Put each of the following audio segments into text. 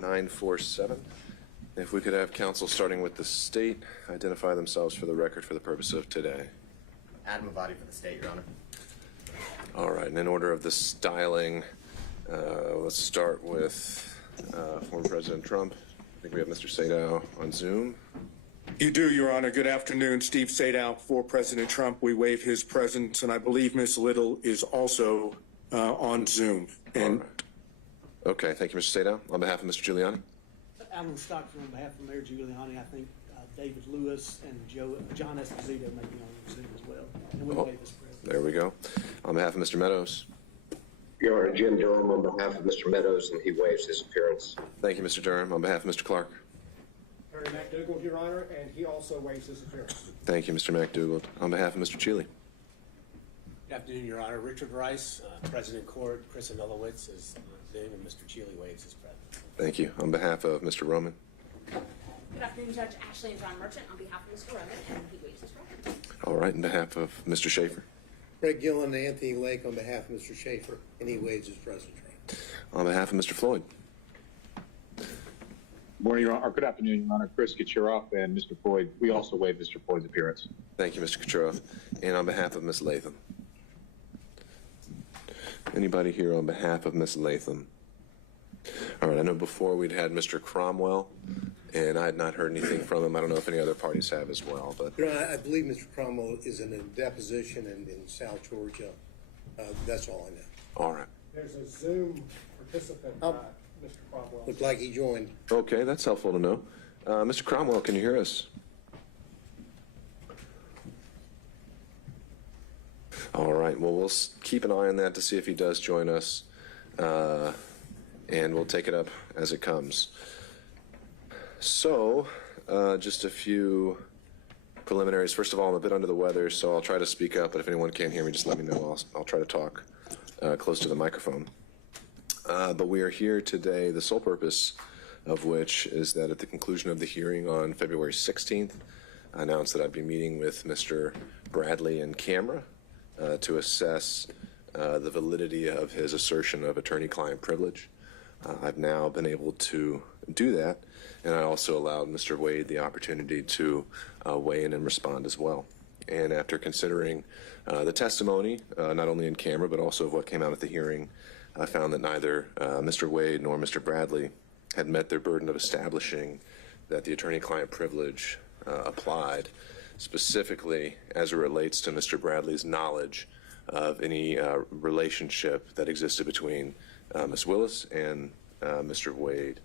947. If we could have counsel starting with the state identify themselves for the record for the purpose of today. Adam Avadi for the state, Your Honor. All right, and in order of the styling, let's start with former President Trump. I think we have Mr. Sadow on Zoom. You do, Your Honor. Good afternoon. Steve Sadow for President Trump. We waive his presence, and I believe Ms. Little is also on Zoom. And okay, thank you, Mr. Sadow. On behalf of Mr. Giuliani. Alan Stockton on behalf of Mayor Giuliani. I think David Lewis and John Esposito may be on Zoom as well. And we waive his presence. There we go. On behalf of Mr. Meadows. Your Honor, Jim Durham on behalf of Mr. Meadows, and he waives his appearance. Thank you, Mr. Durham. On behalf of Mr. Clark. Harry McDougald, Your Honor, and he also waives his appearance. Thank you, Mr. McDougald. On behalf of Mr. Cheeley. Good afternoon, Your Honor. Richard Rice, President Court, Chris Anulowitz is Zoom, and Mr. Cheeley waives his presence. Thank you. On behalf of Mr. Roman. Good afternoon, Judge Ashley and John Merchant. On behalf of Mr. Roman, and he waives his presence. All right, on behalf of Mr. Schaefer. Greg Gillen and Anthony Lake on behalf of Mr. Schaefer, and he waives his presence. On behalf of Mr. Floyd. Morning, Your Honor. Good afternoon, Your Honor. Chris Kucherov and Mr. Floyd. We also waive Mr. Floyd's appearance. Thank you, Mr. Kucherov. And on behalf of Ms. Latham. Anybody here on behalf of Ms. Latham? All right, I know before we'd had Mr. Cromwell, and I had not heard anything from him. I don't know if any other parties have as well. But You know, I believe Mr. Cromwell is in a deposition in South Georgia. That's all I know. all right. There's a Zoom participant, Mr. Cromwell. Looked like he joined. Okay, that's helpful to know. Mr. Cromwell, can you hear us? All right, well, we'll keep an eye on that to see if he does join us, and we'll take it up as it comes. So, just a few preliminaries. First of all, I'm a bit under the weather, so I'll try to speak up, but if anyone can't hear me, just let me know. I'll try to talk close to the microphone. But we are here today, the sole purpose of which is that at the conclusion of the hearing on February 16th, I announced that I'd be meeting with Mr. Bradley in camera to assess the validity of his assertion of attorney-client privilege. I've now been able to do that, and I also allowed Mr. Wade the opportunity to weigh in and respond as well. And after considering the testimony, not only in camera, but also of what came out at the hearing, I found that neither Mr. Wade nor Mr. Bradley had met their burden of establishing that the attorney-client privilege applied, specifically as it relates to Mr. Bradley's knowledge of any relationship that existed between Ms. Willis and Mr. Wade,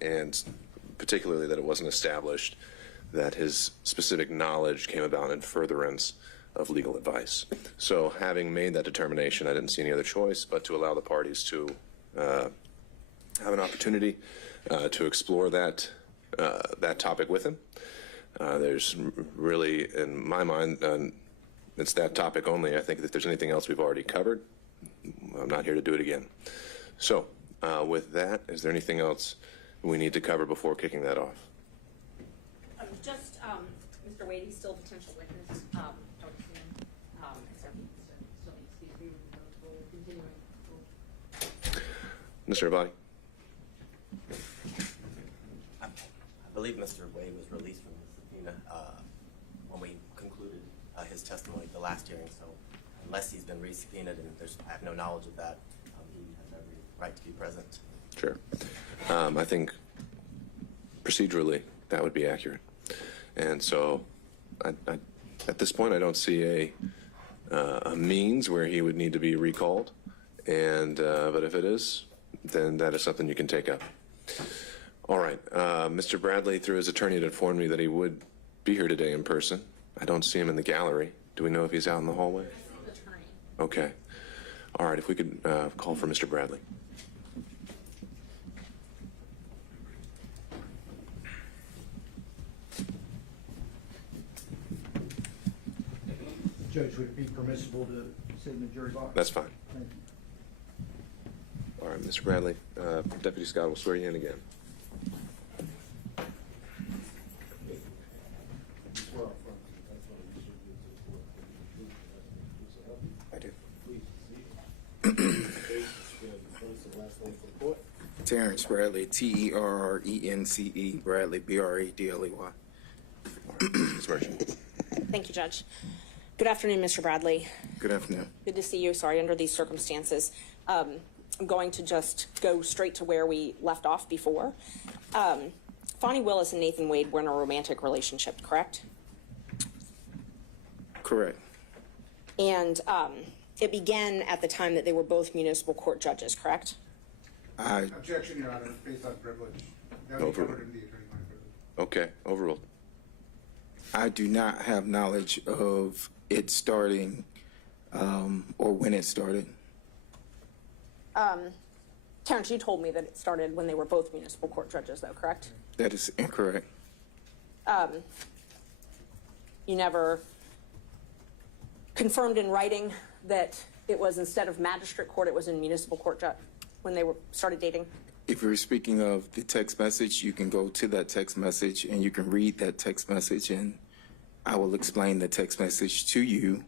and particularly that it wasn't established that his specific knowledge came about in furtherance of legal advice. So having made that determination, I didn't see any other choice but to allow the parties to have an opportunity to explore that topic with him. There's really, in my mind, it's that topic only. I think that if there's anything else we've already covered, I'm not here to do it again. So with that, is there anything else we need to cover before kicking that off? Just Mr. Wade, he's still a potential witness. So he still needs to be continuing. Mr. Abadi? I believe Mr. Wade was released from the subpoena when we concluded his testimony at the last hearing. So unless he's been re-subpoenaed, and I have no knowledge of that, he has every right to be present. Sure. I think procedurally that would be accurate. And so at this point, I don't see a means where he would need to be recalled. And but if it is, then that is something you can take up. All right. Mr. Bradley, through his attorney, had informed me that he would be here today in person. I don't see him in the gallery. Do we know if he's out in the hallway? Okay. All right. If we could call for Mr. Bradley. Judge, would it be permissible to sit in the jury box? That's fine. Thank you. All right, Mr. Bradley, Deputy Scott will swear you in again. I do. Please. Terrence Bradley, Terrence Bradley, Bradley. Ms. Merchant. Thank you, Judge. Good afternoon, Mr. Bradley. Good afternoon. Good to see you. Sorry, under these circumstances. I'm going to just go straight to where we left off before. Fani Willis and Nathan Wade were in a romantic relationship, correct? Correct. And it began at the time that they were both municipal court judges, correct? Objection, Your Honor, based on privilege. That would be covered in the attorney-client privilege. Okay, overruled. I do not have knowledge of it starting or when it started. Terrence, you told me that it started when they were both municipal court judges, though, correct? That is incorrect. You never confirmed in writing that it was, instead of magistrate court, it was in municipal court when they started dating? If you're speaking of the text message, you can go to that text message and you can read that text message, and I will explain the text message to you.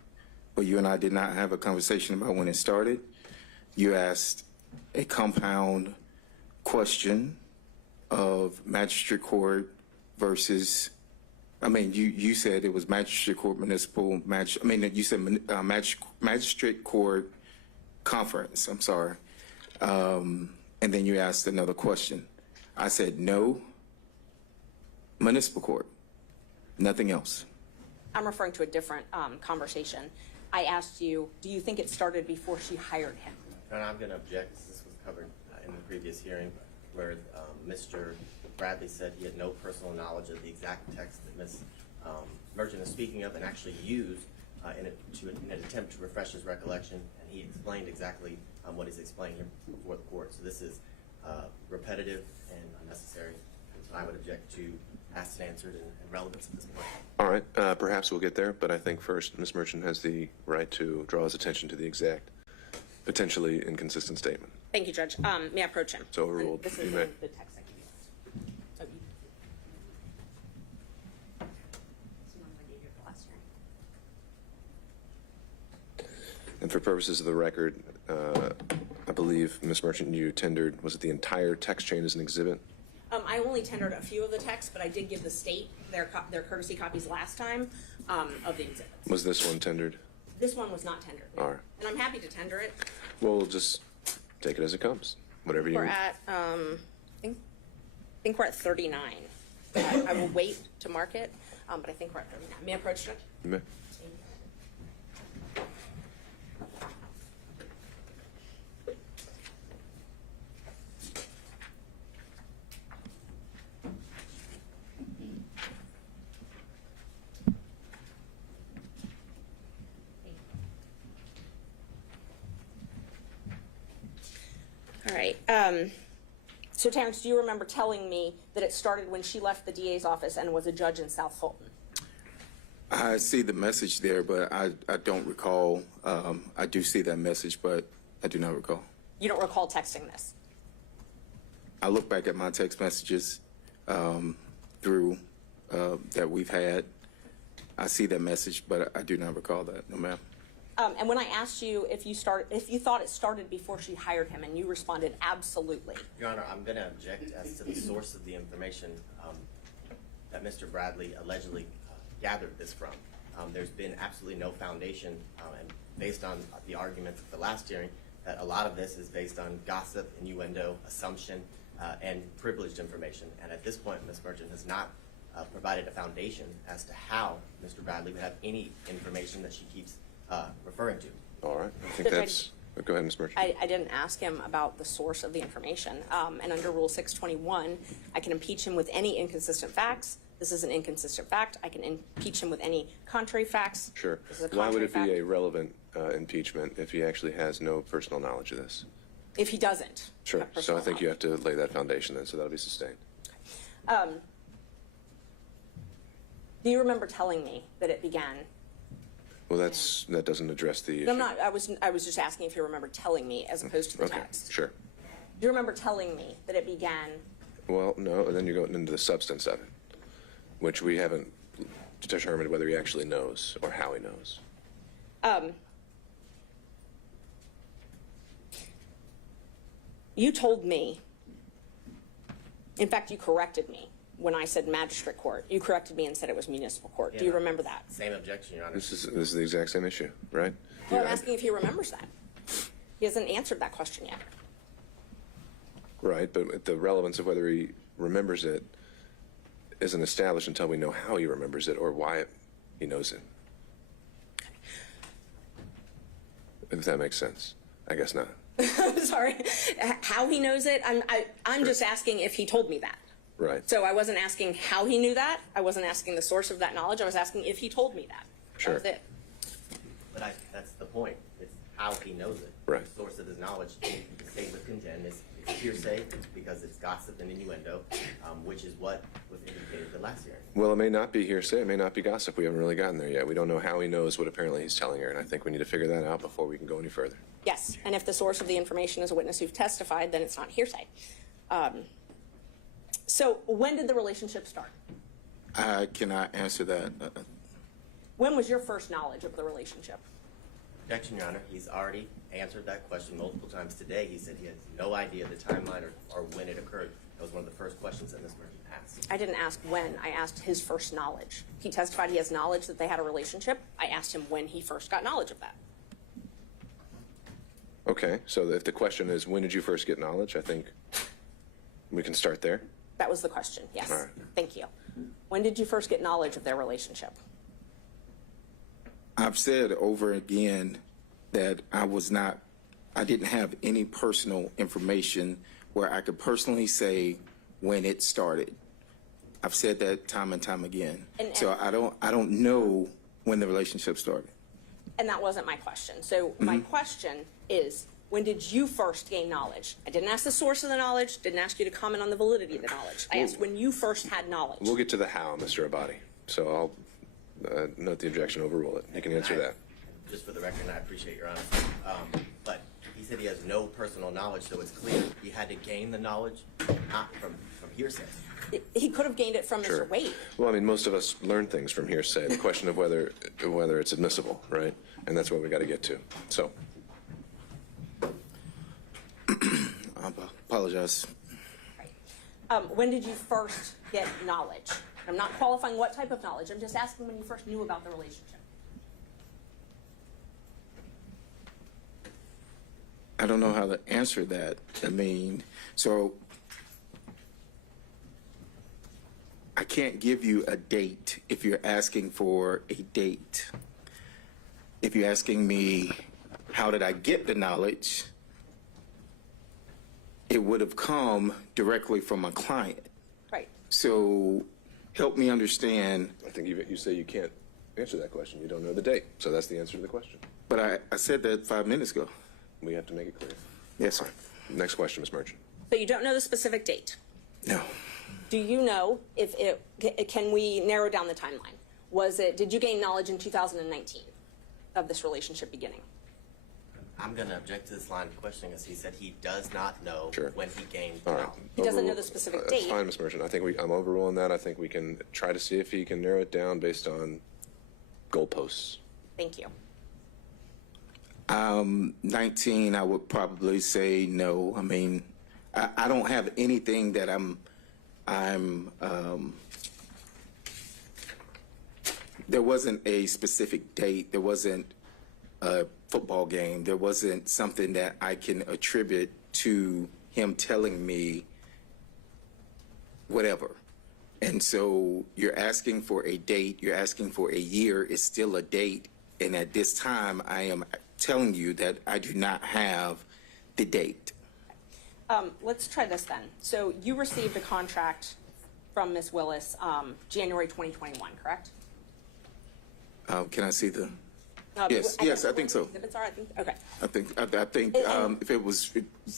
But you and I did not have a conversation about when it started. You asked a compound question of magistrate court versus, you said it was magistrate court, you said magistrate court conference, I'm sorry. And then you asked another question. I said, no, municipal court, nothing else. I'm referring to a different conversation. I asked you, do you think it started before she hired him? And I'm going to object. This was covered in the previous hearing where Mr. Bradley said he had no personal knowledge of the exact text that Ms. Merchant is speaking of and actually used in an attempt to refresh his recollection, and he explained exactly what he's explaining here before the court. So this is repetitive and unnecessary. So I would object to asked and answered and relevance at this point. All right, perhaps we'll get there, but I think first Ms. Merchant has the right to draw his attention to the exact, potentially inconsistent statement. Thank you, Judge. May I approach him? So overruled. This You is may. the text I can use. So you. This is one I gave you at the last hearing. And for purposes of the record, I believe, Ms. Merchant, you tendered, was it the entire text chain as an exhibit? I only tendered a few of the texts, but I did give the state their courtesy copies last time of the exhibits. Was this one tendered? This one was not tendered. All right. And I'm happy to tender it. Well, we'll just take it as it comes, whatever you We're need. at, I think we're at 39. I will wait to mark it, but I think we're at 39. May I approach, Judge? You may. All right. So, Terrence, do you remember telling me that it started when she left the DA's office and was a judge in South Fulton? I see the message there, but I don't recall. I do see that message, but I do not recall. You don't recall texting this? I look back at my text messages through that we've had. I see that message, but I do not recall that. No, ma'am. And when I asked you if you thought it started before she hired him, and you responded absolutely. Your Honor, I'm going to object as to the source of the information that Mr. Bradley allegedly gathered this from. There's been absolutely no foundation, and based on the arguments at the last hearing, that a lot of this is based on gossip, innuendo, assumption, and privileged information. And at this point, Ms. Merchant has not provided a foundation as to how Mr. Bradley would have any information that she keeps referring to. All right. I think that's... Go ahead, Ms. Merchant. I didn't ask him about the source of the information. And under Rule 621, I can impeach him with any inconsistent facts. This is an inconsistent fact. I can impeach him with any contrary facts. Sure. This is a Why would contrary it be fact. a relevant impeachment if he actually has no personal knowledge of this? If he doesn't. Sure. have So I personal think you have to lay that foundation then, so that'll be sustained. knowledge. Do you remember telling me that it began? Well, that doesn't address the issue. No, I'm not. I was just asking if you remember telling me as opposed to the Okay, text. sure. Do you remember telling me that it began? Well, no, and then you're going into the substance of it, which we haven't determined whether he actually knows or how he knows. You told me In fact, you corrected me when I said magistrate court. You corrected me and said it was municipal court. Do you remember that? Same objection, Your Honor. This is the exact same issue, right? Well, I'm asking if he remembers that. He hasn't answered that question yet. Right, but the relevance of whether he remembers it isn't established until we know how he remembers it or why he knows it. If that makes sense. I guess not. I'm sorry. How he knows it? I'm just asking if he told me that. Right. So I wasn't asking how he knew that. I wasn't asking the source of that knowledge. I was asking if he told me that. Sure. That was it. But that's the point. It's how he knows it. Right. The source of his knowledge, the state would contend, is hearsay because it's gossip and innuendo, which is what was indicated the last hearing. Well, it may not be hearsay. It may not be gossip. We haven't really gotten there yet. We don't know how he knows what apparently he's telling her, and I think we need to figure that out before we can go any further. Yes. And if the source of the information is a witness who's testified, then it's not hearsay. So when did the relationship start? I cannot answer that. When was your first knowledge of the relationship? Objection, Your Honor. He's already answered that question multiple times today. He said he has no idea the timeline or when it occurred. That was one of the first questions that Ms. Merchant asked. I didn't ask when. I asked his first knowledge. He testified he has knowledge that they had a relationship. I asked him when he first got knowledge of that. Okay, so if the question is, when did you first get knowledge, I think we can start there. That was the question, yes. All right. Thank you. When did you first get knowledge of their relationship? I've said over again that I didn't have any personal information where I could personally say when it started. I've said that time and time again. So I don't know when the relationship started. And that wasn't my question. So my question is, when did you first gain knowledge? I didn't ask the source of the knowledge, didn't ask you to comment on the validity of the knowledge. I asked when you first had knowledge. We'll get to the how, Mr. Abadi. So I'll note the objection, overrule it. You can answer that. Just for the record, and I appreciate your honesty, but he said he has no personal knowledge, so it's clear he had to gain the knowledge, not from hearsay. He could have gained it from Sure. Mr. Wade. Well, I mean, most of us learn things from hearsay. The question of whether it's admissible, right? And that's what we got to get to. So. I apologize. When did you first get knowledge? I'm not qualifying what type of knowledge. I'm just asking when you first knew about the relationship. I don't know how to answer that. I mean, so I can't give you a date if you're asking for a date. If you're asking me, how did I get the knowledge? It would have come directly from my client. Right. So help me understand. I think you say you can't answer that question. You don't know the date. So that's the answer to the question. But I said that 5 minutes ago. We have to make it clear. Yes, sir. Next question, Ms. Merchant. So you don't know the specific date? No. Do you know if can we narrow down the timeline? Did you gain knowledge in 2019 of this relationship beginning? I'm going to object to this line of questioning as he said he does not know Sure. when he gained All right. knowledge. He doesn't know the specific date. That's fine, Ms. Merchant. I think I'm overruling that. I think we can try to see if he can narrow it down based on goalposts. Thank you. 19, I would probably say no. I mean, I don't have anything that there wasn't a specific date. There wasn't a football game. There wasn't something that I can attribute to him telling me whatever. And so you're asking for a date. You're asking for a year. It's still a date. And at this time, I am telling you that I do not have the date. Let's try this then. So you received a contract from Ms. Willis January 2021, correct? Can I see the? Yes, I think so. Exhibits are, I think, okay. I think if it was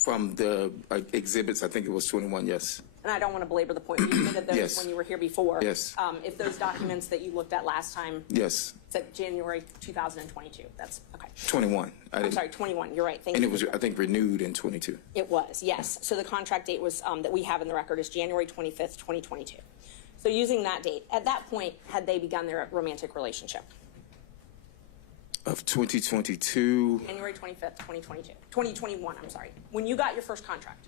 from the exhibits, I think it was 21. Yes. And I don't want to belabor the point. You admitted those Yes. when you were here before. Yes. If those documents that you looked at last time Yes. said January 2022, that's okay. 21. I'm sorry, 21. You're right. Thank And you. it was, I think, renewed in 22. It was, yes. So the contract date was that we have in the record is January 25th, 2022. So using that date, at that point, had they begun their romantic relationship? Of 2022. January 25th, 2022. 2021, I'm sorry. When you got your first contract?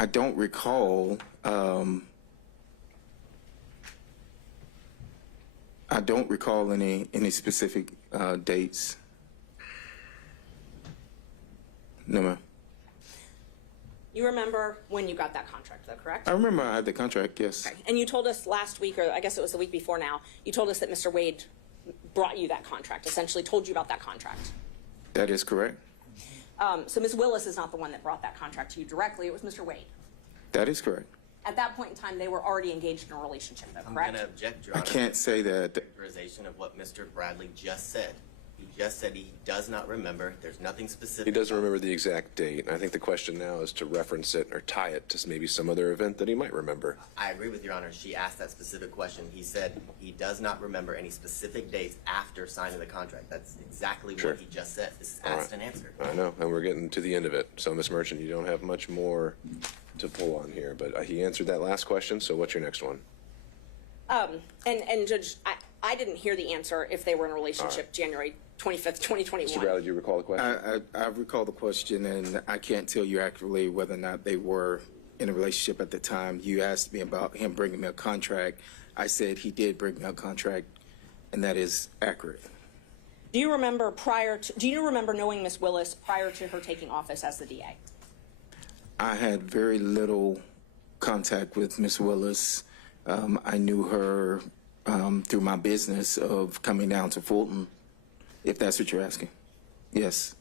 I don't recall. I don't recall any specific dates. No, ma'am. You remember when you got that contract, though, correct? I remember I had the contract, yes. Okay. And you told us last week, or I guess it was the week before now, you told us that Mr. Wade brought you that contract, essentially told you about that contract. That is correct. So Ms. Willis is not the one that brought that contract to you directly. It was Mr. Wade. That is correct. At that point in time, they were already engaged in a relationship, though, I'm correct? going to object, Your I Honor. can't say that. Characterization of what Mr. Bradley just said. He just said he does not remember. There's nothing specific. He doesn't remember the exact date. I think the question now is to reference it or tie it to maybe some other event that he might remember. I agree with Your Honor. She asked that specific question. He said he does not remember any specific dates after signing the contract. That's exactly Sure. what he just said. This is All asked right. and answered. I know, and we're getting to the end of it. So, Ms. Merchant, you don't have much more to pull on here, but he answered that last question, so what's your next one? And Judge, I didn't hear the answer if they were in a relationship January 25th, 2021. Mr. Bradley, do you recall the question? I recall the question, and I can't tell you accurately whether or not they were in a relationship at the time. You asked me about him bringing me a contract. I said he did bring me a contract, and that is accurate. Do you remember knowing Ms. Willis prior to her taking office as the DA? I had very little contact with Ms. Willis. I knew her through my business of coming down to Fulton, if that's what you're asking. Yes.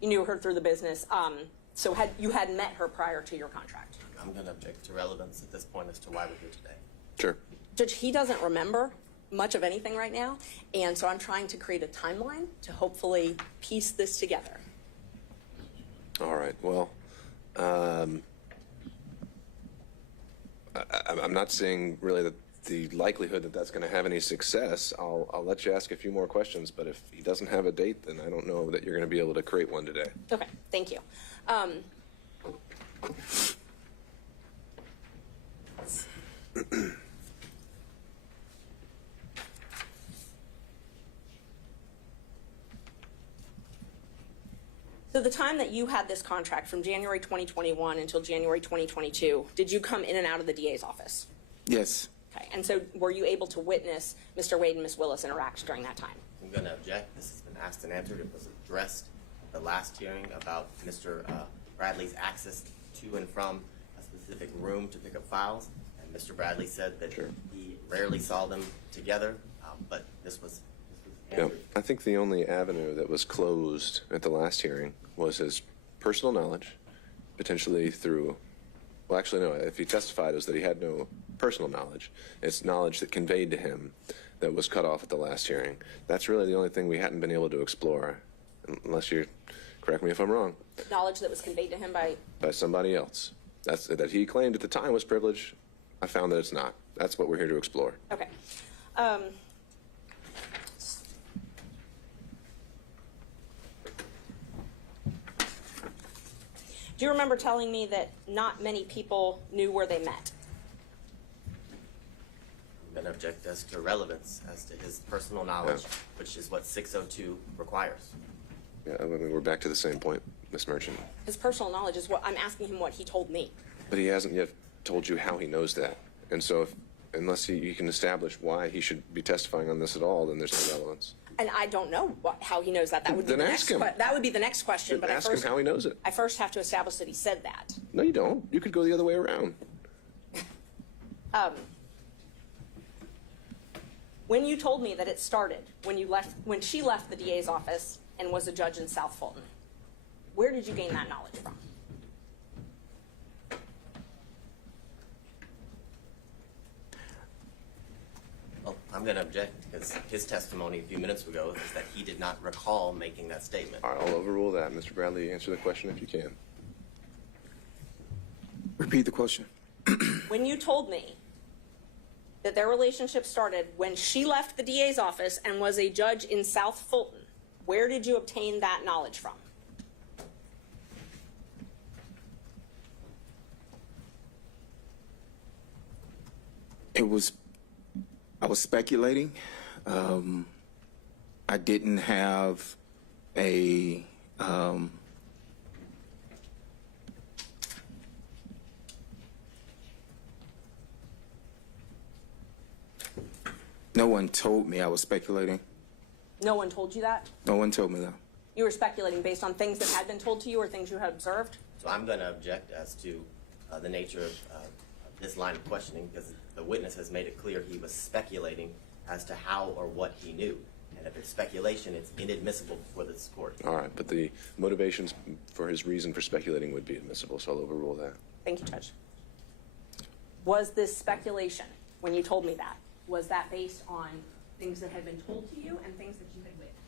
You knew her through the business. So you had met her prior to your contract? I'm going to object to relevance at this point as to why we're here today. Sure. Judge, he doesn't remember much of anything right now, and so I'm trying to create a timeline to hopefully piece this together. All right, well, I'm not seeing really that the likelihood that that's going to have any success. I'll let you ask a few more questions, but if he doesn't have a date, then I don't know that you're going to be able to create one today. Okay, thank you. So the time that you had this contract from January 2021 until January 2022, did you come in and out of the DA's office? Yes. Okay, and so were you able to witness Mr. Wade and Ms. Willis interact during that time? I'm going to object. This has been asked and answered. It was addressed at the last hearing about Mr. Bradley's access to and from a specific room to pick up files. And Mr. Bradley said that he rarely saw them together, but this was Yeah, I think the only avenue that was closed at the last hearing was his personal knowledge, potentially through, well, actually, no, if he testified, it was that he had no personal knowledge. It's knowledge that conveyed to him that was cut off at the last hearing. That's really the only thing we hadn't been able to explore, unless you correct me if I'm wrong. Knowledge that was conveyed to him by Somebody else. That he claimed at the time was privilege. I found that it's not. That's what we're here to explore. Okay. Do you remember telling me that not many people knew where they met? I'm going to object as to relevance, as to his personal knowledge, which is what 602 requires. Yeah, I mean, we're back to the same point, Ms. Merchant. His personal knowledge is what I'm asking him what he told me. But he hasn't yet told you how he knows that. And so unless he can establish why he should be testifying on this at all, then there's no relevance. And I don't know how he knows that. That would be Then ask him. That would be the next question. Then ask him how he knows it. I first have to establish that he said that. No, you don't. You could go the other way around. When you told me that it started when she left the DA's office and was a judge in South Fulton, where did you gain that knowledge from? Well, I'm going to object because his testimony a few minutes ago is that he did not recall making that statement. All right, I'll overrule that. Mr. Bradley, answer the question if you can. Repeat the question. When you told me that their relationship started when she left the DA's office and was a judge in South Fulton, where did you obtain that knowledge from? I was speculating. I didn't have No one told me I was speculating. No one told you that? No one told me that. You were speculating based on things that had been told to you or things you had observed? So I'm going to object as to the nature of this line of questioning because the witness has made it clear he was speculating as to how or what he knew. And if it's speculation, it's inadmissible before this court. All right, but the motivations for his reason for speculating would be admissible, so I'll overrule that. Thank you, Judge. Was this speculation, when you told me that, was that based on things that had been told to you and things that you had witnessed?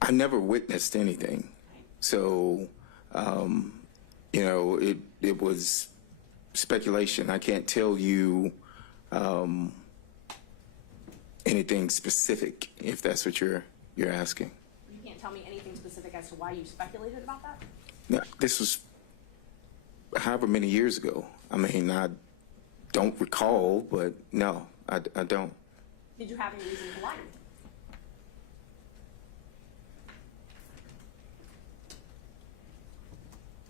I never witnessed anything. So, you know, it was speculation. I can't tell you anything specific, if that's what you're asking. You can't tell me anything specific as to why you speculated about that? No, this was however many years ago. I mean, I don't recall, but no, I don't. Did you have any reason to lie?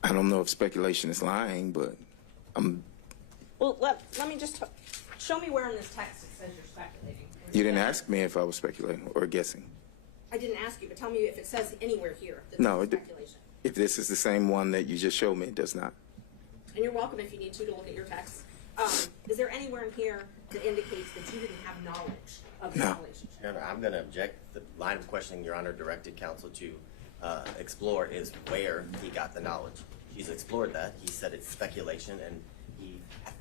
I don't know if speculation is lying, but Well, let me just show me where in this text it says you're speculating. you didn't ask me if I was speculating or guessing. I didn't ask you, but tell me if it says anywhere here that No, this is speculation. if this is the same one that you just showed me, it does not. And you're welcome if you need to look at your text. Is there anywhere in here that indicates that you didn't have knowledge of the No. relationship? Your Honor, I'm going to object. The line of questioning Your Honor directed counsel to explore is where he got the knowledge. He's explored that. He said it's speculation, and he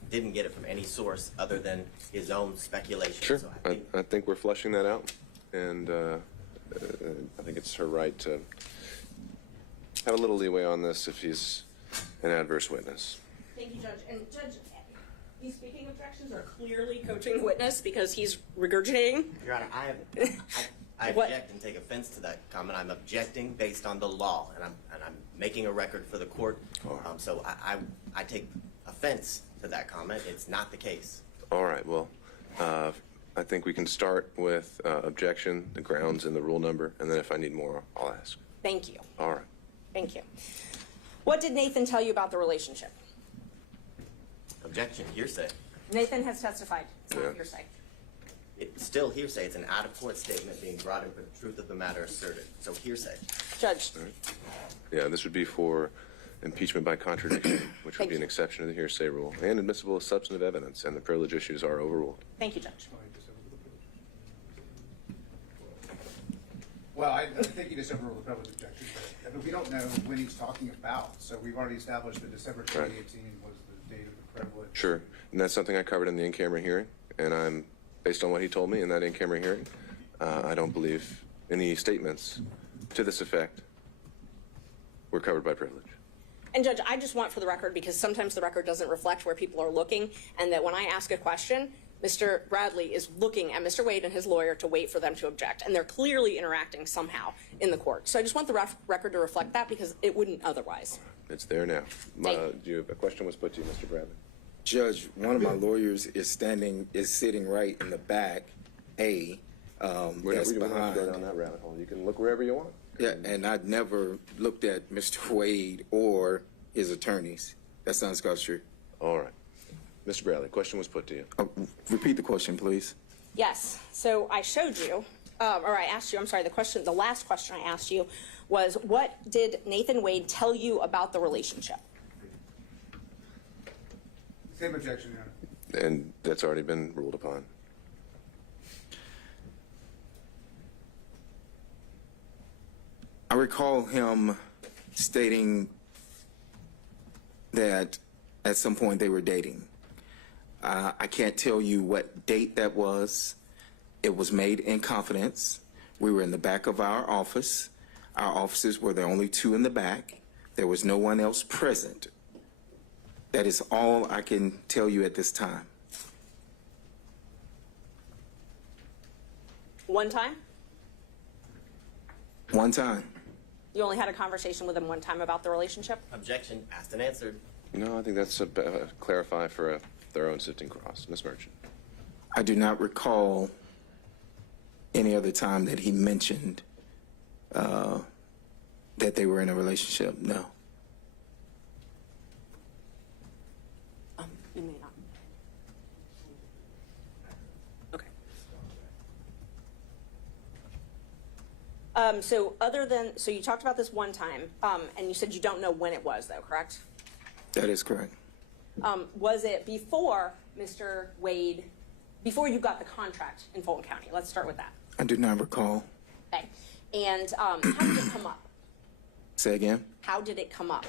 didn't get it from any source other than his own speculation. Sure, So I think we're fleshing that out, and I think it's her right to have a little leeway on this if he's an adverse witness. Thank you, Judge. And Judge, these speaking objections are clearly coaching the witness because he's regurgitating. Your Honor, I What? object and take offense to that comment. I'm objecting based on the law, and I'm making a record for the court. So I take offense to that comment. It's not the case. All right, well, I think we can start with objection, the grounds, and the rule number, and then if I need more, I'll ask. Thank you. All right. Thank you. What did Nathan tell you about the relationship? Objection, hearsay. Nathan has testified. It's not Yeah. hearsay. It's still hearsay. It's an out-of-court statement being brought in for the truth of the matter asserted. So hearsay. Judge, Yeah, this would be for impeachment by contradiction, which would Thank be an you. exception to the hearsay rule, and admissible as substantive evidence, and the privilege issues are overruled. thank you, Judge. Well, I think you just overruled the privilege objection, but we don't know when he's talking about. So we've already established that December 2018 was the date of the privilege. Sure, and that's something I covered in the in-camera hearing, and based on what he told me in that in-camera hearing, I don't believe any statements to this effect were covered by privilege. And Judge, I just want for the record, because sometimes the record doesn't reflect where people are looking, and that when I ask a question, Mr. Bradley is looking at Mr. Wade and his lawyer to wait for them to object, and they're clearly interacting somehow in the court. So I just want the record to reflect that because it wouldn't otherwise. It's there now. Thank you. A question was put to you, Mr. Bradley. Judge, one of my lawyers is sitting right in the back, that's We don't have to go behind. down that rabbit hole. You can look wherever you want. Yeah, and I'd never looked at Mr. Wade or his attorneys. That sounds true. All right. Mr. Bradley, question was put to you. Repeat the question, please. Yes. So I showed you, or I asked you, I'm sorry, the last question I asked you was, what did Nathan Wade tell you about the relationship? Same objection, Your Honor. And that's already been ruled upon. I recall him stating that at some point they were dating. I can't tell you what date that was. It was made in confidence. We were in the back of our office. Our offices were the only two in the back. There was no one else present. That is all I can tell you at this time. One time? One time. You only had a conversation with him one time about the relationship? Objection, asked and answered. No, I think that's a clarify for a thorough and sifting cross. Ms. Merchant. I do not recall any other time that he mentioned that they were in a relationship. No. You may not. Okay. So you talked about this one time, and you said you don't know when it was, though, correct? That is correct. Was it before Mr. Wade, before you got the contract in Fulton County? Let's start with that. I do not recall. Okay. And how did it come up? Say again? How did it come up?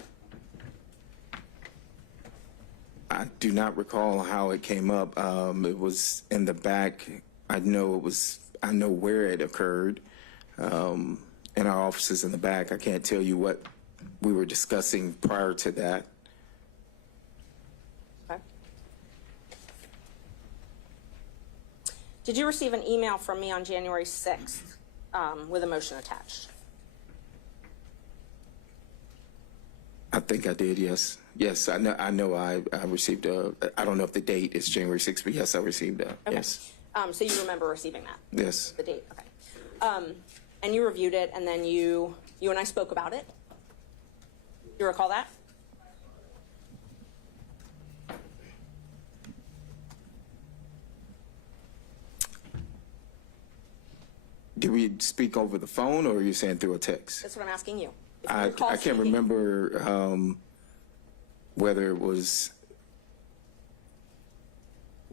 I do not recall how it came up. It was in the back. I know where it occurred, in our offices in the back. I can't tell you what we were discussing prior to that. Okay. Did you receive an email from me on January 6th with a motion attached? I think I did, yes. Yes, I know I received I don't know if the date is January 6th, but yes, I received Okay. yes. So you remember receiving that? Yes. The date, okay. And you reviewed it, and then you and I spoke about it? You recall that? Did we speak over the phone, or are you saying through a text? That's what I'm asking you. If you I recall can't speaking- remember whether it was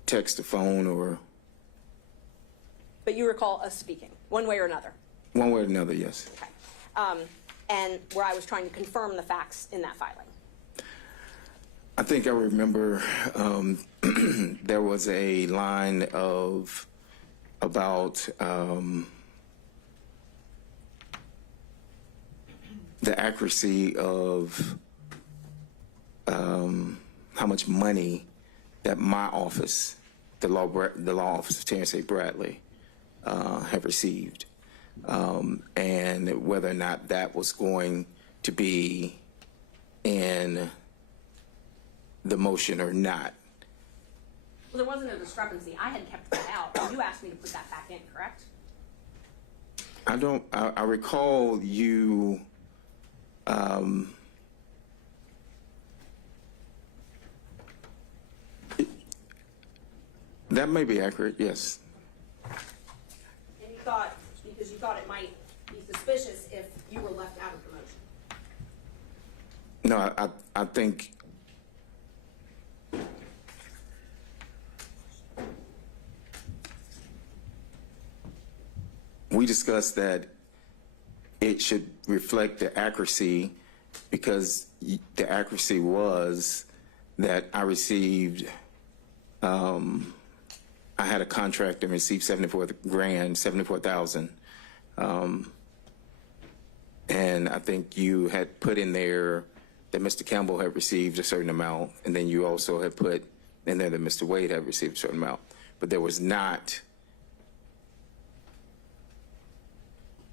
text or phone or But you recall us speaking, one way or another? one way or another, yes. Okay. And where I was trying to confirm the facts in that filing. I think I remember there was a line of about the accuracy of how much money that my office, the law office of Terence Bradley, have received, and whether or not that was going to be in the motion or not. Well, there wasn't a discrepancy. I had kept that out, and you asked me to put that back in, correct? I recall you that may be accurate, yes. And you thought, because you thought it might be suspicious if you were left out of the motion. No, I think we discussed that it should reflect the accuracy, because the accuracy was that I received, I had a contract and received $74,000. And I think you had put in there that Mr. Campbell had received a certain amount, and then you also had put in there that Mr. Wade had received a certain amount. But there was not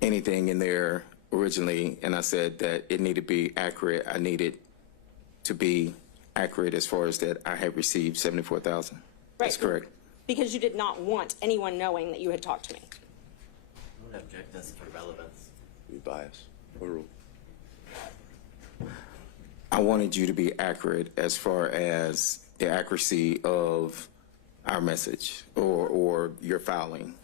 anything in there originally, and I said that it needed to be accurate. I needed to be accurate as far as that I had received $74,000. That's correct. Because you did not want anyone knowing that you had talked to me. I'm going to object this for relevance. Be biased. Overruled. I wanted you to be accurate as far as the accuracy of our message or your filing.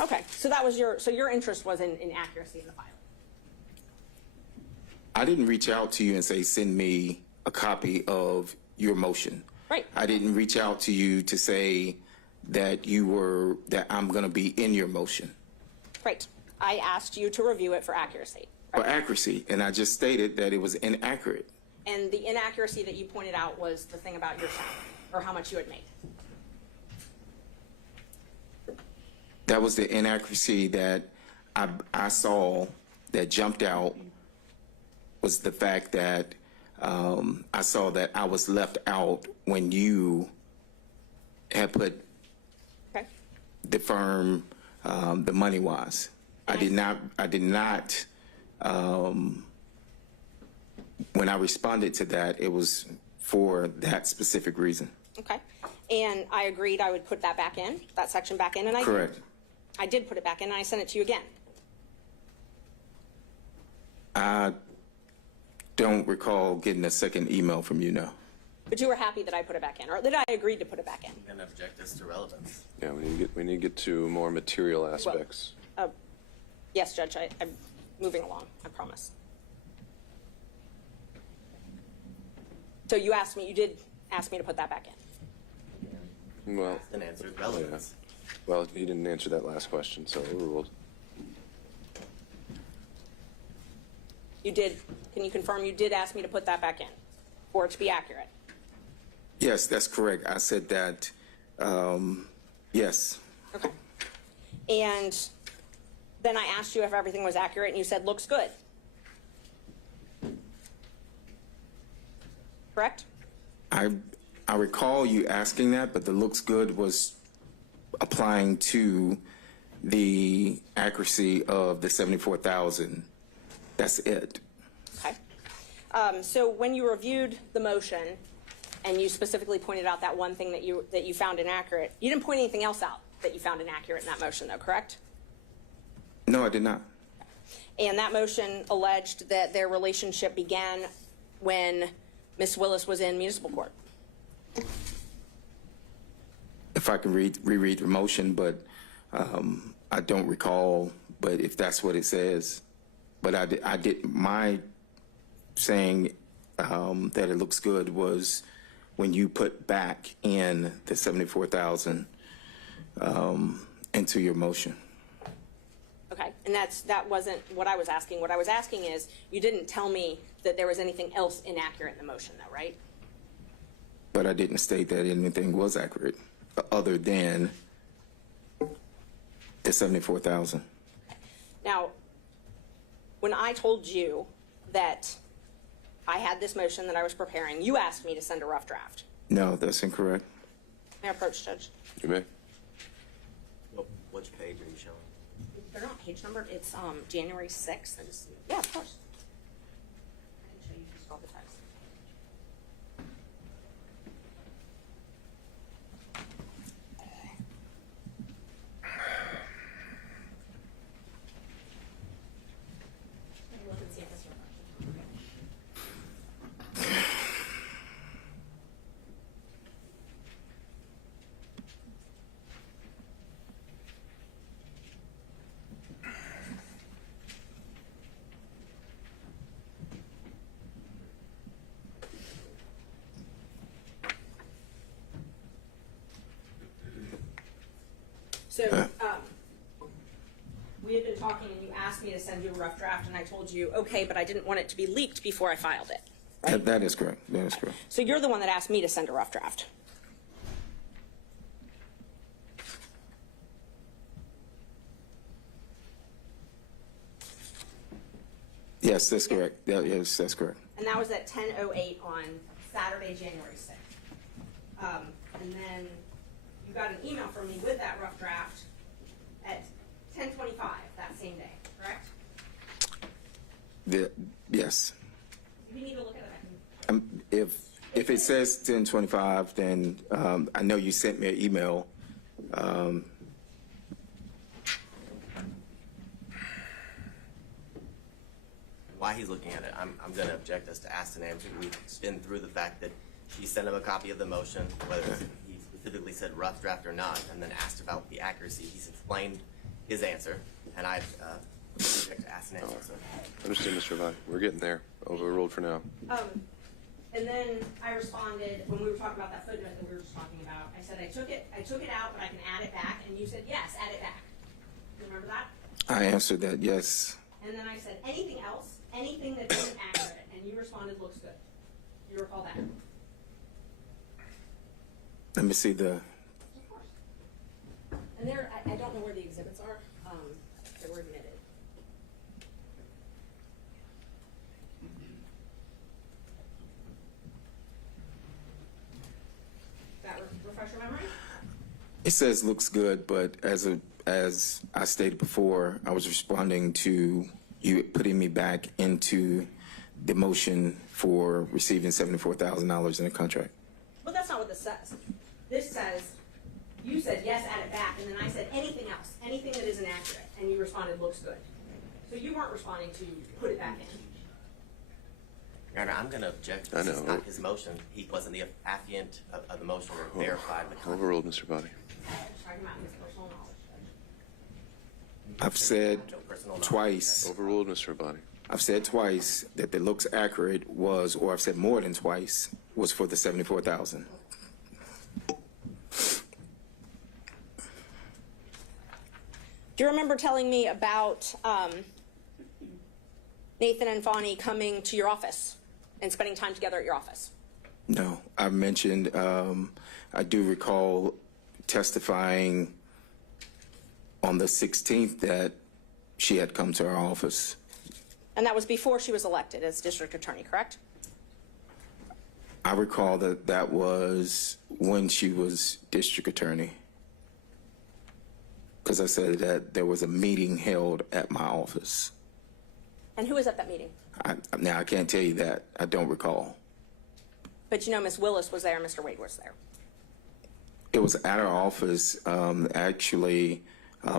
Okay, so that was your interest was in accuracy in the filing. I didn't reach out to you and say, send me a copy of your motion. Right. I didn't reach out to you to say that that I'm going to be in your motion. Right. I asked you to review it for accuracy. For accuracy, and I just stated that it was inaccurate. And the inaccuracy that you pointed out was the thing about your salary, or how much you had made. That was the inaccuracy that I saw that jumped out, was the fact that I saw that I was left out when you had put the firm, the money was. I did not, when I responded to that, it was for that specific reason. Okay. And I agreed I would put that back in, that section back in, and I did. Correct. I did put it back in, and I sent it to you again. I don't recall getting a second email from you, no. But you were happy that I put it back in, or that I agreed to put it back in. I'm going to object this to relevance. Yeah, we need to get to more material aspects. Yes, Judge, I'm moving along, I promise. So you did ask me to put that back in. Well, Asked and answered relevance. well, you didn't answer that last question, so overruled. You did, can you confirm you did ask me to put that back in, for it to be accurate? Yes, that's correct. I said that, yes. Okay. And then I asked you if everything was accurate, and you said, looks good. Correct? I recall you asking that, but the looks good was applying to the accuracy of the 74,000. That's it. Okay. So when you reviewed the motion, and you specifically pointed out that one thing that you found inaccurate, you didn't point anything else out that you found inaccurate in that motion, though, correct? No, I did not. And that motion alleged that their relationship began when Ms. Willis was in municipal court. If I can reread the motion, but I don't recall, but if that's what it says. But I did my saying that it looks good was when you put back in the 74,000 into your motion. Okay, and that wasn't what I was asking. What I was asking is, you didn't tell me that there was anything else inaccurate in the motion, though, right? But I didn't state that anything was accurate other than the 74,000. Now, when I told you that I had this motion that I was preparing, you asked me to send a rough draft. No, that's incorrect. May I approach, Judge? You may. Which page are you showing? They're not page numbered. It's January 6th. Yeah, of course. I can show you just all the text. Let me look and see if this So, we had been talking and you asked me to send you a rough draft and I told you, okay, but I didn't want it to be leaked before I filed it. Right? That is correct. That is correct. So you're the one that asked me to send a rough draft. Yes, that's correct. Yes, that's correct. And that was at 10:08 on Saturday, January 6th. And then you got an email from me with that rough draft at 10:25 that same day, correct? Yes. If you need to look at it, If it says 10:25, then I know you sent me an email. While he's looking at it, I'm going to object as to asked and answered. We've been through the fact that she sent him a copy of the motion, whether he specifically said rough draft or not, and then asked about the accuracy. He's explained his answer, and I've object to ask and answer. So. Understood, Mr. Vine. We're getting there. Overruled for now. and then I responded when we were talking about that footnote that we were just talking about. I said I took it out, but I can add it back, and you said yes, add it back. You remember that? I answered that, yes. And then I said anything else, anything that isn't accurate, and you responded looks good. You recall that? Let me see the. Of course. And there, I don't know where the exhibits are. That were admitted. That refresh your memory? It says looks good, but as I stated before, I was responding to you putting me back into the motion for receiving $74,000 in a contract. But that's not what this says. This says, you said yes, add it back, and then I said anything else, anything that isn't accurate, and you responded looks good. So you weren't responding to put it back in. Your Honor, I'm going to object. I know. This is not his motion. He wasn't the affiant of the motion or verified the content. Overruled, Mr. Body. I'm just talking about his personal knowledge, Judge. I've said No personal knowledge. twice. Overruled, Mr. Abadi. I've said twice that the looks accurate was, or I've said more than twice, was for the 74,000. Do you remember telling me about Nathan and Fani coming to your office and spending time together at your office? No, I mentioned, I do recall testifying on the 16th that she had come to our office. And that was before she was elected as district attorney, correct? I recall that that was when she was district attorney. Because I said that there was a meeting held at my office. And who was at that meeting? Now, I can't tell you that. I don't recall. But you know Ms. Willis was there and Mr. Wade was there. It was at our office. Actually,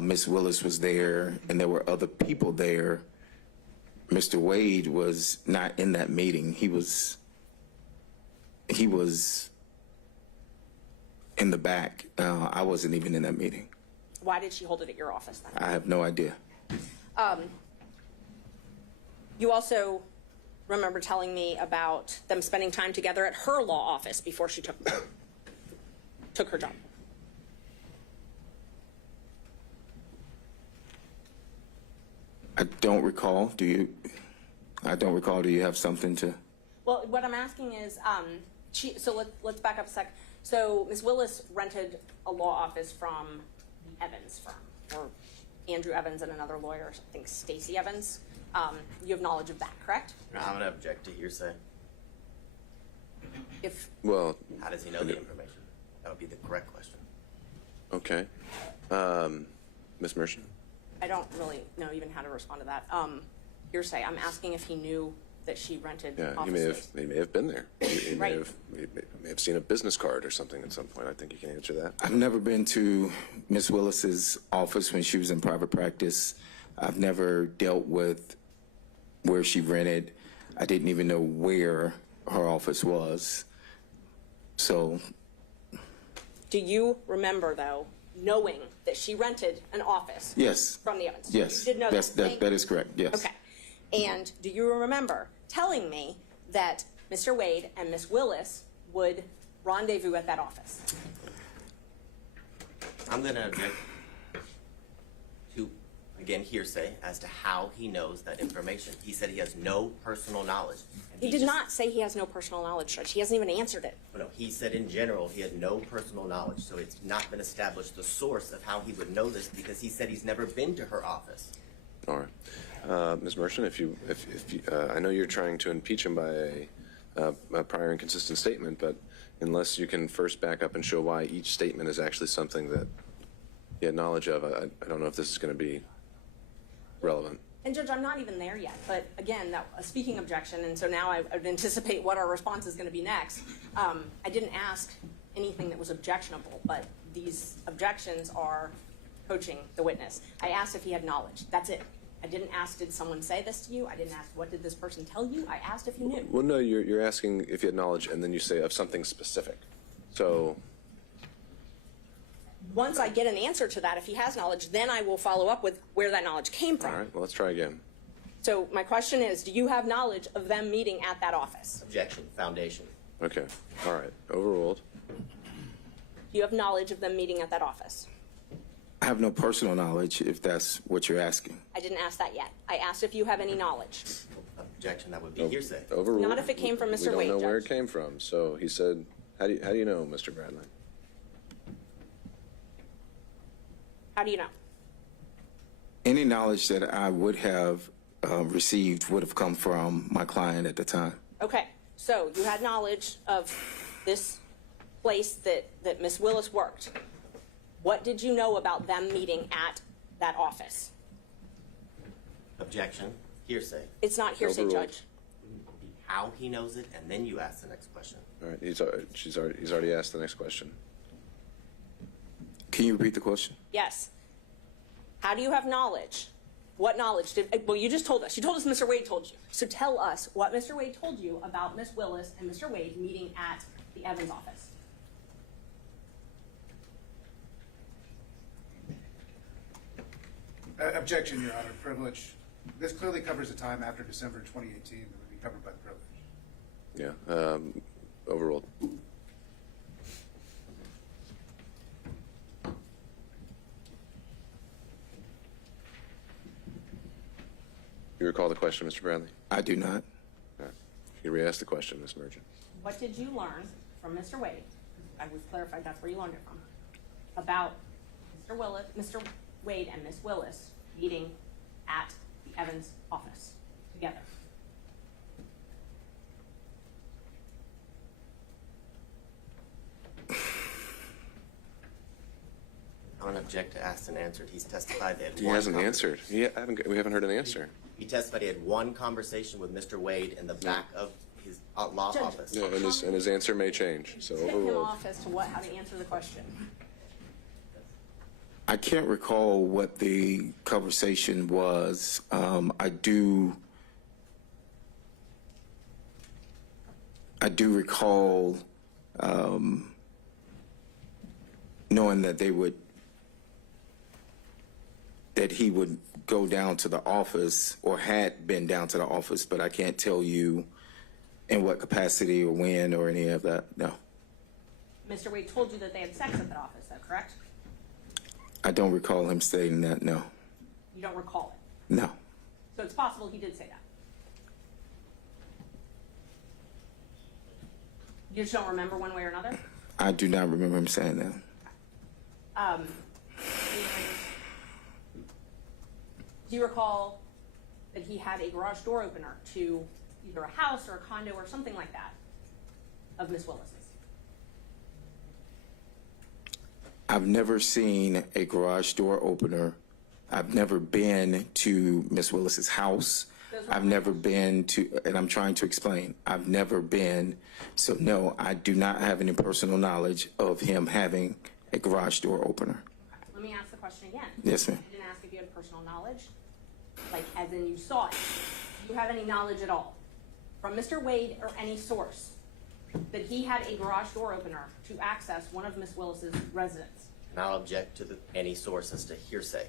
Ms. Willis was there, and there were other people there. Mr. Wade was not in that meeting. He was in the back. I wasn't even in that meeting. Why did she hold it at your office then? I have no idea. You also remember telling me about them spending time together at her law office before she took her job. I don't recall. Do you? I don't recall. Do you have something to? Well, what I'm asking is, so let's back up a sec. So Ms. Willis rented a law office from the Evans firm, or Andrew Evans and another lawyer, I think Stacy Evans. You have knowledge of that, correct? I'm going to object to hearsay. Well, How does he know the information? That would be the correct question. okay. Ms. Mershon? I don't really know even how to respond to that. Hearsay, I'm asking if he knew that she rented Yeah, offices. he may have been there. He Right. may have seen a business card or something at some point. I think you can answer that. I've never been to Ms. Willis's office when she was in private practice. I've never dealt with where she rented. I didn't even know where her office was. So, Do you remember, though, knowing that she rented an office yes. from the Evans? Yes. You did know that? That is correct, yes. Okay. And do you remember telling me that Mr. Wade and Ms. Willis would rendezvous at that office? I'm going to object to, again, hearsay as to how he knows that information. He said he has no personal knowledge. And He did just- not say he has no personal knowledge, Judge. He hasn't even answered it. No, he said in general he had no personal knowledge, so it's not been established the source of how he would know this because he said he's never been to her office. All right. Ms. Mershon, if you, I know you're trying to impeach him by a prior inconsistent statement, but unless you can first back up and show why each statement is actually something that he had knowledge of, I don't know if this is going to be relevant. And Judge, I'm not even there yet, but again, a speaking objection, and so now I would anticipate what our response is going to be next. I didn't ask anything that was objectionable, but these objections are coaching the witness. I asked if he had knowledge. That's it. I didn't ask, did someone say this to you? I didn't ask, what did this person tell you? I asked if you knew. Well, no, you're asking if you had knowledge, and then you say of something specific. So, Once I get an answer to that, if he has knowledge, then I will follow up with where that knowledge came all from. right, well, let's try again. So my question is, do you have knowledge of them meeting at that office? Objection, foundation. Okay, all right, overruled. Do you have knowledge of them meeting at that office? I have no personal knowledge, if that's what you're asking. I didn't ask that yet. I asked if you have any knowledge. Objection, that would be hearsay. Overruled. Not if it came from Mr. We Wade, don't know where it Judge. came from, so he said, how do you know, Mr. Bradley? How do you know? Any knowledge that I would have received would have come from my client at the time. Okay, so you had knowledge of this place that Miss Willis worked. What did you know about them meeting at that office? Objection, hearsay. It's not hearsay, Overruled. Judge. How he knows it, and then you ask the next question. All right, he's already asked the next question. Can you repeat the question? Yes. How do you have knowledge? What knowledge well, you just told us. You told us Mr. Wade told you. So tell us what Mr. Wade told you about Miss Willis and Mr. Wade meeting at the Evans office. Objection, Your Honor, privilege. This clearly covers the time after December 2018 that would be covered by the privilege. Yeah, overruled. You recall the question, Mr. Bradley? I do not. You re-asked the question, Ms. Merchant. What did you learn from Mr. Wade? I was clarified that's where you learned it from. About Mr. Wade and Ms. Willis meeting at the Evans office together. I don't object to asked and answered. He's testified that He hasn't answered. We haven't heard an answer. He testified he had one conversation with Mr. Wade in the back of his law Judge, office. Yeah, and his answer may change, so Tip him overruled. off as to how to answer the question. I can't recall what the conversation was. I do recall knowing that he would go down to the office or had been down to the office, but I can't tell you in what capacity or when or any of that. No. Mr. Wade told you that they had sex at the office, though, correct? I don't recall him stating that, no. You don't recall it. No. So it's possible he did say that. You just don't remember one way or another? I do not remember him saying that. And do you recall that he had a garage door opener to either a house or a condo or something like that of Miss Willis's? I've never seen a garage door opener. I've never been to Miss Willis's house. I've never been to, and I'm trying to explain, I've never been, so no, I do not have any personal knowledge of him having a garage door opener. Okay. Let me ask the question again. Yes, ma'am. I didn't ask if you had personal knowledge, like as in you saw it. Do you have any knowledge at all from Mr. Wade or any source that he had a garage door opener to access one of Miss Willis's residence? And I'll object to any source as to hearsay.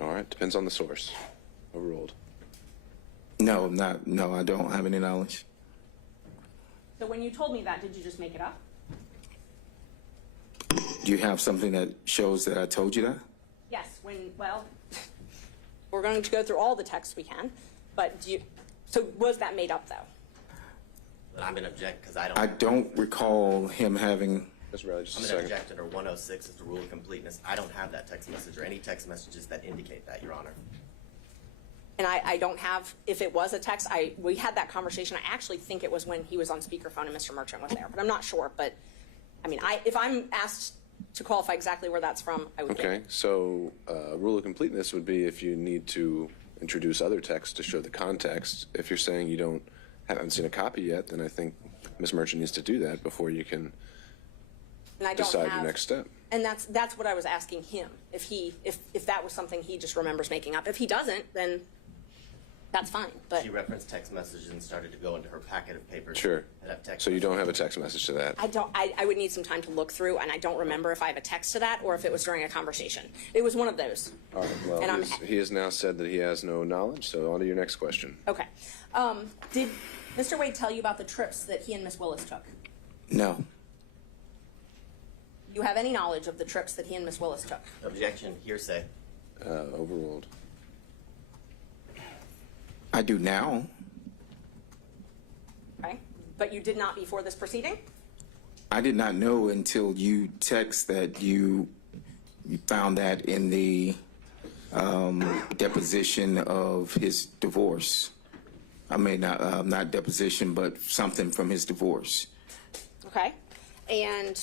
All right, depends on the source. Overruled. No, I don't have any knowledge. So when you told me that, did you just make it up? Do you have something that shows that I told you that? Yes, well, we're going to go through all the texts we can, but so was that made up though? But I'm going to object because I don't recall him having. Mr. Bradley, just I'm a going to second. object under 106 as the rule of completeness. I don't have that text message or any text messages that indicate that, Your Honor. And I don't have, if it was a text, we had that conversation. I actually think it was when he was on speakerphone and Mr. Merchant was there, but I'm not sure. But I mean, if I'm asked to qualify exactly where that's from, I would get Okay, it. so rule of completeness would be if you need to introduce other text to show the context. If you're saying you haven't seen a copy yet, then I think Ms. Merchant needs to do that before you can And I don't decide have, your next step. And that's what I was asking him. If that was something he just remembers making up. If he doesn't, then that's fine. But She referenced text messages and started to go into her packet of papers. Sure. that have text So you don't messages. have a text message to that? I would need some time to look through, and I don't remember if I have a text to that or if it was during a conversation. It was one of those. All right, well, And he has now said that he has no knowledge, so on to your next question. Okay. Did Mr. Wade tell you about the trips that he and Miss Willis took? No. Do you have any knowledge of the trips that he and Miss Willis took? Objection, hearsay. Overruled. I do now. Okay. But you did not before this proceeding? I did not know until you text that you found that in the deposition of his divorce. I mean, not deposition, but something from his divorce. Okay. And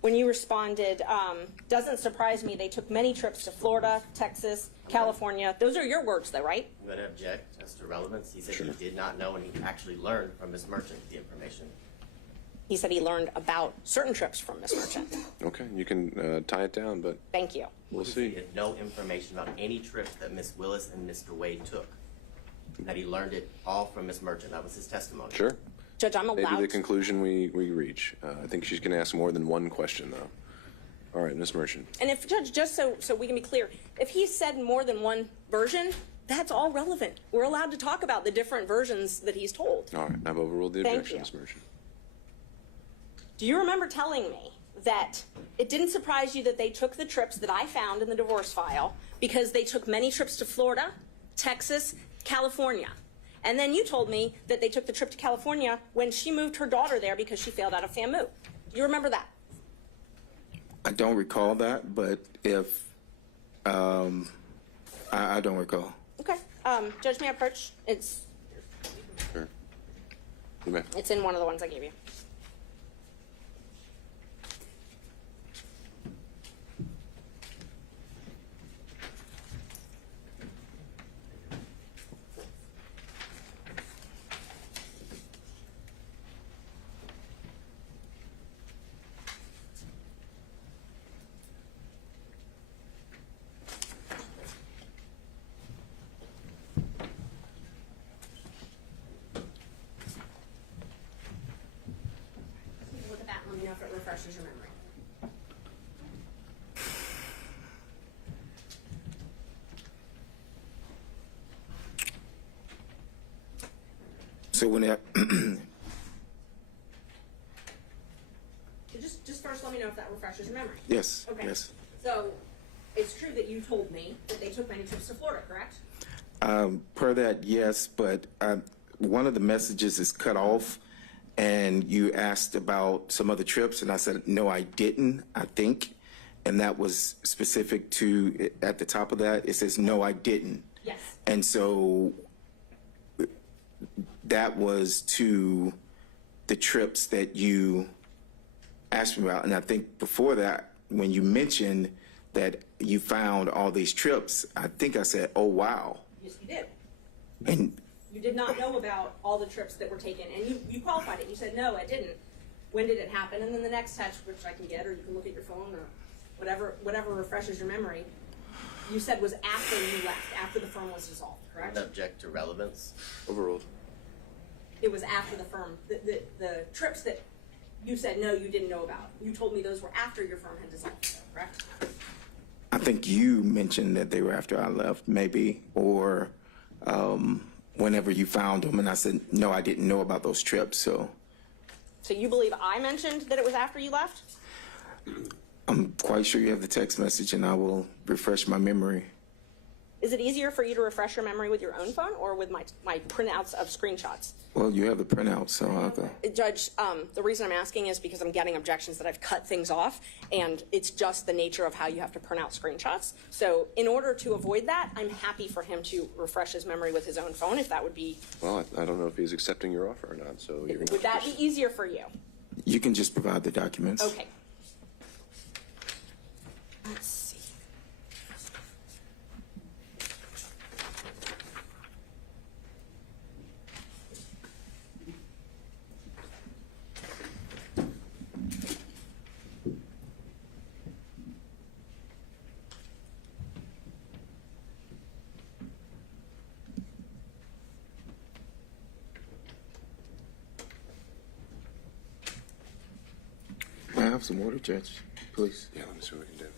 when you responded, doesn't surprise me, they took many trips to Florida, Texas, California. Those are your words, though, right? I'm going to object as to relevance. He said he did not know, and he actually learned from Ms. Merchant the information. He said he learned about certain trips from Miss Merchant. Okay, you can tie it down, but Thank you. we'll He see. had no information about any trips that Ms. Willis and Mr. Wade took. That he learned it all from Ms. Merchant. That was his testimony. Sure. Judge, I'm Maybe allowed the conclusion we reach. I think she's going to ask more than one question, though. All right, Ms. Merchant. And if, Judge, just so we can be clear, if he said more than one version, that's all relevant. We're allowed to talk about the different versions that he's told. All right, I've overruled the Thank objection, you. Ms. Merchant. Do you remember telling me that it didn't surprise you that they took the trips that I found in the divorce file because they took many trips to Florida, Texas, California? And then you told me that they took the trip to California when she moved her daughter there because she failed out of FAMU. Do you remember that? I don't recall that, but if I don't recall. Okay. Judge, may I approach? It's Sure. You may. It's in one of the ones I gave you. Look at that. Let me know if it refreshes your memory. So when it, Just first let me know if that refreshes your memory. yes, Okay. yes. So it's true that you told me that they took many trips to Florida, correct? Per that, yes, but one of the messages is cut off, and you asked about some other trips, and I said, no, I didn't, I think. And that was specific to, at the top of that, it says, no, I didn't. Yes. And so that was to the trips that you asked me about. And I think before that, when you mentioned that you found all these trips, I think I said, oh, wow. Yes, you did. And You did not know about all the trips that were taken, and you qualified it. You said, no, I didn't. When did it happen? And then the next text, which I can get, or you can look at your phone, or whatever refreshes your memory, you said was after you left, after the firm was dissolved, correct? Subject to relevance. Overruled. It was after the firm. The trips that you said, no, you didn't know about. You told me those were after your firm had dissolved, correct? I think you mentioned that they were after I left, maybe, or whenever you found them, and I said, no, I didn't know about those trips, so. So you believe I mentioned that it was after you left? I'm quite sure you have the text message, and I will refresh my memory. Is it easier for you to refresh your memory with your own phone or with my printouts of screenshots? Well, you have the printout, so I'll go. Judge, the reason I'm asking is because I'm getting objections that I've cut things off, and it's just the nature of how you have to print out screenshots. So in order to avoid that, I'm happy for him to refresh his memory with his own phone, if that would be... Well, I don't know if he's accepting your offer or not, so you're gonna... Would that be easier for you? You can just provide the documents. Okay. Let's see. May I have some water, Judge, please? Yeah, let me see what we can do.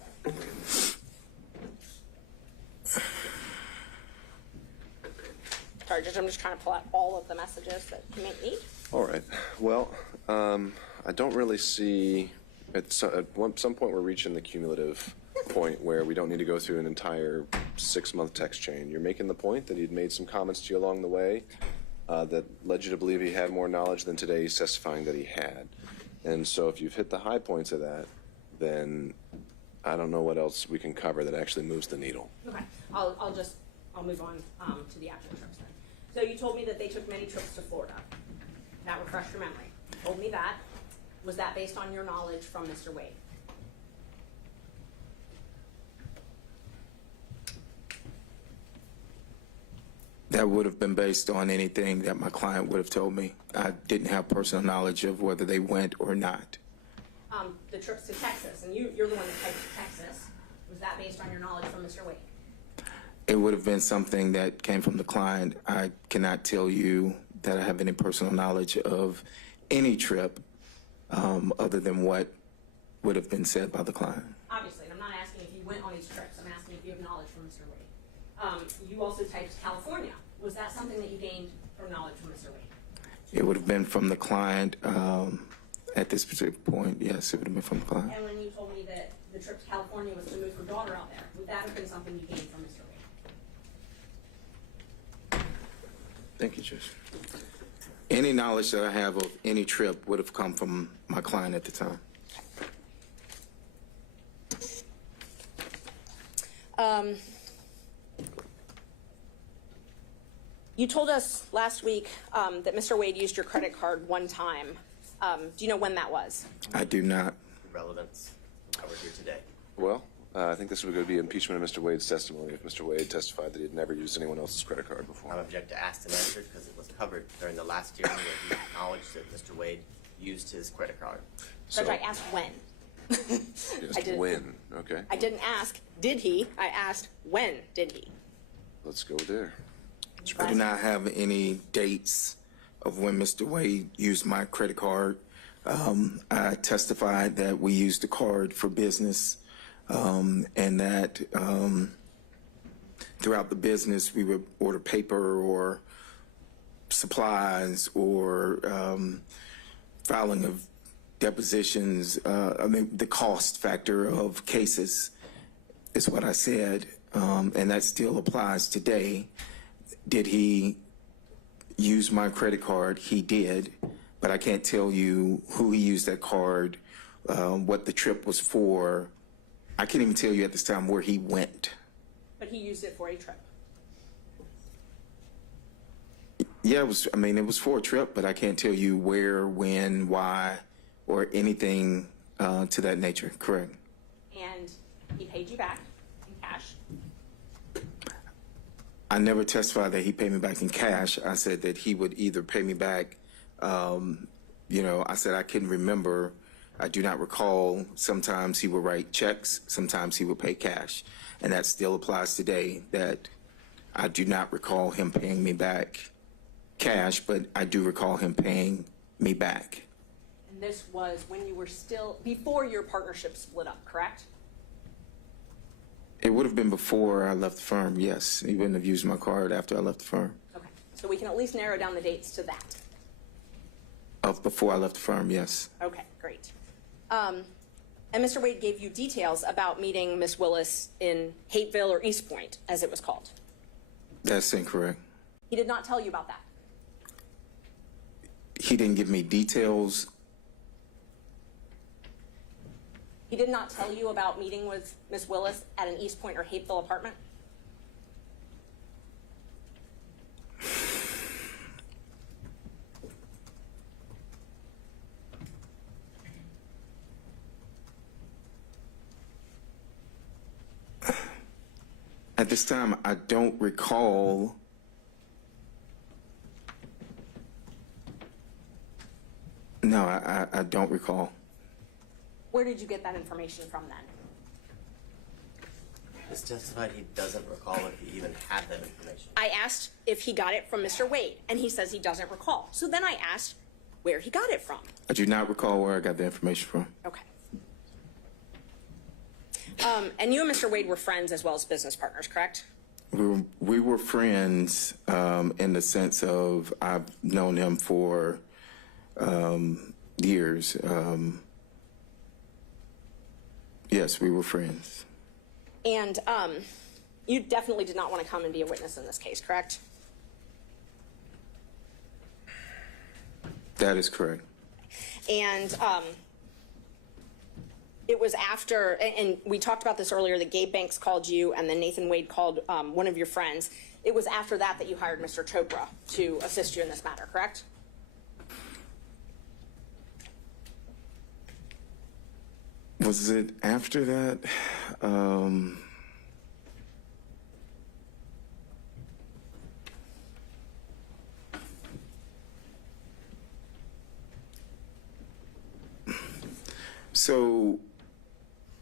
Sorry, Judge, I'm just trying to pull out all of the messages that you may need. All right. Well, I don't really see, at some point we're reaching the cumulative point where we don't need to go through an entire 6-month text chain. You're making the point that he'd made some comments to you along the way that led you to believe he had more knowledge than today he's testifying that he had. And so if you've hit the high points of that, then I don't know what else we can cover that actually moves the needle. Okay, I'll move on to the actual trips then. So you told me that they took many trips to Florida. That refreshed your memory. You told me that. Was that based on your knowledge from Mr. Wade? That would have been based on anything that my client would have told me. I didn't have personal knowledge of whether they went or not. The trips to Texas, and you're the one that typed to Texas. Was that based on your knowledge from Mr. Wade? It would have been something that came from the client. I cannot tell you that I have any personal knowledge of any trip other than what would have been said by the client. Wade's trips. I'm asking if you have knowledge from Mr. Wade. You also typed California. Was that something that you gained from knowledge from Mr. Wade? It would have been from the client at this particular point. Yes, it would have been from the client. And when you told me that the trip to California was to move her daughter out there, would that have been something you gained from Mr. Wade? Thank you, Judge. Any knowledge that I have of any trip would have come from my client at the time. You told us last week that Mr. Wade used your credit card one time. Do you know when that was? I do not. Relevance covered here today. Well, I think this would be impeachment of Mr. Wade's testimony if Mr. Wade testified that he had never used anyone else's credit card before. I object to asked and answered because it was covered during the last hearing where he acknowledged that Mr. Wade used his credit card. Judge, I asked when. Just when, okay. I didn't ask, did he? I asked, when did he? Let's go there. I do not have any dates of when Mr. Wade used my credit card. I testified that we used the card for business and that throughout the business we would order paper or supplies or filing of depositions. I mean, the cost factor of cases is what I said, and that still applies today. Did he use my credit card? He did, but I can't tell you who he used that card, what the trip was for. I can't even tell you at this time where he went. But he used it for a trip. Yeah, it was for a trip, but I can't tell you where, when, why, or anything to that nature. Correct. And he paid you back in cash. I never testified that he paid me back in cash. I said that he would either pay me back, I said I couldn't remember. I do not recall. Sometimes he would write checks. Sometimes he would pay cash. And that still applies today, that I do not recall him paying me back cash, but I do recall him paying me back. And this was when you were still, before your partnership split up, correct? It would have been before I left the firm, yes. He wouldn't have used my card after I left the firm. Okay, so we can at least narrow down the dates to that. Of before I left the firm, yes. Okay, great. And Mr. Wade gave you details about meeting Miss Willis in Hateville or East Point, as it was called. That's incorrect. He did not tell you about that. He didn't give me details. He did not tell you about meeting with Miss Willis at an East Point or Hateville apartment? At this time, I don't recall. No, I don't recall. Where did you get that information from then? He's testified he doesn't recall if he even had that information. I asked if he got it from Mr. Wade, and he says he doesn't recall. So then I asked where he got it from. I do not recall where I got the information from. Okay. And you and Mr. Wade were friends as well as business partners, correct? We were friends in the sense of I've known him for years. Yes, we were friends. And you definitely did not want to come and be a witness in this case, correct? That is correct. And it was after, and we talked about this earlier, that Gabe Banks called you and then Nathan Wade called one of your friends. It was after that that you hired Mr. Chopra to assist you in this matter, correct? Was it after that? So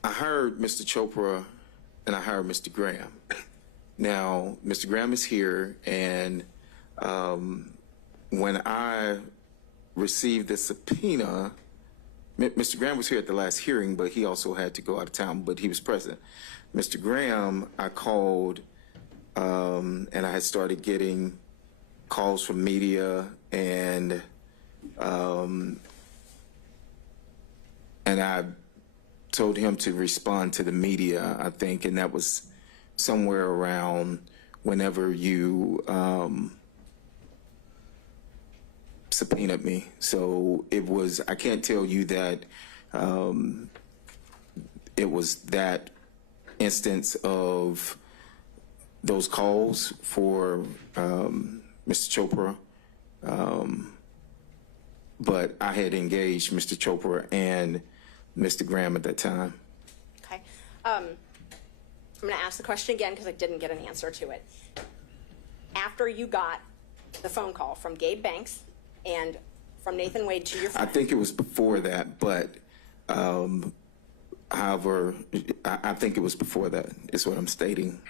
I hired Mr. Chopra and I hired Mr. Graham. Now, Mr. Graham is here, and when I received the subpoena Mr. Graham was here at the last hearing, but he also had to go out of town, but he was present. Mr. Graham, I called, and I had started getting calls from media, and I told him to respond to the media, I think, and that was somewhere around whenever you subpoenaed me. So it was, I can't tell you that it was that instance of those calls for Mr. Chopra, but I had engaged Mr. Chopra and Mr. Graham at that time. Okay. I'm going to ask the question again because I didn't get an answer to it. After you got the phone call from Gabe Banks and from Nathan Wade to your friend. I think it was before that, but however, I think it was before that is what I'm stating.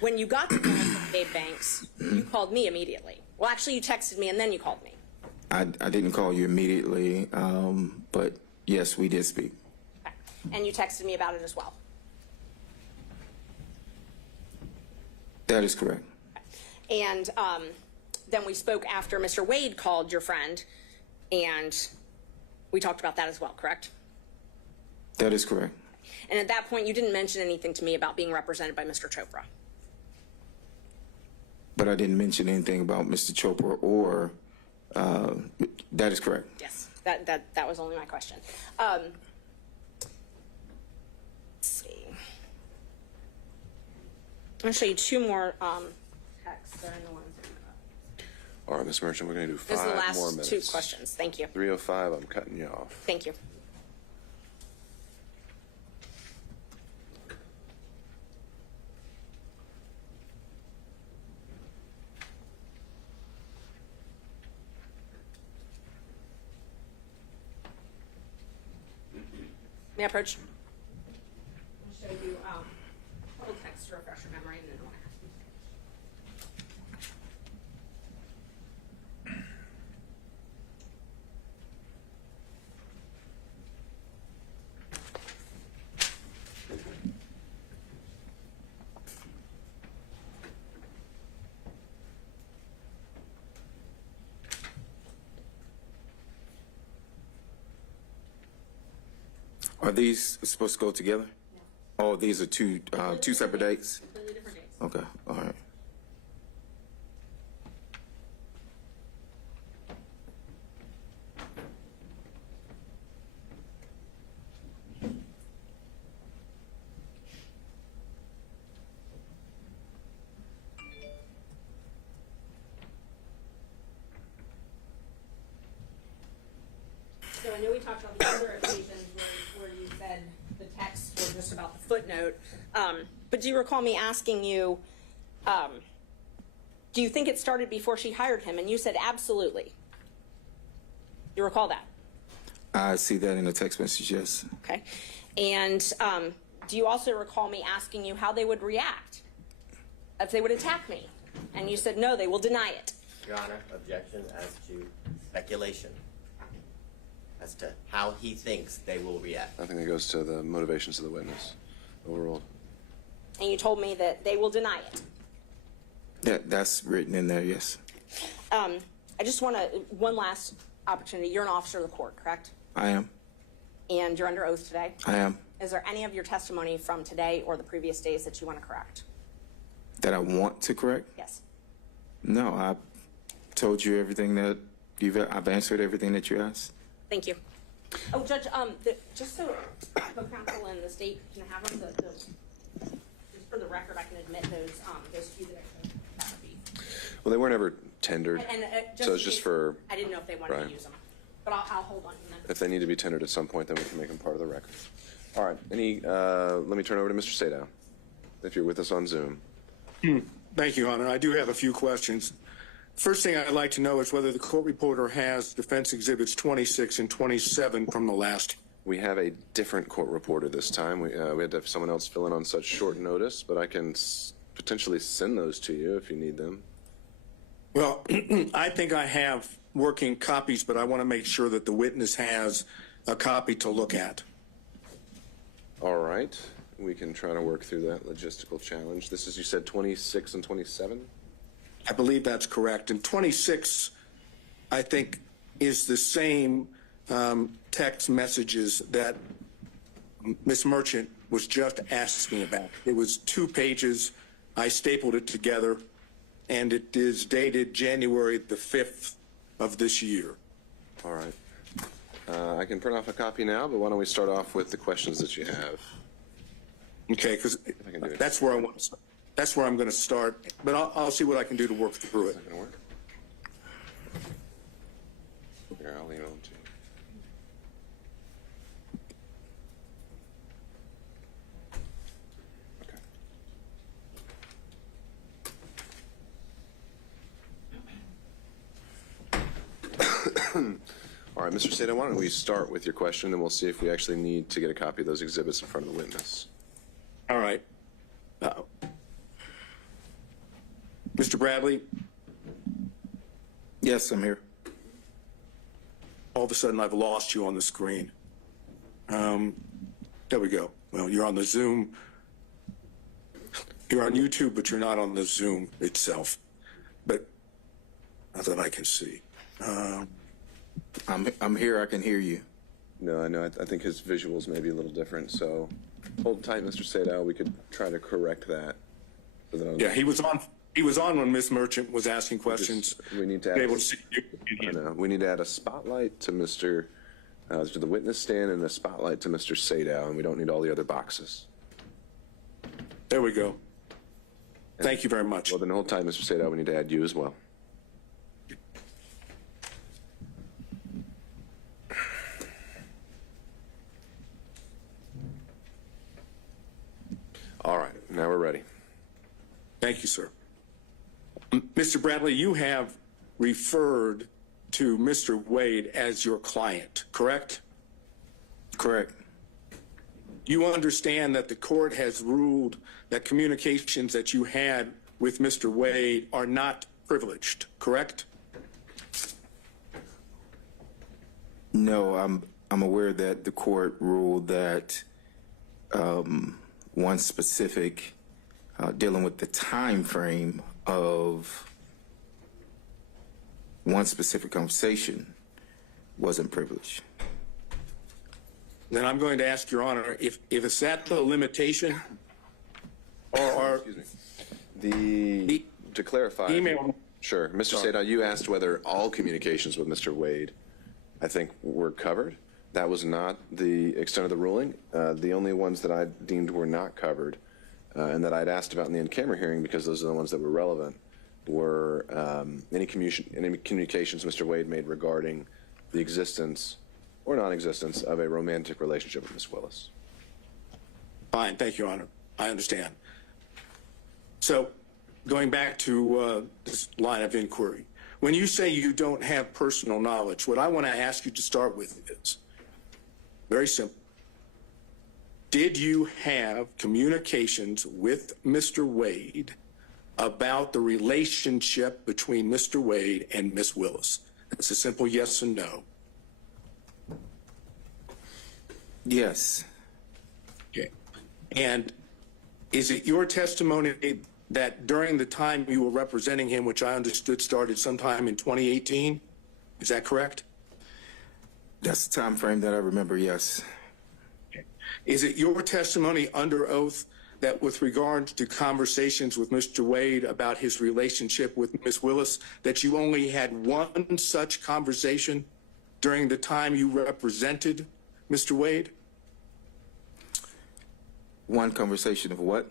When you got the call from Gabe Banks, you called me immediately. Well, actually, you texted me and then you called me. I didn't call you immediately, but yes, we did speak. Okay. And you texted me about it as well. That is correct. Okay. And then we spoke after Mr. Wade called your friend, and we talked about that as well, correct? That is correct. And at that point, you didn't mention anything to me about being represented by Mr. Chopra. But I didn't mention anything about Mr. Chopra or, that is correct. Yes, that was only my question. Let's see. I'm going to show you two more texts. They're in the ones that All right, Ms. Merchant, we're going to do This is the 5 more last minutes. 2 questions. Thank you. 3:05, I'm cutting you off. Thank you. May I approach? I'll show you a couple texts to refresh your memory, and then I want to ask you. Are these supposed to go together? No. Oh, these are two separate dates? Completely different dates. Okay, all right. So I know we talked about the other occasions where you said the texts were just about the footnote, but do you recall me asking you, do you think it started before she hired him? And you said absolutely. You recall that? I see that in the text message, yes. Okay. And do you also recall me asking you how they would react if they would attack me? And you said, no, they will deny it. Your Honor, objection as to speculation as to how he thinks they will react. I think that goes to the motivations of the witness overall. And you told me that they will deny it. That's written in there, yes. I just want to, one last opportunity. You're an officer of the court, correct? I am. And you're under oath today? I am. Is there any of your testimony from today or the previous days that you want to correct? That I want to correct? Yes. No, I told you everything that I've answered everything that you asked. Thank you. Oh, Judge, just so the counsel and the state can have them, just for the record, I can admit those few that I showed. That would be. Well, they weren't ever tendered, And so it's just for, I didn't know if they wanted right. to use them, but I'll hold on to them. if they need to be tendered at some point, then we can make them part of the record. All right, let me turn over to Mr. Sadow, if you're with us on Zoom. Thank you, Honor. I do have a few questions. First thing I'd like to know is whether the court reporter has defense exhibits 26 and 27 from the last. We have a different court reporter this time. We had to have someone else fill in on such short notice, but I can potentially send those to you if you need them. Well, I think I have working copies, but I want to make sure that the witness has a copy to look at. All right. We can try to work through that logistical challenge. This is, you said 26 and 27? I believe that's correct. And 26, I think, is the same text messages that Ms. Merchant was just asking me about. It was 2 pages. I stapled it together, and it is dated January the 5th of this year. All right. I can print off a copy now, but why don't we start off with the questions that you have? Okay, because that's where I want to start. That's where I'm going to start, but I'll see what I can do to work through it. Is that going to work? Here, I'll email them to you. All right, Mr. Sada, why don't we start with your question, and we'll see if we actually need to get a copy of those exhibits in front of the witness. All right. Mr. Bradley? Yes, I'm here. All of a sudden, I've lost you on the screen. There we go. Well, you're on the Zoom. You're on YouTube, but you're not on the Zoom itself. But not that I can see. I'm here. I can hear you. No, I know. I think his visuals may be a little different, so hold tight, Mr. Sada. We could try to correct that. So that Yeah, he was on. He was on when Ms. Merchant was asking questions. We need to Be add, able to see you. I know. We need to add a spotlight to Mr. To the witness stand and a spotlight to Mr. Sada, and we don't need all the other boxes. There we go. Thank you very much. Well, then hold tight, Mr. Sada. We need to add you as well. All right, now we're ready. Thank you, sir. Mr. Bradley, you have referred to Mr. Wade as your client, correct? Correct. You understand that the court has ruled that communications that you had with Mr. Wade are not privileged, correct? No, I'm aware that the court ruled that one specific dealing with the time frame of one specific conversation wasn't privileged. Then I'm going to ask Your Honor if it's that the limitation, or Excuse me. To clarify. email. Sure. Mr. Sada, you asked whether all communications with Mr. Wade, I think, were covered. That was not the extent of the ruling. The only ones that I deemed were not covered and that I'd asked about in the in-camera hearing, because those are the ones that were relevant, were any communications Mr. Wade made regarding the existence or non-existence of a romantic relationship with Ms. Willis. Fine, thank you, Your Honor. I understand. So, going back to this line of inquiry, when you say you don't have personal knowledge, what I want to ask you to start with is very simple. Did you have communications with Mr. Wade about the relationship between Mr. Wade and Ms. Willis? It's a simple yes and no. Yes. Okay. And is it your testimony that during the time you were representing him, which I understood started sometime in 2018, is that correct? That's the time frame that I remember, yes. Okay. Is it your testimony under oath that with regard to conversations with Mr. Wade about his relationship with Ms. Willis, that you only had one such conversation during the time you represented Mr. Wade? One conversation of what?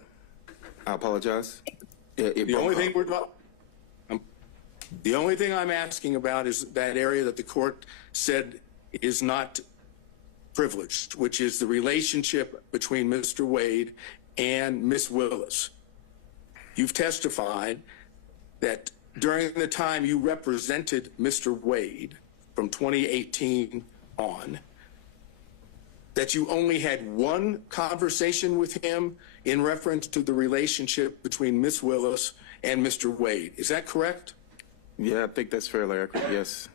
I apologize. The only thing I'm asking about is that area that the court said is not privileged, which is the relationship between Mr. Wade and Ms. Willis. You've testified that during the time you represented Mr. Wade from 2018 on, that you only had one conversation with him in reference to the relationship between Ms. Willis and Mr. Wade. Is that correct? Yeah, I think that's fairly accurate, yes.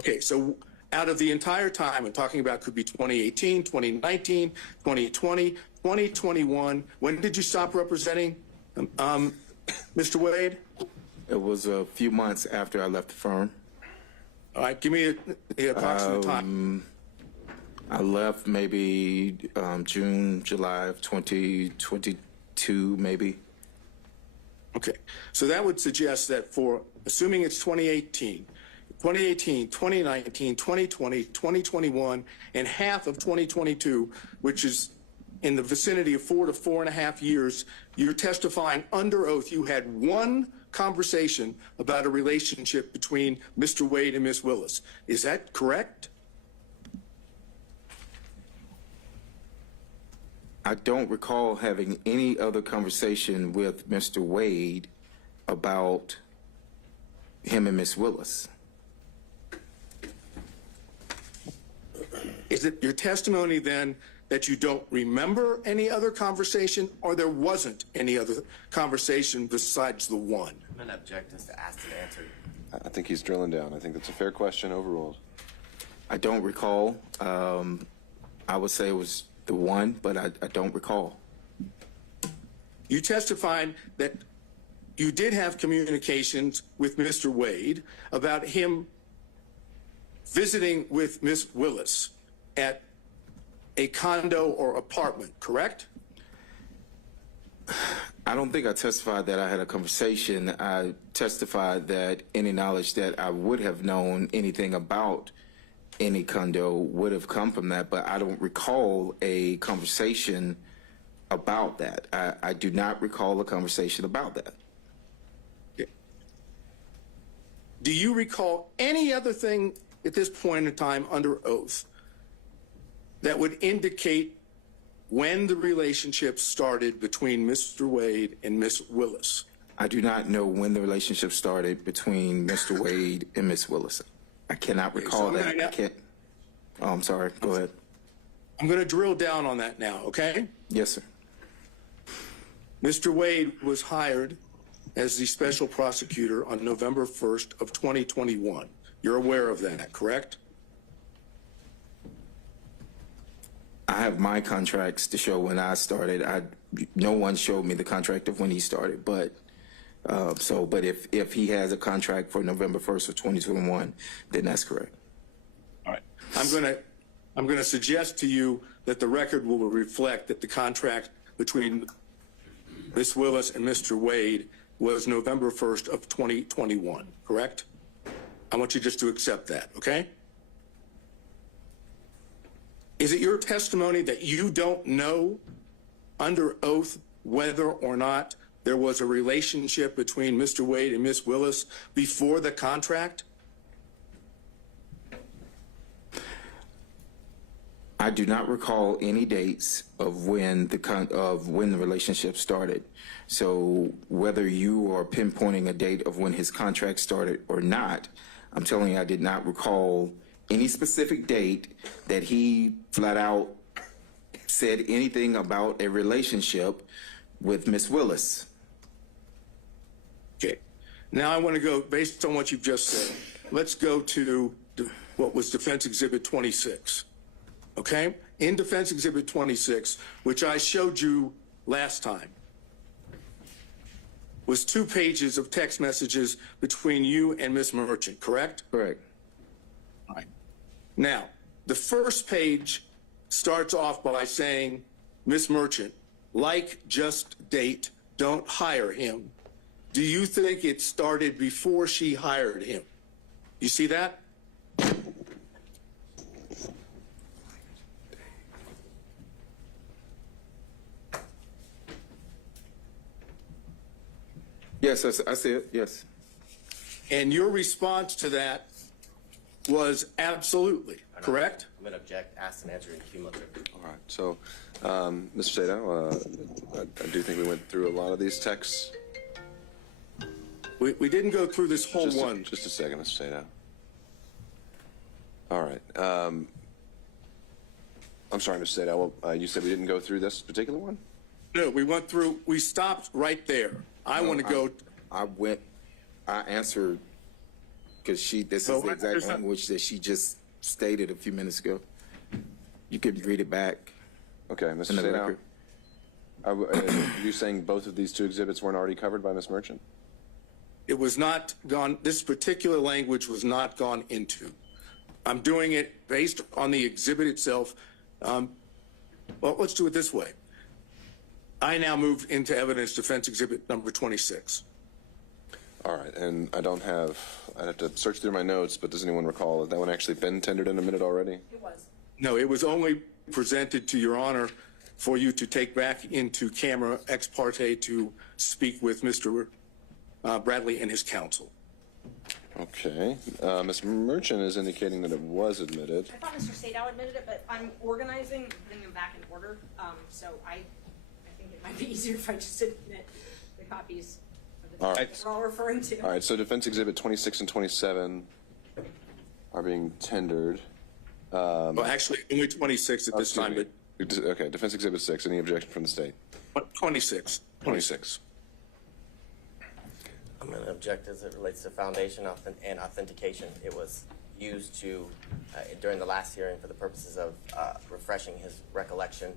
Okay, so out of the entire time, I'm talking about could be 2018, 2019, 2020, 2021. When did you stop representing Mr. Wade? It was a few months after I left the firm. All right, give me the approximate time. I left maybe June, July of 2022, maybe. Okay, so that would suggest that for, assuming it's 2018, 2019, 2020, 2021, and half of 2022, which is in the vicinity of 4 to 4.5 years, you're testifying under oath you had one conversation about a relationship between Mr. Wade and Ms. Willis. Is that correct? I don't recall having any other conversation with Mr. Wade about him and Ms. Willis. Is it your testimony then that you don't remember any other conversation, or there wasn't any other conversation besides the one? I'm going to object as to asked and answered. I think he's drilling down. I think that's a fair question, overruled. I don't recall. I would say it was the one, but I don't recall. You testified that you did have communications with Mr. Wade about him visiting with Ms. Willis at a condo or apartment, correct? I don't think I testified that I had a conversation. I testified that any knowledge that I would have known anything about any condo would have come from that, but I don't recall a conversation about that. I do not recall a conversation about that. Okay. Do you recall any other thing at this point in time under oath that would indicate when the relationship started between Mr. Wade and Ms. Willis? I do not know when the relationship started between Mr. Wade and Ms. Willis. I cannot recall that. I can't. Oh, I'm sorry. Go ahead. I'm going to drill down on that now, okay? Yes, sir. Mr. Wade was hired as the special prosecutor on November 1st of 2021. You're aware of that, correct? I have my contracts to show when I started. No one showed me the contract of when he started, but but if he has a contract for November 1st of 2021, then that's correct. All right. I'm going to suggest to you that the record will reflect that the contract between Ms. Willis and Mr. Wade was November 1st of 2021, correct? I want you just to accept that, okay? Is it your testimony that you don't know under oath whether or not there was a relationship between Mr. Wade and Ms. Willis before the contract? I do not recall any dates of when the relationship started. So whether you are pinpointing a date of when his contract started or not, I'm telling you I did not recall any specific date that he flat out said anything about a relationship with Ms. Willis. Okay. Now I want to go, based on what you've just said, let's go to what was Defense Exhibit 26. Okay? In Defense Exhibit 26, which I showed you last time, was 2 pages of text messages between you and Ms. Merchant, correct? Correct. All right. Now, the first page starts off by saying, Ms. Merchant, like, just date, don't hire him. Do you think it started before she hired him? You see that? Yes, I see it, yes. And your response to that was absolutely, correct? I'm going to object, asked and answered, and cumulative. All right. So, Mr. Sato, I do think we went through a lot of these texts. We didn't go through this whole one. Just a second, Mr. Sato. All right. I'm sorry, Mr. Sato. You said we didn't go through this particular one? No, we stopped right there. I want to go. I answered because this So is the what- exact there's not- language that she just stated a few minutes ago. You could read it back Okay, Mr. in the Sadow, record. are you saying both of these two exhibits weren't already covered by Ms. Merchant? It was not gone, this particular language was not gone into. I'm doing it based on the exhibit itself. Well, let's do it this way. I now move into evidence defense exhibit number 26. All right, and I'd have to search through my notes, but does anyone recall that one actually been tendered in a minute already? It was. No, it was only presented to Your Honor for you to take back into camera ex parte to speak with Mr. Bradley and his counsel. Okay, Ms. Merchant is indicating that it was admitted. I thought Mr. Sadow admitted it, but I'm organizing, putting them back in order. So I think it might be easier if I just admit the copies of the All that we're all referring to. All right, so defense exhibit 26 and 27 are being tendered. Well, actually, only 26 at this time, Okay, defense exhibit 6, any objection from the state? but 26. 26. I'm going to object as it relates to foundation and authentication. It was used to, during the last hearing for the purposes of refreshing his recollection,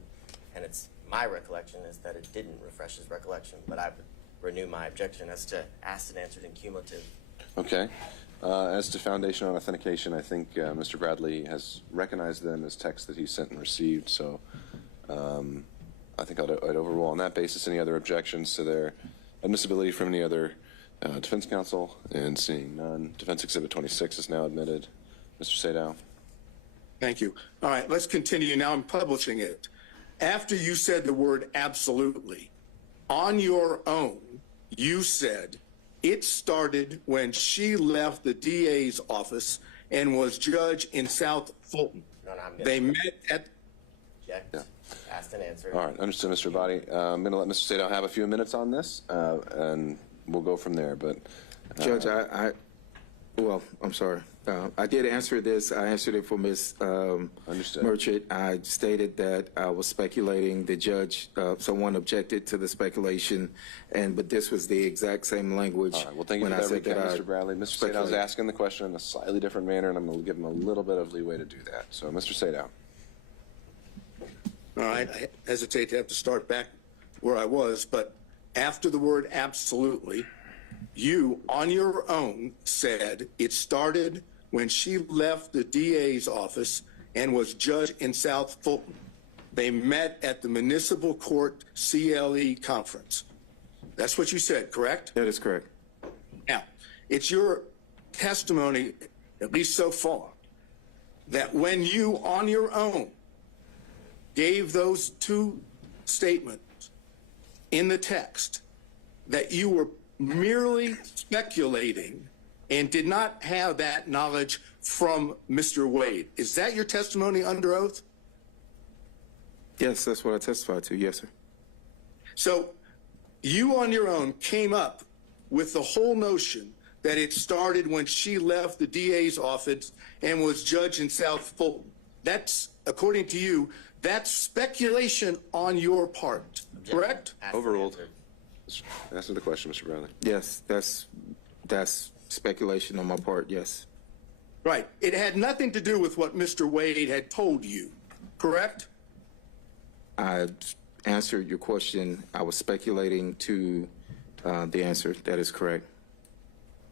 and it's my recollection is that it didn't refresh his recollection, but I would renew my objection as to asked and answered and cumulative. Okay. As to foundation on authentication, I think Mr. Bradley has recognized them as texts that he sent and received, so I think I'd overrule on that basis any other objections to their admissibility from any other defense counsel, and seeing none, defense exhibit 26 is now admitted. Mr. Sadow. Thank you. All right, let's continue. Now I'm publishing it. After you said the word absolutely, on your own, you said it started when she left the DA's office and was judge in South Fulton. No, I'm They met at... Object. Asked and answered. All right, understood, Mr. Body. I'm going to let Mr. Sadow have a few minutes on this, and we'll go from there. But Judge, I'm sorry. I did answer this. I answered it for Ms. Merchant. I stated that I was speculating. The judge, someone objected to the speculation, but this was the exact same language. all right, well, thank you for that recap, Mr. Bradley. Mr. Sadow is asking the question in a slightly different manner, and I'm going to give him a little bit of leeway to do that. So, Mr. Sadow. All right, I hesitate to have to start back where I was, but after the word absolutely, you, on your own, said it started when she left the DA's office and was judge in South Fulton. They met at the municipal court CLE conference. That's what you said, correct? That is correct. Now, it's your testimony, at least so far, that when you, on your own, gave those two statements in the text, that you were merely speculating and did not have that knowledge from Mr. Wade. Is that your testimony under oath? Yes, that's what I testified to. Yes, sir. So you on your own came up with the whole notion that it started when she left the DA's office and was judge in South Fulton. That's, according to you, that's speculation on your part, correct? Overruled. Answer the question, Mr. Bradley. Yes, that's speculation on my part. Yes. Right. It had nothing to do with what Mr. Wade had told you, correct? I answered your question. I was speculating to the answer. That is correct.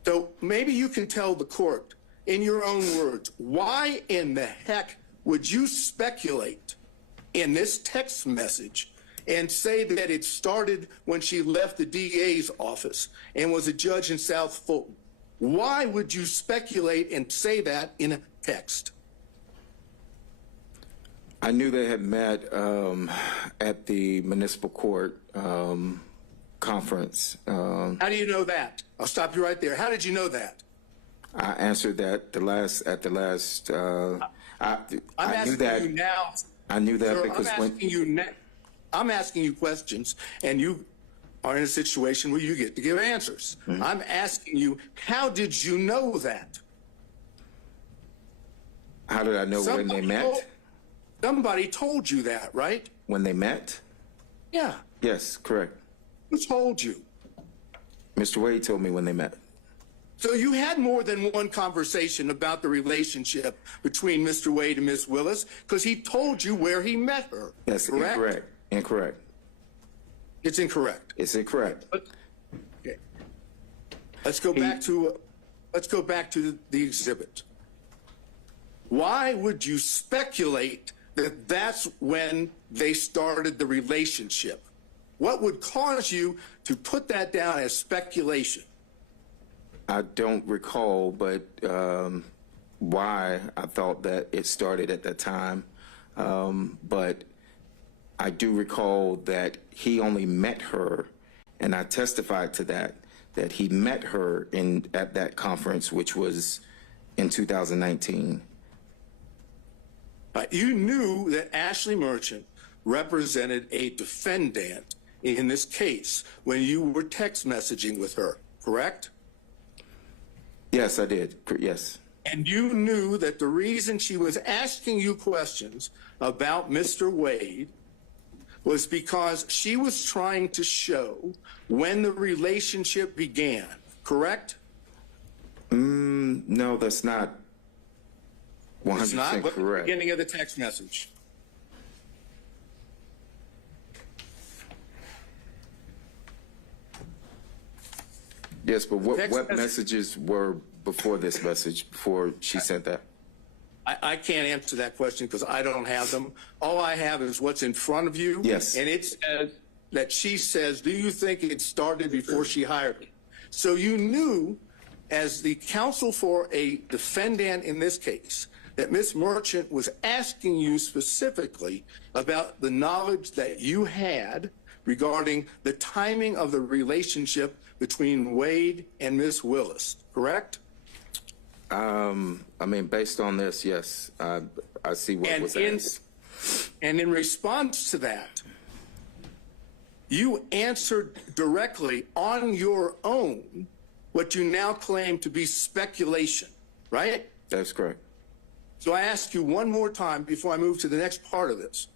So maybe you can tell the court, in your own words, why in the heck would you speculate in this text message and say that it started when she left the DA's office and was a judge in South Fulton? Why would you speculate and say that in a text? I knew they had met at the municipal court conference. How do you know that? I'll stop you right there. How did you know that? I answered that at the last. I knew that. You now. I knew that Sir, because I'm asking you questions, and you are in a situation where you get to give answers. Mm-hmm. I'm asking you, how did you know that? How did I know when they met? Somebody told you that, right? When they met? Yeah. Yes, correct. Who told you? Mr. Wade told me when they met. So you had more than one conversation about the relationship between Mr. Wade and Ms. Willis because he told you where he met her. That's correct? incorrect. Incorrect. It's incorrect. It's incorrect. Okay. Let's go back to the exhibit. Why would you speculate that that's when they started the relationship? What would cause you to put that down as speculation? I don't recall, but why I thought that it started at that time. But I do recall that he only met her, and I testified to that he met her at that conference, which was in 2019. You knew that Ashley Merchant represented a defendant in this case when you were text messaging with her, correct? Yes, I did. Yes. And you knew that the reason she was asking you questions about Mr. Wade was because she was trying to show when the relationship began, correct? No, that's not 100% It's not. Look at the correct. beginning of the text message. Yes, but what Text message- messages were before this message, before she sent that? I can't answer that question because I don't have them. All I have is what's in front of you. Yes. And it says that she says, do you think it started before she hired me? So you knew, as the counsel for a defendant in this case, that Ms. Merchant was asking you specifically about the knowledge that you had regarding the timing of the relationship between Wade and Ms. Willis, correct? I mean, based on this, yes, I see what was asked. And in response to that, you answered directly on your own what you now claim to be speculation, right? That's correct. So I ask you one more time before I move to the next part of this.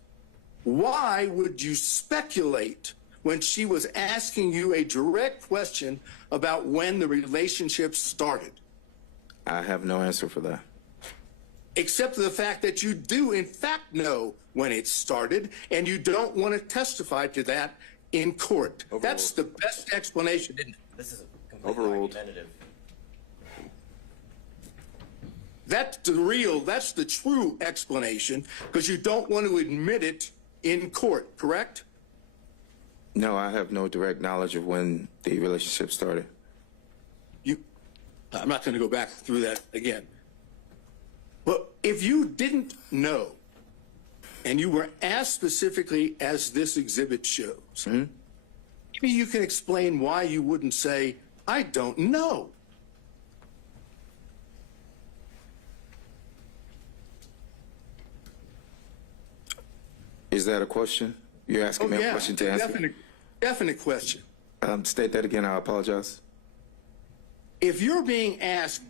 Why would you speculate when she was asking you a direct question about when the relationship started? I have no answer for that. Except for the fact that you do, in fact, know when it started, and you don't want to testify to that in court. Overruled. That's the best explanation, isn't it? This is completely Overruled. argumentative. That's the true explanation, because you don't want to admit it in court, correct? No, I have no direct knowledge of when the relationship started. I'm not going to go back through that again. But if you didn't know, and you were asked specifically as this exhibit shows, maybe you can explain why you wouldn't say, I don't know. Is that a question? You're asking me a question to answer? Definite question. State that again. I apologize. If you're being asked,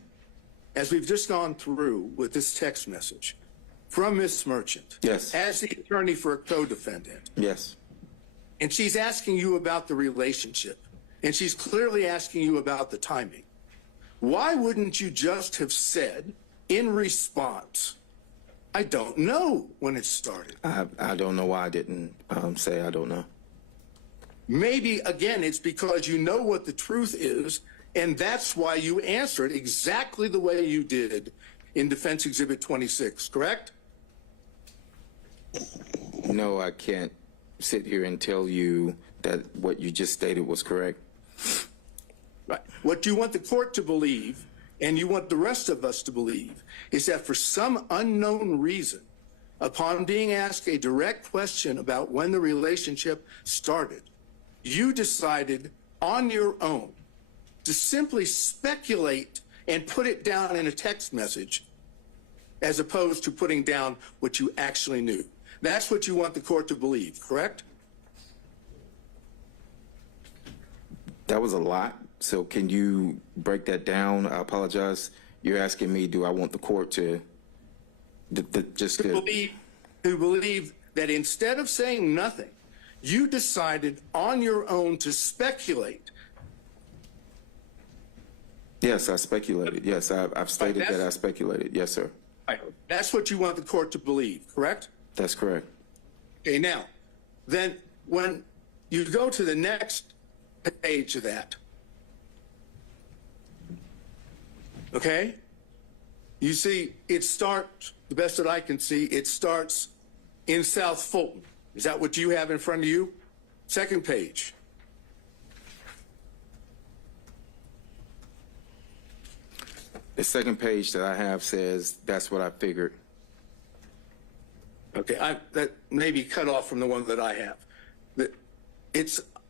as we've just gone through with this text message from Ms. Merchant, Yes. as the attorney for a co-defendant, Yes. and she's asking you about the relationship, and she's clearly asking you about the timing, why wouldn't you just have said in response, I don't know when it started? I don't know why I didn't say I don't know. Maybe, again, it's because you know what the truth is, and that's why you answered exactly the way you did in Defense Exhibit 26, correct? No, I can't sit here and tell you that what you just stated was correct. Right. What you want the court to believe, and you want the rest of us to believe, is that for some unknown reason, upon being asked a direct question about when the relationship started, you decided on your own to simply speculate and put it down in a text message as opposed to putting down what you actually knew. That's what you want the court to believe, correct? That was a lot. So can you break that down? I apologize. You're asking me, do I want the court to believe that instead of saying nothing, you decided on your own to speculate Yes, I speculated. Yes, I've stated that's- that I speculated. Yes, sir. Right. That's what you want the court to believe, correct? That's correct. Okay, now, then when you go to the next page of that, okay, you see it starts, the best that I can see, it starts in South Fulton. Is that what you have in front of you? Second page. The second page that I have says that's what I figured. Okay, that may be cut off from the one that I have.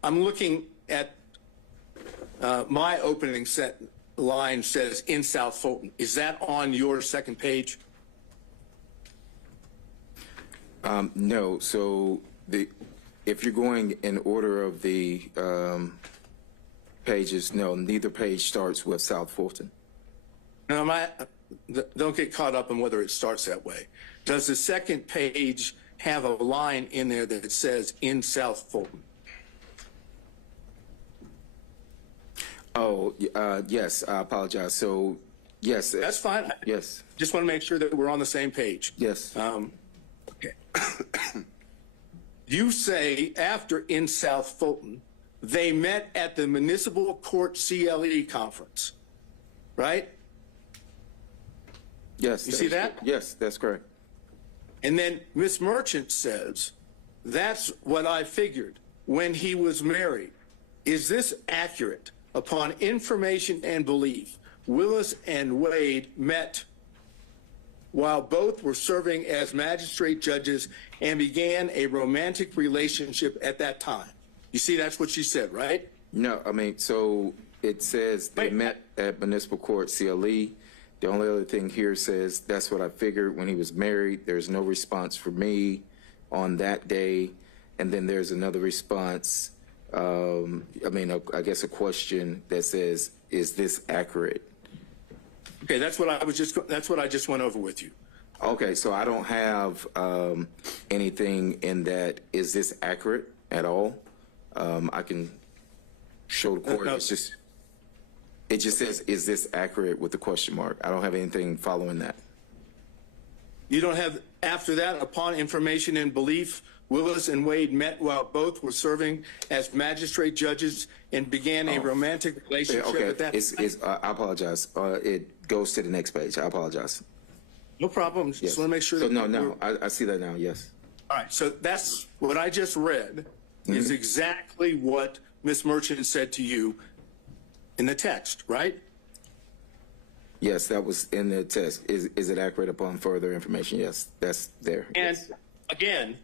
I'm looking at my opening line says in South Fulton. Is that on your second page? No. So if you're going in order of the pages, no, neither page starts with South Fulton. No, don't get caught up in whether it starts that way. Does the second page have a line in there that says in South Fulton? Oh, yes, I apologize. So, yes. That's fine. Yes. Just want to make sure that we're on the same page. Yes. Okay. You say after in South Fulton, they met at the Municipal Court CLE conference, right? Yes. You see that? Yes, that's correct. And then Miss Merchant says, that's what I figured when he was married. Is this accurate? Upon information and belief, Willis and Wade met while both were serving as magistrate judges and began a romantic relationship at that time. You see, that's what she said, right? No, I mean, so it says they met at Municipal Court CLE. The only other thing here says that's what I figured when he was married. There's no response for me on that day. And then there's another response, I guess a question that says, is this accurate? Okay, that's what I just went over with you. Okay, so I don't have anything in that, is this accurate at all? I can show the court. No. It just says, is this accurate with the question mark? I don't have anything following that. You don't have, after that, upon information and belief, Willis and Wade met while both were serving as magistrate judges and began a romantic relationship at that time? I apologize. It goes to the next page. I apologize. No problem. Just Yes. want to make sure So that I see that now, yes. All right, so that's what I just read is exactly what Ms. Merchant said to you in the text, right? Yes, that was in the test. Is it accurate upon further information? Yes, that's there. And Yes. again,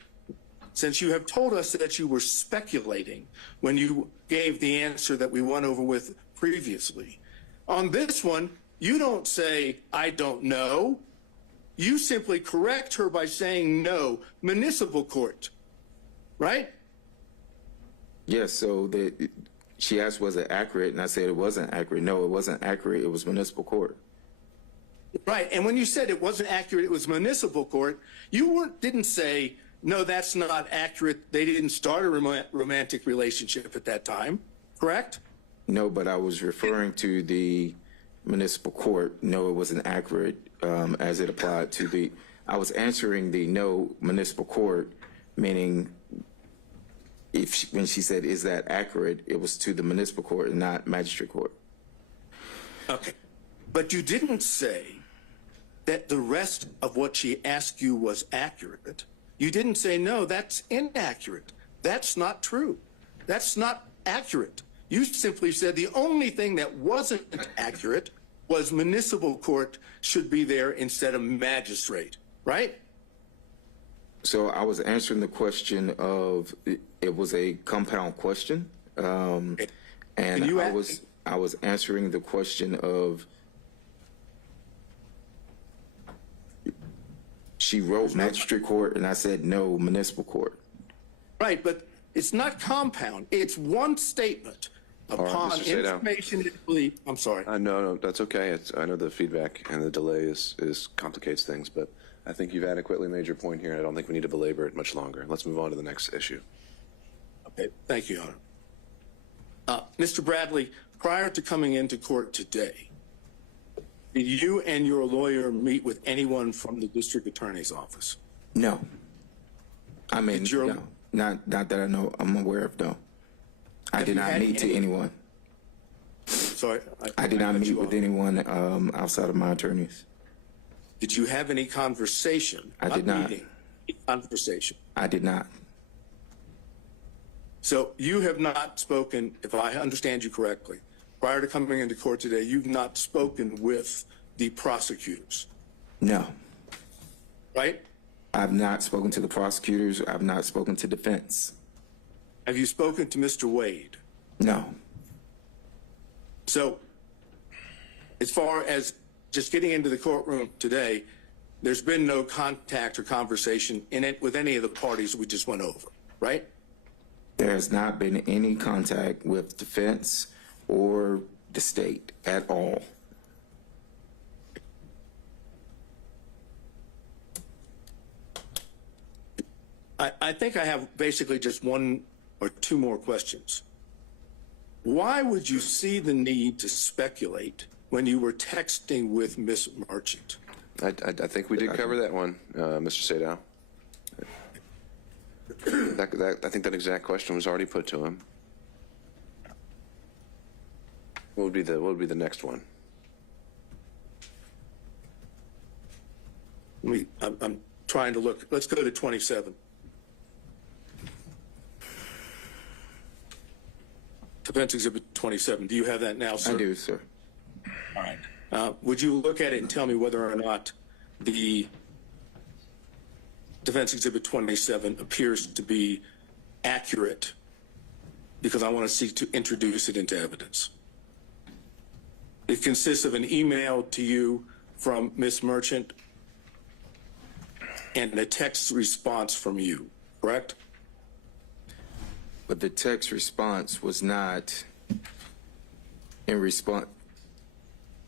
since you have told us that you were speculating when you gave the answer that we went over with previously, on this one, you don't say, I don't know. You simply correct her by saying no, municipal court, right? Yes, so she asked, was it accurate? And I said it wasn't accurate. No, it wasn't accurate. It was municipal court. Right, and when you said it wasn't accurate, it was municipal court, you didn't say, no, that's not accurate. They didn't start a romantic relationship at that time, correct? No, but I was referring to the municipal court. No, it wasn't accurate as it applied to I was answering the no municipal court, meaning when she said, is that accurate, it was to the municipal court and not magistrate court. Okay, but you didn't say that the rest of what she asked you was accurate. You didn't say, no, that's inaccurate. That's not true. That's not accurate. You simply said the only thing that wasn't accurate was municipal court should be there instead of magistrate, right? So I was answering the question of, it was a compound question. And I was answering the question of, she wrote magistrate court and I said no, municipal court. Right, but it's not compound. It's one statement upon Mr. Sadow. information and belief. I'm sorry. No, that's okay. I know the feedback and the delay is complicates things, but I think you've adequately made your point here, and I don't think we need to belabor it much longer. Let's move on to the next issue. Okay, thank you, Your Honor. Mr. Bradley, prior to coming into court today, Did you and your lawyer meet with anyone from the district attorney's office? No. I mean, Did your- no. Not that I know, I'm aware of, no. I Have did you not had meet to any- anyone. Sorry. I did not cut meet you with off. anyone outside of my attorneys. Did you have any conversation? I did not. Meeting, conversation. I did not. So you have not spoken, if I understand you correctly, prior to coming into court today, you've not spoken with the prosecutors, No. right? I've not spoken to the prosecutors. I've not spoken to defense. Have you spoken to Mr. Wade? No. So as far as just getting into the courtroom today, there's been no contact or conversation in it with any of the parties we just went over, right? There has not been any contact with defense or the state at all. I think I have basically just one or two more questions. Why would you see the need to speculate when you were texting with Miss Merchant? I think we did cover that one, Mr. Sadow. I think that exact question was already put to him. What would be the next one? I'm trying to look. Let's go to 27. Defense Exhibit 27. Do you have that now, sir? I do, sir. All right. Would you look at it and tell me whether or not the Defense Exhibit 27 appears to be accurate? Because I want to seek to introduce it into evidence. It consists of an email to you from Miss Merchant and a text response from you, correct? But the text response was not in response.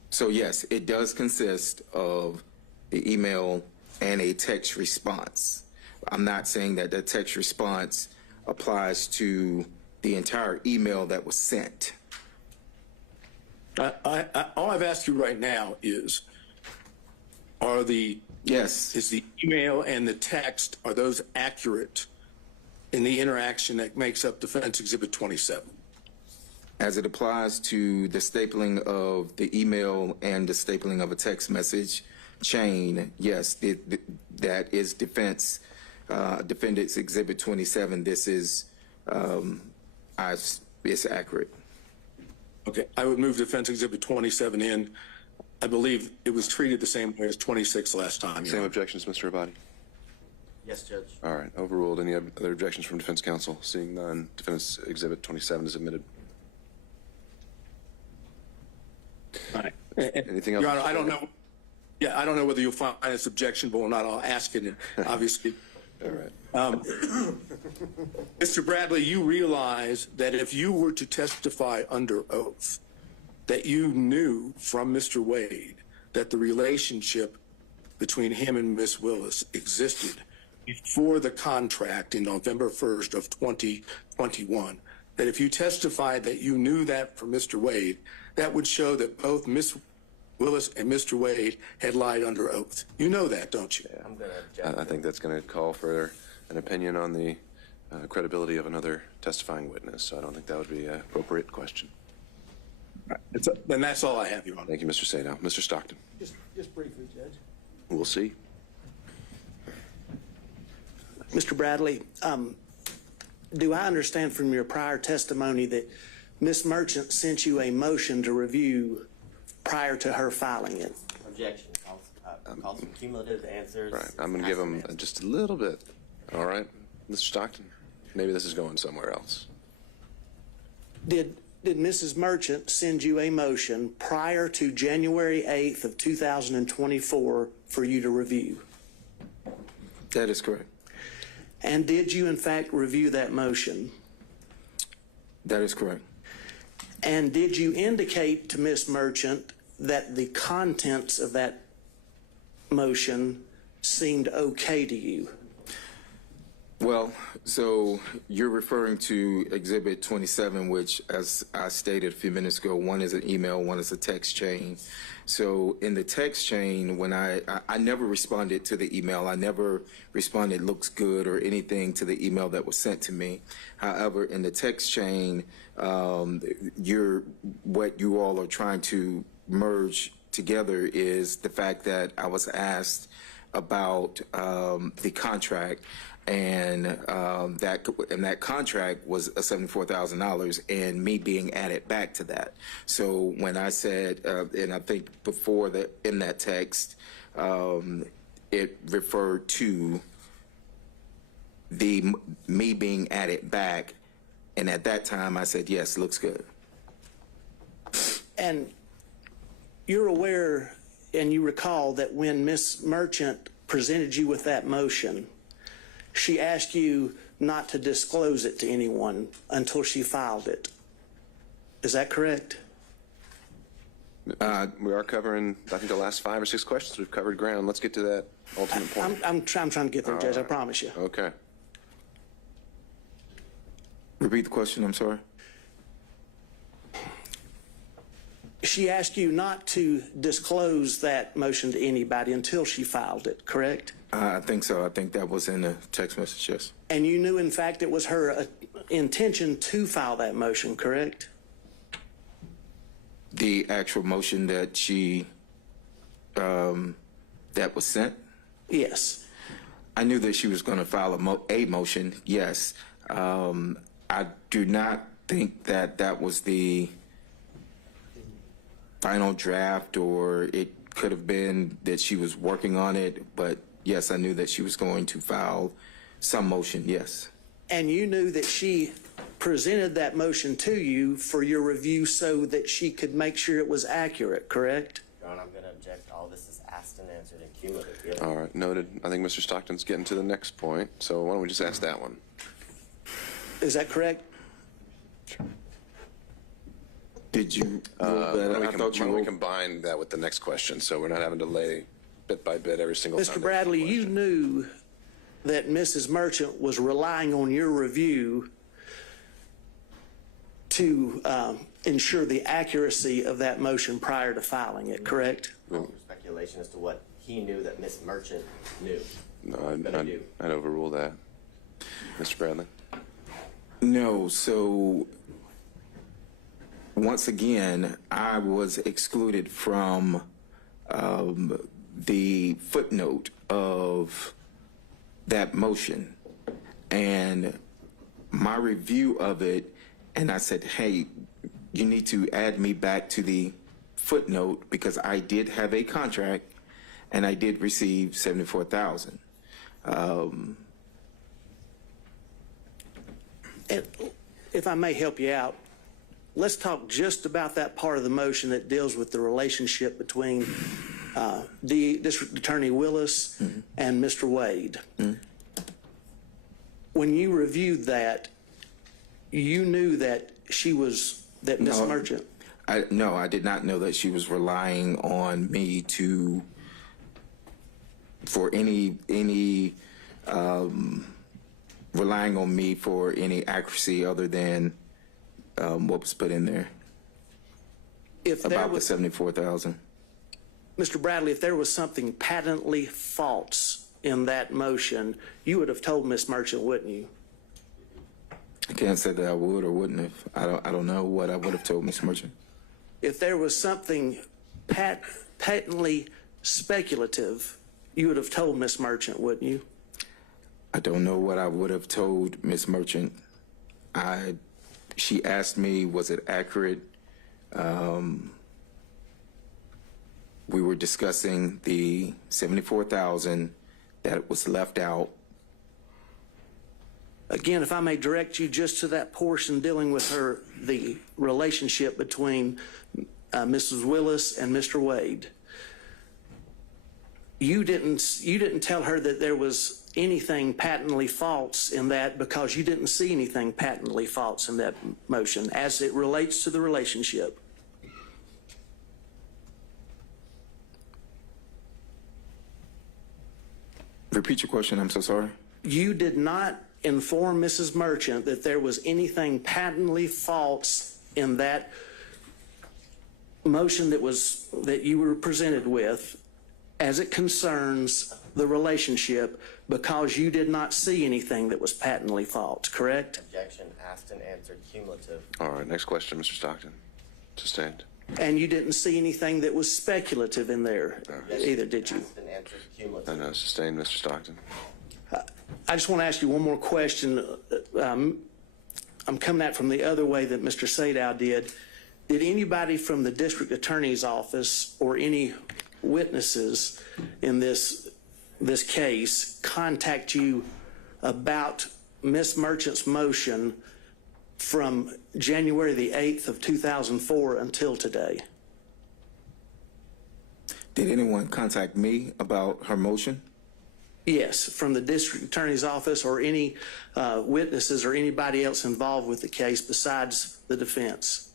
So yes, it does consist of the email and a text response. I'm not saying that the text response applies to the entire email that was sent. All I've asked you right now is, Yes. is the email and the text, are those accurate in the interaction that makes up Defense Exhibit 27? As it applies to the stapling of the email and the stapling of a text message chain, yes, that is Defendant's Exhibit 27. This is, it's accurate. Okay, I would move Defense Exhibit 27 in. I believe it was treated the same way as 26 last time. Same objections, Mr. Abadi? Yes, Judge. All right, overruled. Any other objections from defense counsel? Seeing none, Defense Exhibit 27 is admitted. All right. Anything else? Your Honor, I don't know. Yeah, I don't know whether you'll find this objectionable or not. I'll ask it, and obviously. All right. Mr. Bradley, you realize that if you were to testify under oath, that you knew from Mr. Wade that the relationship between him and Miss Willis existed before the contract in November 1st of 2021, that if you testified that you knew that from Mr. Wade, that would show that both Miss Willis and Mr. Wade had lied under oath. You know that, don't you? I'm going to object. I think that's going to call for an opinion on the credibility of another testifying witness, so I don't think that would be an appropriate question. Then that's all I have, Your Honor. Thank you, Mr. Sadow. Mr. Stockton. Just briefly, Judge. We'll see. Mr. Bradley, do I understand from your prior testimony that Ms. Merchant sent you a motion to review prior to her filing it? Objection. Calls for cumulative answers. Right. I'm going to give him just a little bit. All right, Mr. Stockton. Maybe this is going somewhere else. Did Mrs. Merchant send you a motion prior to January 8th of 2024 for you to review? That is correct. And did you in fact review that motion? That is correct. And did you indicate to Ms. Merchant that the contents of that motion seemed okay to you? Well, so you're referring to Exhibit 27, which, as I stated a few minutes ago, one is an email, one is a text chain. So in the text chain, when I never responded to the email, I never responded looks good or anything to the email that was sent to me. However, in the text chain, what you all are trying to merge together is the fact that I was asked about the contract, and that contract was $74,000, and me being added back to that. So when I said, and I think before that in that text, it referred to me being added back, and at that time I said yes, looks good. And you're aware and you recall that when Ms. Merchant presented you with that motion, she asked you not to disclose it to anyone until she filed it. Is that correct? We are covering, I think, the last 5 or 6 questions. We've covered ground. Let's get to that ultimate point. I'm trying to get there, Judge, I promise you. Okay. Repeat the question, I'm sorry. She asked you not to disclose that motion to anybody until she filed it, correct? I think so. I think that was in the text message, yes. And you knew, in fact, it was her intention to file that motion, correct? The actual motion that she, that was sent? Yes. I knew that she was going to file a motion, yes. I do not think that that was the final draft, or it could have been that she was working on it, but yes, I knew that she was going to file some motion, yes. And you knew that she presented that motion to you for your review so that she could make sure it was accurate, correct? Your Honor, I'm going to object. All this is asked and answered in cumulative. All right, noted. I think Mr. Stockton's getting to the next point, so why don't we just ask that one? Is that correct? Did you? Why don't we combine that with the next question, so we're not having to lay bit by bit every single time. Mr. Bradley, you knew that Mrs. Merchant was relying on your review to ensure the accuracy of that motion prior to filing it, correct? Speculation as to what he knew that Miss Merchant knew. No, I'd overrule that. Mr. Bradley? No, so once again, I was excluded from the footnote of that motion, and my review of it, and I said, hey, you need to add me back to the footnote because I did have a contract and I did receive $74,000. If I may help you out, let's talk just about that part of the motion that deals with the relationship between District Attorney Willis and Mr. Wade. When you reviewed that, you knew that Miss Merchant. No, I did not know that she was relying on me relying on me for any accuracy other than what was put in there about the $74,000. Mr. Bradley, if there was something patently false in that motion, you would have told Miss Merchant, wouldn't you? I can't say that I would or wouldn't have. I don't know what I would have told Miss Merchant. If there was something patently speculative, you would have told Miss Merchant, wouldn't you? I don't know what I would have told Miss Merchant. She asked me, was it accurate? We were discussing the $74,000 that was left out. Again, if I may direct you just to that portion dealing with the relationship between Mrs. Willis and Mr. Wade. You didn't tell her that there was anything patently false in that because you didn't see anything patently false in that motion as it relates to the relationship. Repeat your question, I'm so sorry. You did not inform Mrs. Merchant that there was anything patently false in that motion that you were presented with as it concerns the relationship, because you did not see anything that was patently false, correct? Objection asked and answered cumulative. All right, next question, Mr. Stockton. Sustained. And you didn't see anything that was speculative in there either, did you? Asked and answered cumulative. I know, sustained, Mr. Stockton. I just want to ask you one more question. I'm coming at from the other way that Mr. Sadow did. Did anybody from the district attorney's office or any witnesses in this case contact you about Ms. Merchant's motion from January the 8th of 2004 until today? Did anyone contact me about her motion? Yes, from the district attorney's office or any witnesses or anybody else involved with the case besides the defense?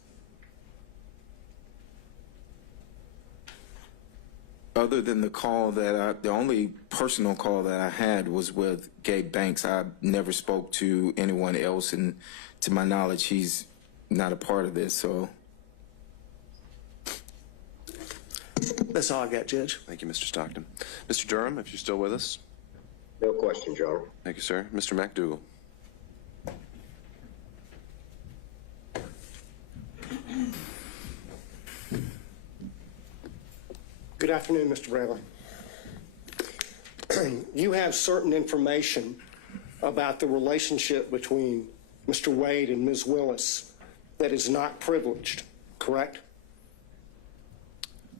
Other than the call that the only personal call that I had was with Gabe Banks. I never spoke to anyone else, and to my knowledge, he's not a part of this, so. That's all I got, Judge. Thank you, Mr. Stockton. Mr. Durham, if you're still with us. No question, Your Honor. Thank you, sir. Mr. McDougall. Good afternoon, Mr. Bradley. You have certain information about the relationship between Mr. Wade and Ms. Willis that is not privileged, correct?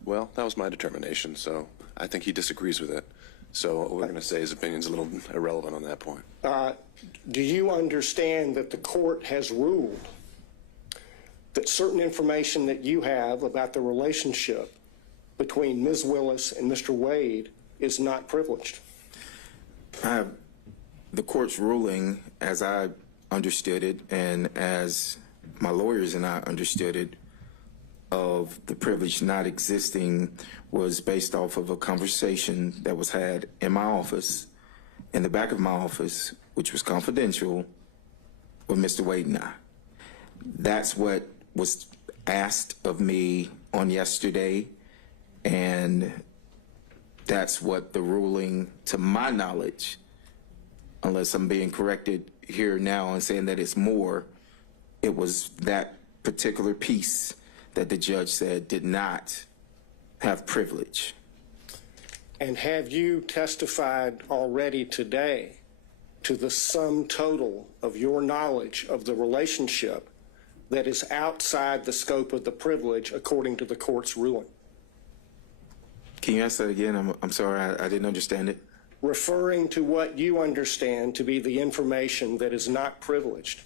Well, that was my determination, so I think he disagrees with it. So what we're going to say his opinion's a little irrelevant on that point. Do you understand that the court has ruled that certain information that you have about the relationship between Ms. Willis and Mr. Wade is not privileged? The court's ruling, as I understood it, and as my lawyers and I understood it, of the privilege not existing was based off of a conversation that was had in my office, in the back of my office, which was confidential, with Mr. Wade and I. That's what was asked of me on yesterday, and that's what the ruling, to my knowledge, unless I'm being corrected here now and saying that it's more, it was that particular piece that the judge said did not have privilege. And have you testified already today to the sum total of your knowledge of the relationship that is outside the scope of the privilege according to the court's ruling? Can you ask that again? I'm sorry, I didn't understand it. Referring to what you understand to be the information that is not privileged,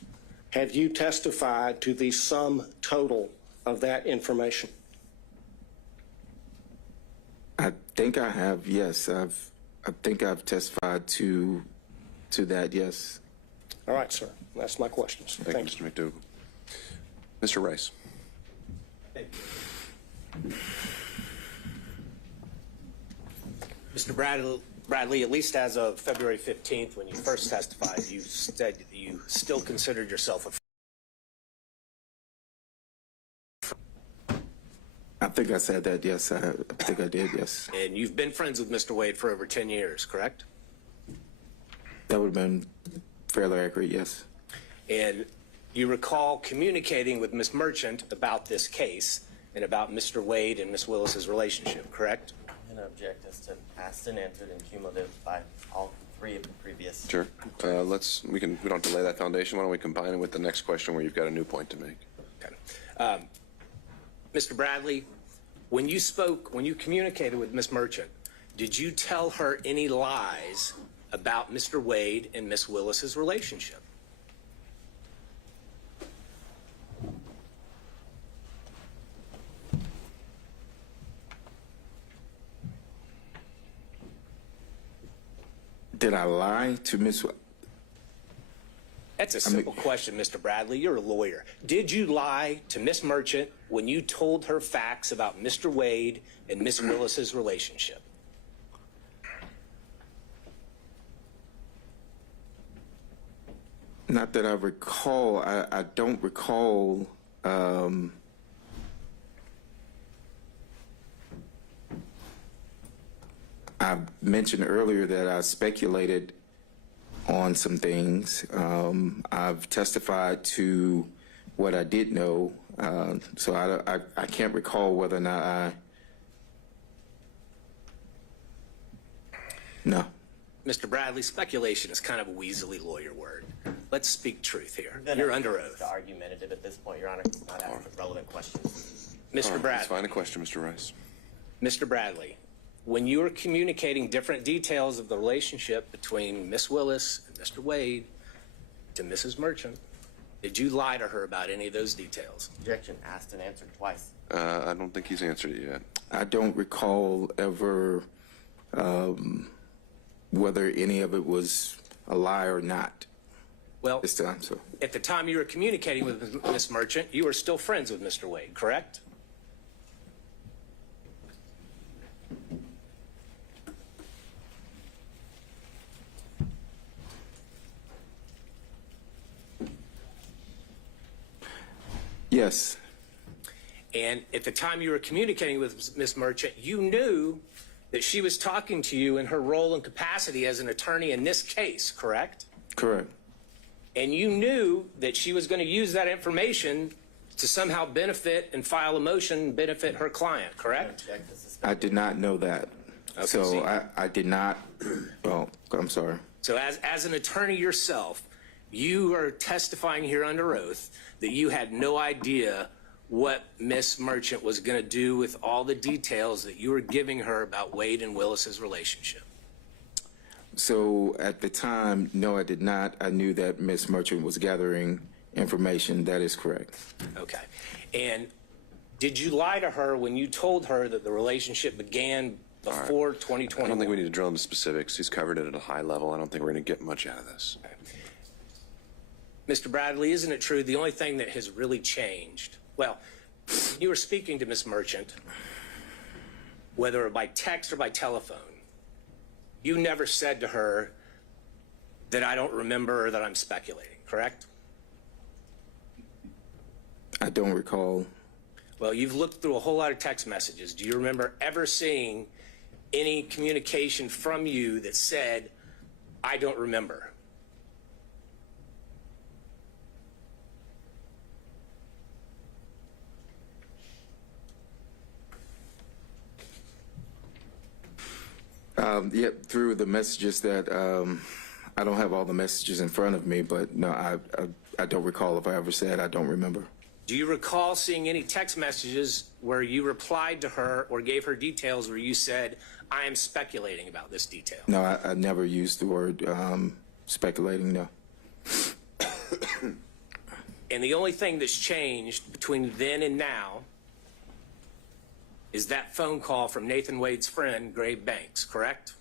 have you testified to the sum total of that information? I think I have, yes. I think I've testified to that, yes. All right, sir. That's my questions. Thank you, Mr. McDougall. Mr. Rice. Thank you. Mr. Bradley, at least as of February 15th, when you first testified, you said that you still considered yourself a I think I said that, yes. I think I did, yes. And you've been friends with Mr. Wade for over 10 years, correct? That would have been fairly accurate, yes. And you recall communicating with Ms. Merchant about this case and about Mr. Wade and Ms. Willis's relationship, correct? I'm going to object as to asked and answered and cumulative by all three of the previous. Sure. We don't delay that foundation. Why don't we combine it with the next question where you've got a new point to make? Okay. Mr. Bradley, when you communicated with Ms. Merchant, did you tell her any lies about Mr. Wade and Ms. Willis's relationship? Did I lie to Ms. That's a simple question, Mr. Bradley. You're a lawyer. Did you lie to Ms. Merchant when you told her facts about Mr. Wade and Ms. Willis's relationship? Not that I recall. I don't recall. I mentioned earlier that I speculated on some things. I've testified to what I did know, so I can't recall whether or not No. Mr. Bradley, speculation is kind of a weaselly lawyer word. Let's speak truth here. Then You're I under think oath. it's argumentative at this point, Your Honor. It's not asking relevant questions. Mr. Let's Bradley, find a question, Mr. Rice. Mr. Bradley, when you were communicating different details of the relationship between Miss Willis and Mr. Wade to Mrs. Merchant, did you lie to her about any of those details? Objection asked and answered twice. I don't think he's answered it yet. I don't recall ever whether any of it was a lie or not Well, this time. So at the time you were communicating with Miss Merchant, you were still friends with Mr. Wade, correct? yes, And at the time you were communicating with Miss Merchant, you knew that she was talking to you in her role and capacity as an attorney in this case, correct? correct. And you knew that she was going to use that information to somehow benefit and file a motion benefit her client, correct? Object to suspend. I did not know that. Okay, So see. I did not. Well, I'm sorry. So as an attorney yourself, you are testifying here under oath that you had no idea what Miss Merchant was going to do with all the details that you were giving her about Wade and Willis's relationship. So at the time, no, I did not. I knew that Miss Merchant was gathering information. That is correct. Okay. And did you lie to her when you told her that the relationship began before 2021? I don't think we need to drill into specifics. He's covered it at a high level. I don't think we're going to get much out of this. Mr. Bradley, isn't it true the only thing that has really changed? Well, you were speaking to Miss Merchant, whether by text or by telephone. You never said to her that I don't remember or that I'm speculating, correct? I don't recall. Well, you've looked through a whole lot of text messages. Do you remember ever seeing any communication from you that said, I don't remember? Yeah, through the messages that I don't have all the messages in front of me, but no, I don't recall if I ever said I don't remember. Do you recall seeing any text messages where you replied to her or gave her details where you said, I am speculating about this detail? No, I never used the word speculating, no. And the only thing that's changed between then and now is that phone call from Nathan Wade's friend, Gabe Banks, correct?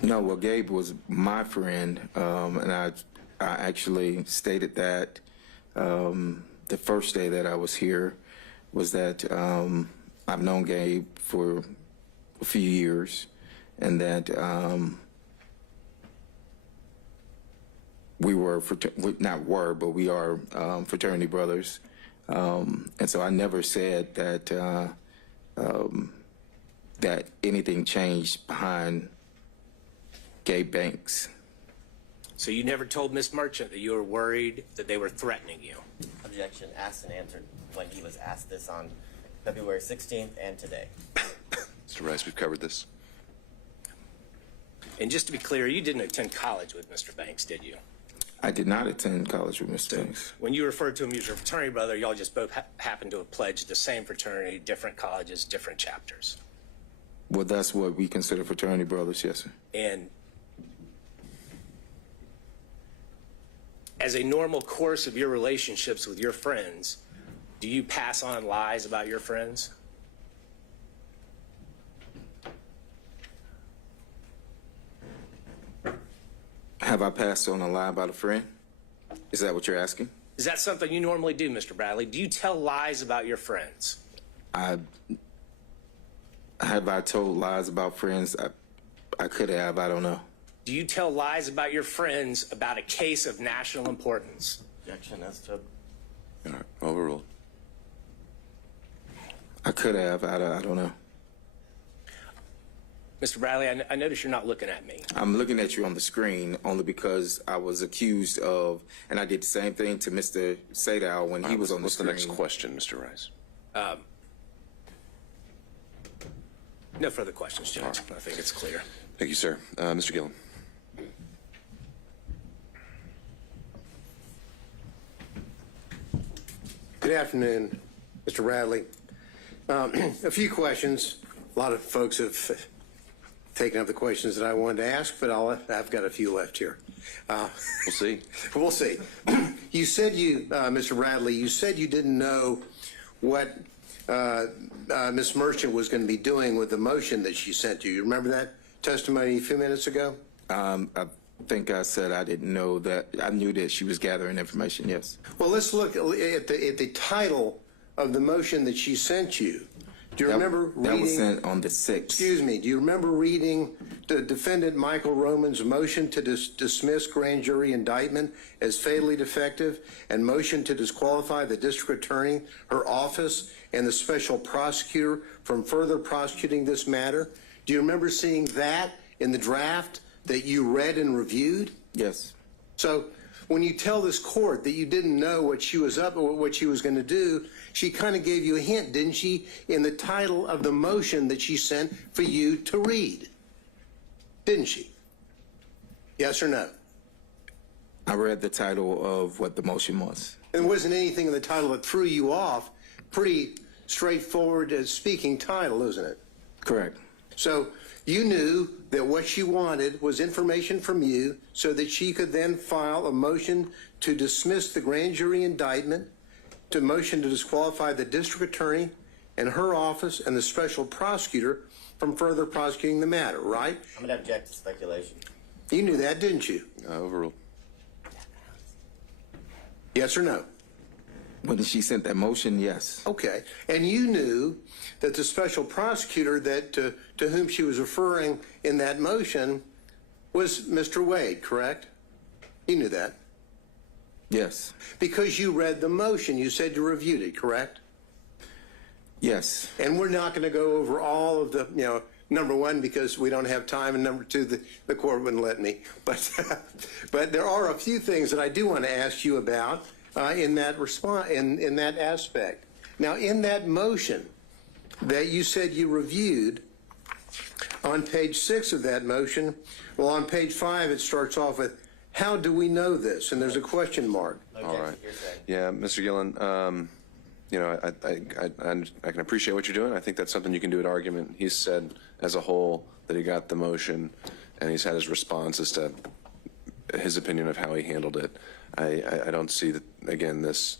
No, well, Gabe was my friend, and I actually stated that the first day that I was here was that I've known Gabe for a few years, and that we were, not were, but we are fraternity brothers. And so I never said that that anything changed behind Gabe Banks. So you never told Miss Merchant that you were worried that they were threatening you? Objection asked and answered when he was asked this on February 16th and today. Mr. Rice, we've covered this. And just to be clear, you didn't attend college with Mr. Banks, did you? I did not attend college with Mr. Banks. When you referred to him as your fraternity brother, y'all just both happened to have pledged the same fraternity, different colleges, different chapters. Well, that's what we consider fraternity brothers, yes, sir. And as a normal course of your relationships with your friends, do you pass on lies about your friends? Have I passed on a lie about a friend? Is that what you're asking? Is that something you normally do, Mr. Bradley? Do you tell lies about your friends? Have I told lies about friends? I could have. I don't know. Do you tell lies about your friends about a case of national importance? Objection as to All right, overruled. I could have. I don't know. Mr. Bradley, I notice you're not looking at me. I'm looking at you on the screen only because I was accused of, and I did the same thing to Mr. Sadow when he was on the What's screen. the next question, Mr. Rice? No further questions, Judge. I think it's clear. Thank you, sir. Mr. Gillen. Good afternoon, Mr. Bradley. A few questions. A lot of folks have taken up the questions that I wanted to ask, but I've got a few left here. We'll see. We'll see. You said Mr. Bradley, you said you didn't know what Ms. Merchant was going to be doing with the motion that she sent you. You remember that testimony a few minutes ago? I think I said I didn't know that. I knew that she was gathering information, yes. Well, let's look at the title of the motion that she sent you. Do you remember reading? That was sent on the 6th. Excuse me. Do you remember reading the defendant Michael Roman's motion to dismiss grand jury indictment as fatally defective and motion to disqualify the district attorney, her office, and the special prosecutor from further prosecuting this matter? Do you remember seeing that in the draft that you read and reviewed? Yes. So when you tell this court that you didn't know what she was up or what she was going to do, she kind of gave you a hint, didn't she, in the title of the motion that she sent for you to read? Didn't she? Yes or no? I read the title of what the motion was. There wasn't anything in the title that threw you off. Pretty straightforward speaking title, isn't it? Correct. So you knew that what she wanted was information from you so that she could then file a motion to dismiss the grand jury indictment, to motion to disqualify the district attorney and her office and the special prosecutor from further prosecuting the matter, right? I'm going to object to speculation. You knew that, didn't you? Overruled. Yes or no? When she sent that motion, yes. Okay. And you knew that the special prosecutor that to whom she was referring in that motion was Mr. Wade, correct? You knew that. Yes. Because you read the motion, you said you reviewed it, correct? Yes. And we're not going to go over all of the, number one, because we don't have time, and number two, the court wouldn't let me. But there are a few things that I do want to ask you about in that response, in that aspect. Now, in that motion that you said you reviewed, on page 6 of that motion, well, on page 5, it starts off with, how do we know this? And there's a question mark. All right. Yeah, Mr. Gillen, I can appreciate what you're doing. I think that's something you can do at argument. He's said as a whole that he got the motion, and he's had his response as to his opinion of how he handled it. I don't see that, again, this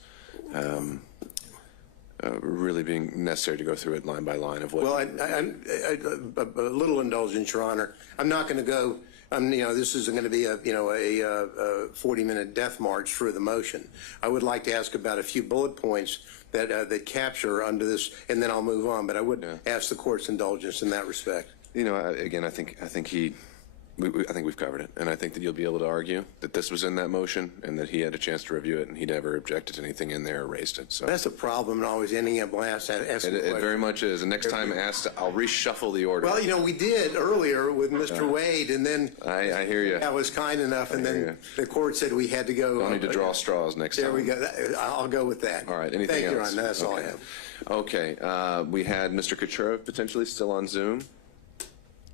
really being necessary to go through it line by line of what. Well, a little indulgence, Your Honor. I'm not going to go. This isn't going to be a 40-minute death march through the motion. I would like to ask about a few bullet points that capture under this, and then I'll move on. But I would ask the court's indulgence in that respect. Again, I think we've covered it, and I think that you'll be able to argue that this was in that motion and that he had a chance to review it, and he never objected to anything in there or raised it. So that's a problem, and always ending up last asking. It very much is. And next time, I'll reshuffle the order. Well, we did earlier with Mr. Wade, and then I hear you. That was kind enough, and then the court said we had to go. Don't need to draw straws next time. There we go. I'll go with that. All right. Anything Thank else? you, Your Honor. That's all I have. Okay. We had Mr. Kucherov potentially still on Zoom.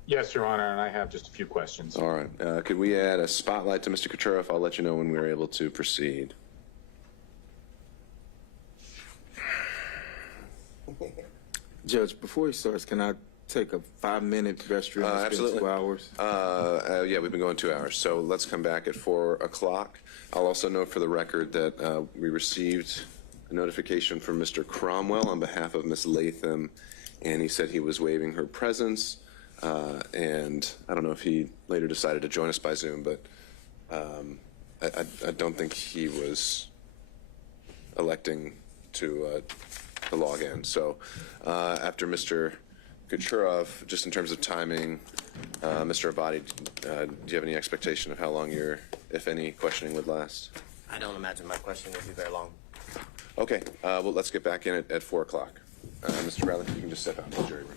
Yes, Your Honor, and I have just a few questions. All right. Could we add a spotlight to Mr. Kucherov? I'll let you know when we're able to proceed. Judge, before he starts, can I take a 5-minute restroom? Absolutely. 2 hours. Yeah, we've been going 2 hours. So let's come back at 4 o'clock. I'll also note for the record that we received a notification from Mr. Cromwell on behalf of Ms. Latham, and he said he was waiving her presence. And I don't know if he later decided to join us by Zoom, but I don't think he was electing to log in. So after Mr. Kucherov, just in terms of timing, Mr. Abadi, do you have any expectation of how long your, if any, questioning would last? I don't imagine my question will be very long. Okay, well, let's get back in at 4 o'clock. Mr. Bradley, you can just step out in the jury room.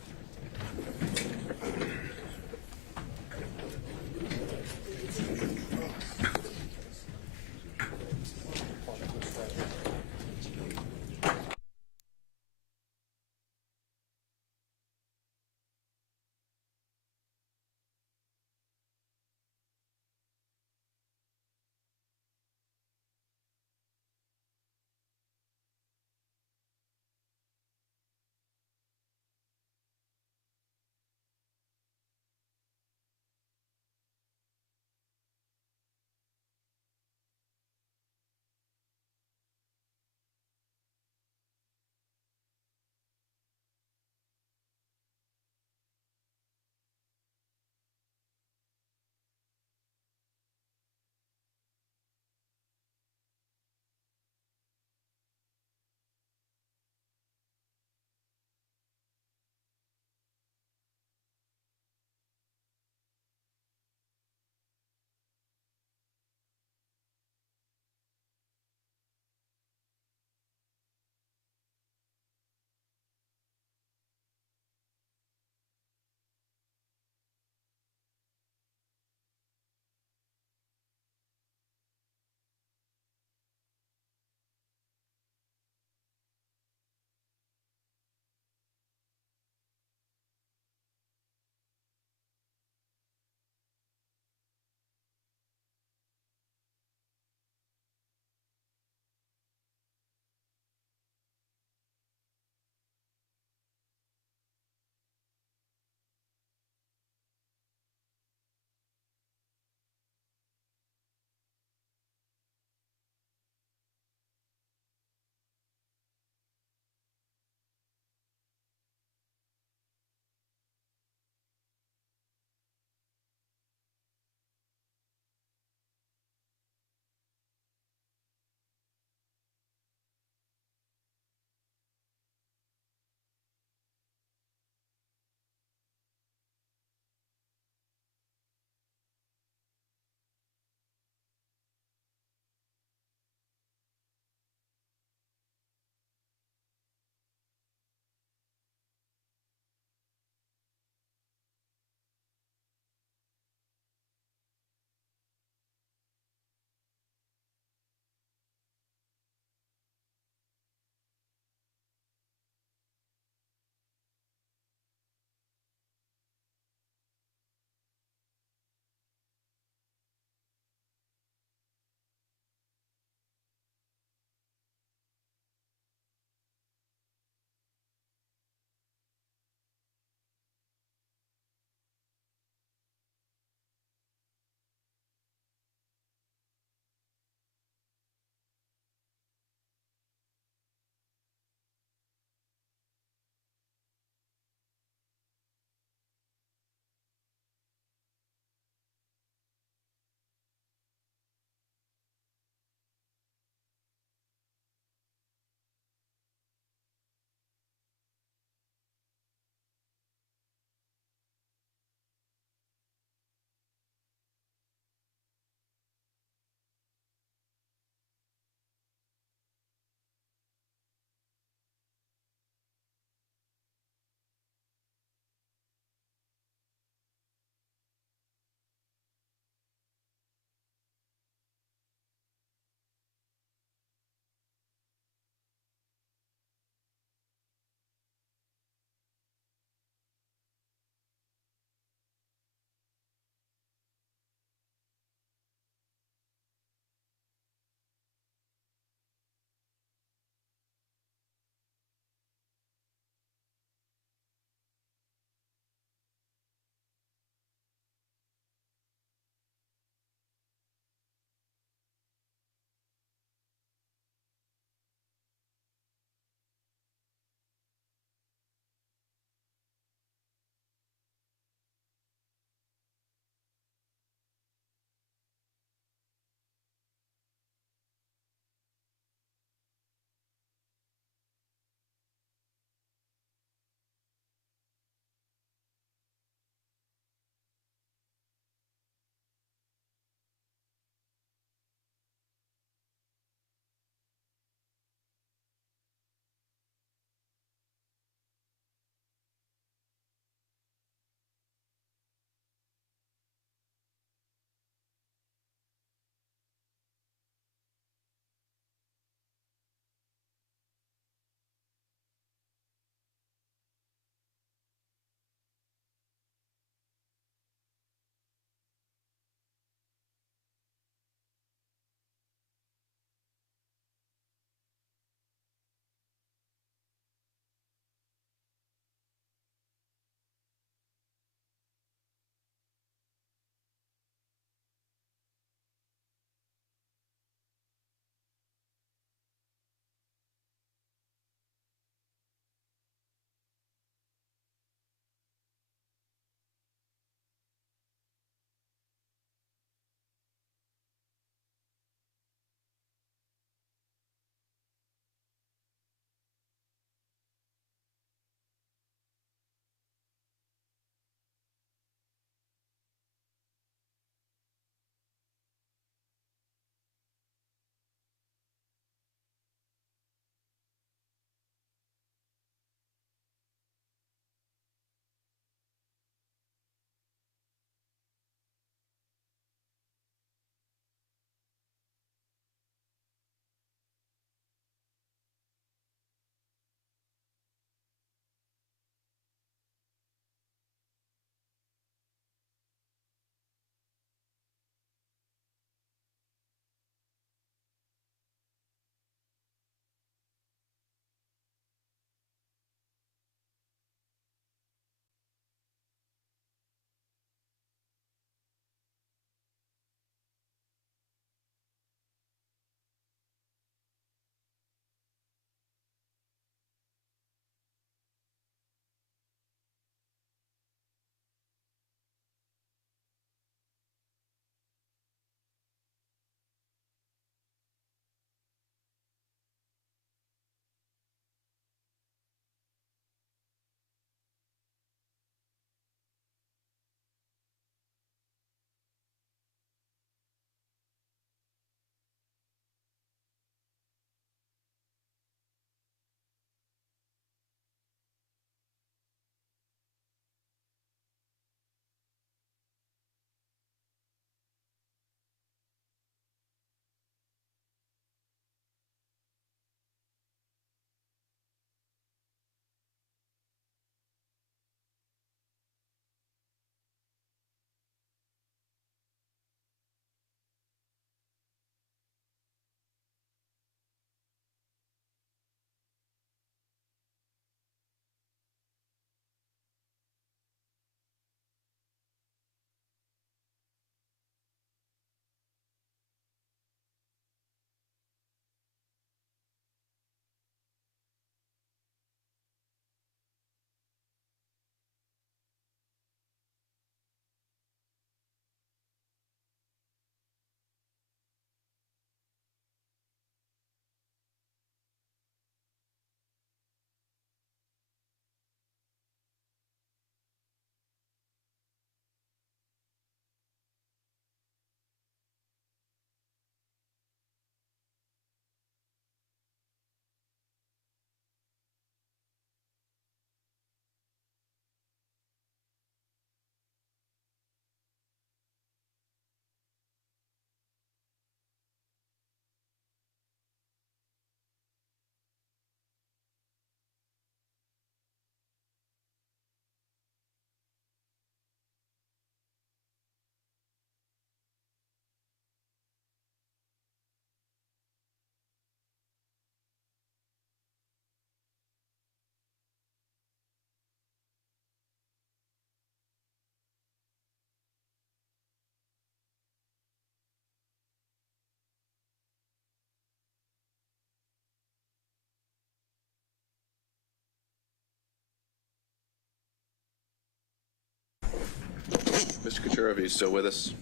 Mr. Kucherov, are you still with us?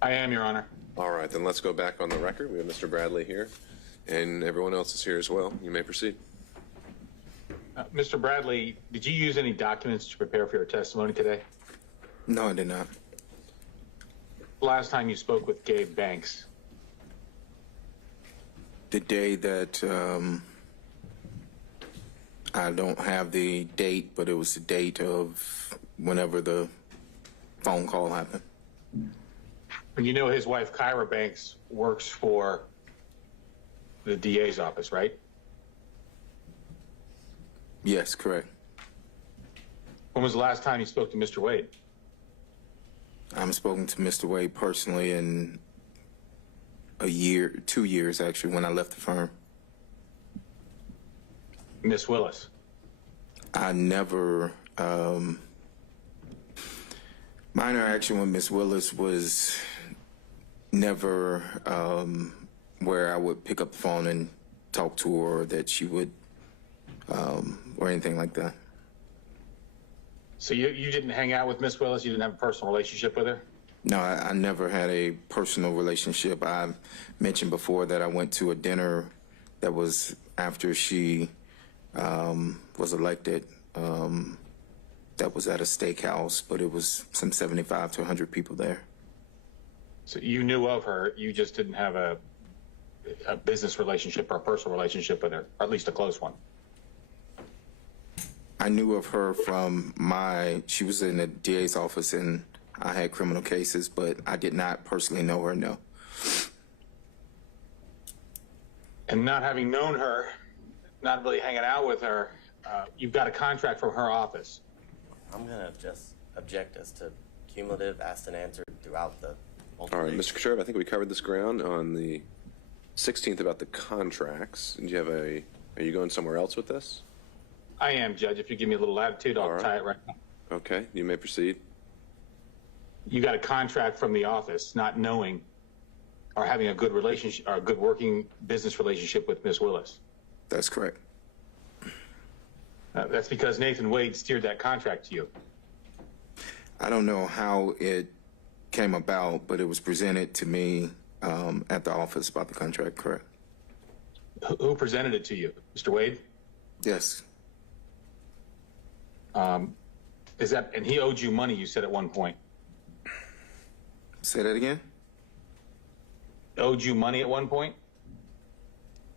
I am, Your Honor. All right, then let's go back on the record. We have Mr. Bradley here, and everyone else is here as well. You may proceed. Mr. Bradley, did you use any documents to prepare for your testimony today? No, I did not. Last time you spoke with Gabe Banks. The day that I don't have the date, but it was the date of whenever the phone call happened. And you know his wife, Kyra Banks, works for the DA's office, right? Yes, correct. When was the last time you spoke to Mr. Wade? I haven't spoken to Mr. Wade personally in a year, 2 years actually, when I left the firm. Miss Willis? I never, my interaction with Miss Willis was never where I would pick up the phone and talk to her, or that she would, or anything like that. So you didn't hang out with Miss Willis? You didn't have a personal relationship with her? No, I never had a personal relationship. I mentioned before that I went to a dinner that was after she was elected. That was at a steakhouse, but it was some 75 to 100 people there. So you knew of her, you just didn't have a business relationship or a personal relationship with her, or at least a close one? I knew of her from she was in the DA's office and I had criminal cases, but I did not personally know her, no. And not having known her, not really hanging out with her, you've got a contract from her office. I'm going to just object as to cumulative asked and answered throughout the All right, Mr. Kucherov, I think we covered this ground on the 16th about the contracts. Do you have are you going somewhere else with this? I am, Judge. If you give me a little latitude, I'll tie it right now. Okay, you may proceed. You got a contract from the office, not knowing or having a good relationship or a good working business relationship with Miss Willis. That's correct. That's because Nathan Wade steered that contract to you. I don't know how it came about, but it was presented to me at the office about the contract, correct? Who presented it to you? Mr. Wade? Yes. And he owed you money, you said at one point. Say that again? Owed you money at one point?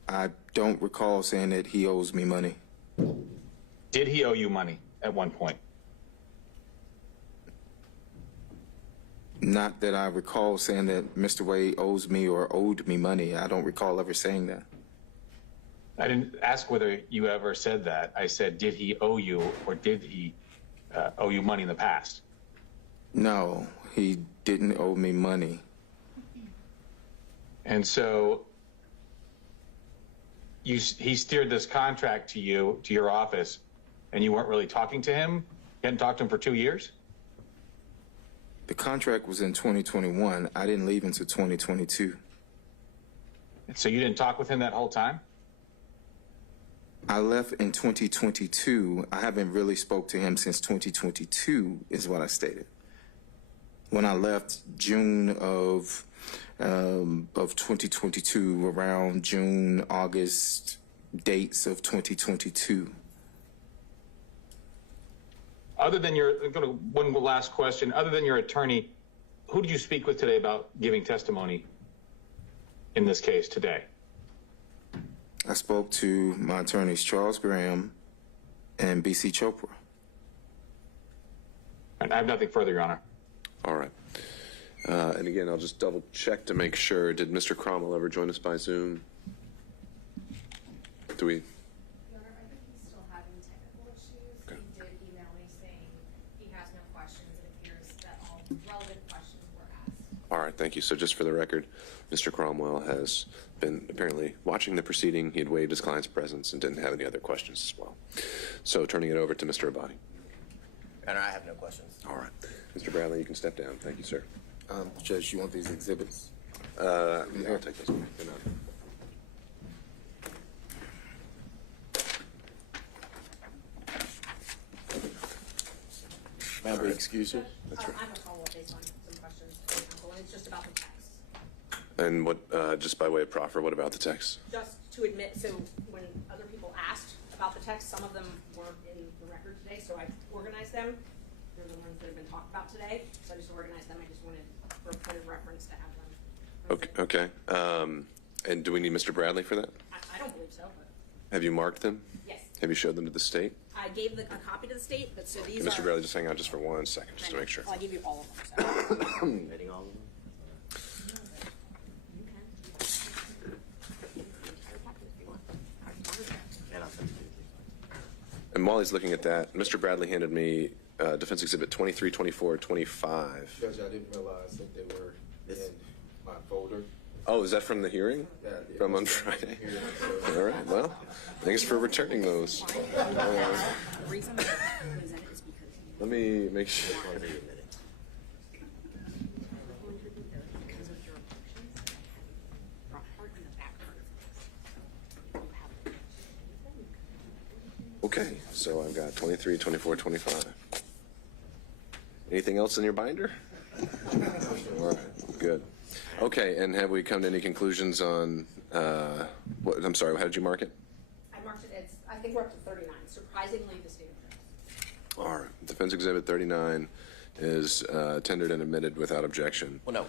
I don't recall saying that he owes me money. Did he owe you money at one point? Not that I recall saying that Mr. Wade owes me or owed me money. I don't recall ever saying that. I didn't ask whether you ever said that. I said, did he owe you or did he owe you money in the past? No, he didn't owe me money. And so he steered this contract to you, to your office, and you weren't really talking to him? You hadn't talked to him for 2 years? The contract was in 2021. I didn't leave until 2022. So you didn't talk with him that whole time? I left in 2022. I haven't really spoke to him since 2022 is what I stated. When I left June of 2022, around June, August dates of 2022. Other than one last question, other than your attorney, who did you speak with today about giving testimony in this case today? I spoke to my attorneys, Charles Graham and B.C. Chopra. And I have nothing further, Your Honor. All right. And again, I'll just double check to make sure. Did Mr. Cromwell ever join us by Zoom? Do we? Your Honor, I think he's still having technical issues. Okay. He did email me saying he has no questions. It appears that all relevant questions were asked. All right, thank you. So just for the record, Mr. Cromwell has been apparently watching the proceeding. He had waived his client's presence and didn't have any other questions as well. So turning it over to Mr. Abadi. And I have no questions. All right. Mr. Bradley, you can step down. Thank you, sir. Judge, you want these exhibits? I'll take those. They're not- May I excuse you? I have a follow-up based on some questions from counsel, and it's just about the text. And what, just by way of proffer, what about the text? Just to admit, so when other people asked about the text, some of them weren't in the record today, so I organized them. They're the ones that have been talked about today, so I just organized them. I just wanted, for a point of reference, to have them. Okay. And do we need Mr. Bradley for that? I don't believe so, but Have you marked them? yes. Have you showed them to the state? I gave a copy to the state, but so these Can Mr. are. Bradley just hang out just for 1 second, just to make sure. Well, I give you all of them. So. Admitting all of them? You can. The entire packet if you want. And I'll send it to you. And while he's looking at that, Mr. Bradley handed me Defense Exhibit 23, 24, 25. Judge, I didn't realize that they were in my folder. Oh, is that from the hearing? Yeah, From on Friday? All right, well, thanks for returning those. The reason I presented is because. Let me make sure. Because of your objections, front part and the back part of this. Okay, so I've got 23, 24, 25. Anything else in your binder? All right, good. Okay, and have we come to any conclusions on, what, I'm sorry, how did you mark it? I marked it as, I think we're up to 39, surprisingly the state of Terrence. All right, Defense Exhibit 39 is tendered and admitted without objection. Well, no.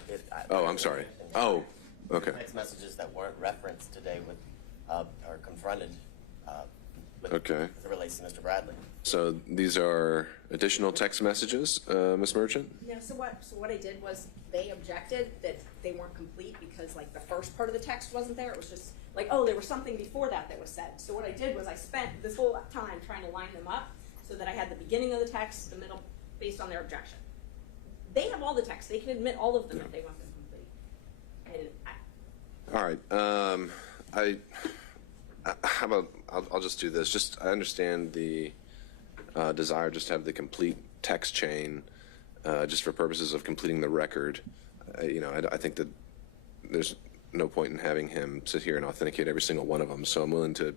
Oh, I'm sorry. Oh, okay. Text messages that weren't referenced today with, are confronted with, Okay. as it relates to Mr. Bradley. So these are additional text messages, Ms. Merchant? Yeah, so what I did was they objected that they weren't complete because like the first part of the text wasn't there. It was just like, oh, there was something before that was said. So what I did was I spent this whole time trying to line them up so that I had the beginning of the text, the middle, based on their objection. They have all the text. They can admit all of them if they want them complete. And All right. How about, I'll just do this. Just, I understand the desire just to have the complete text chain just for purposes of completing the record. I think that there's no point in having him sit here and authenticate every single one of them. So I'm willing to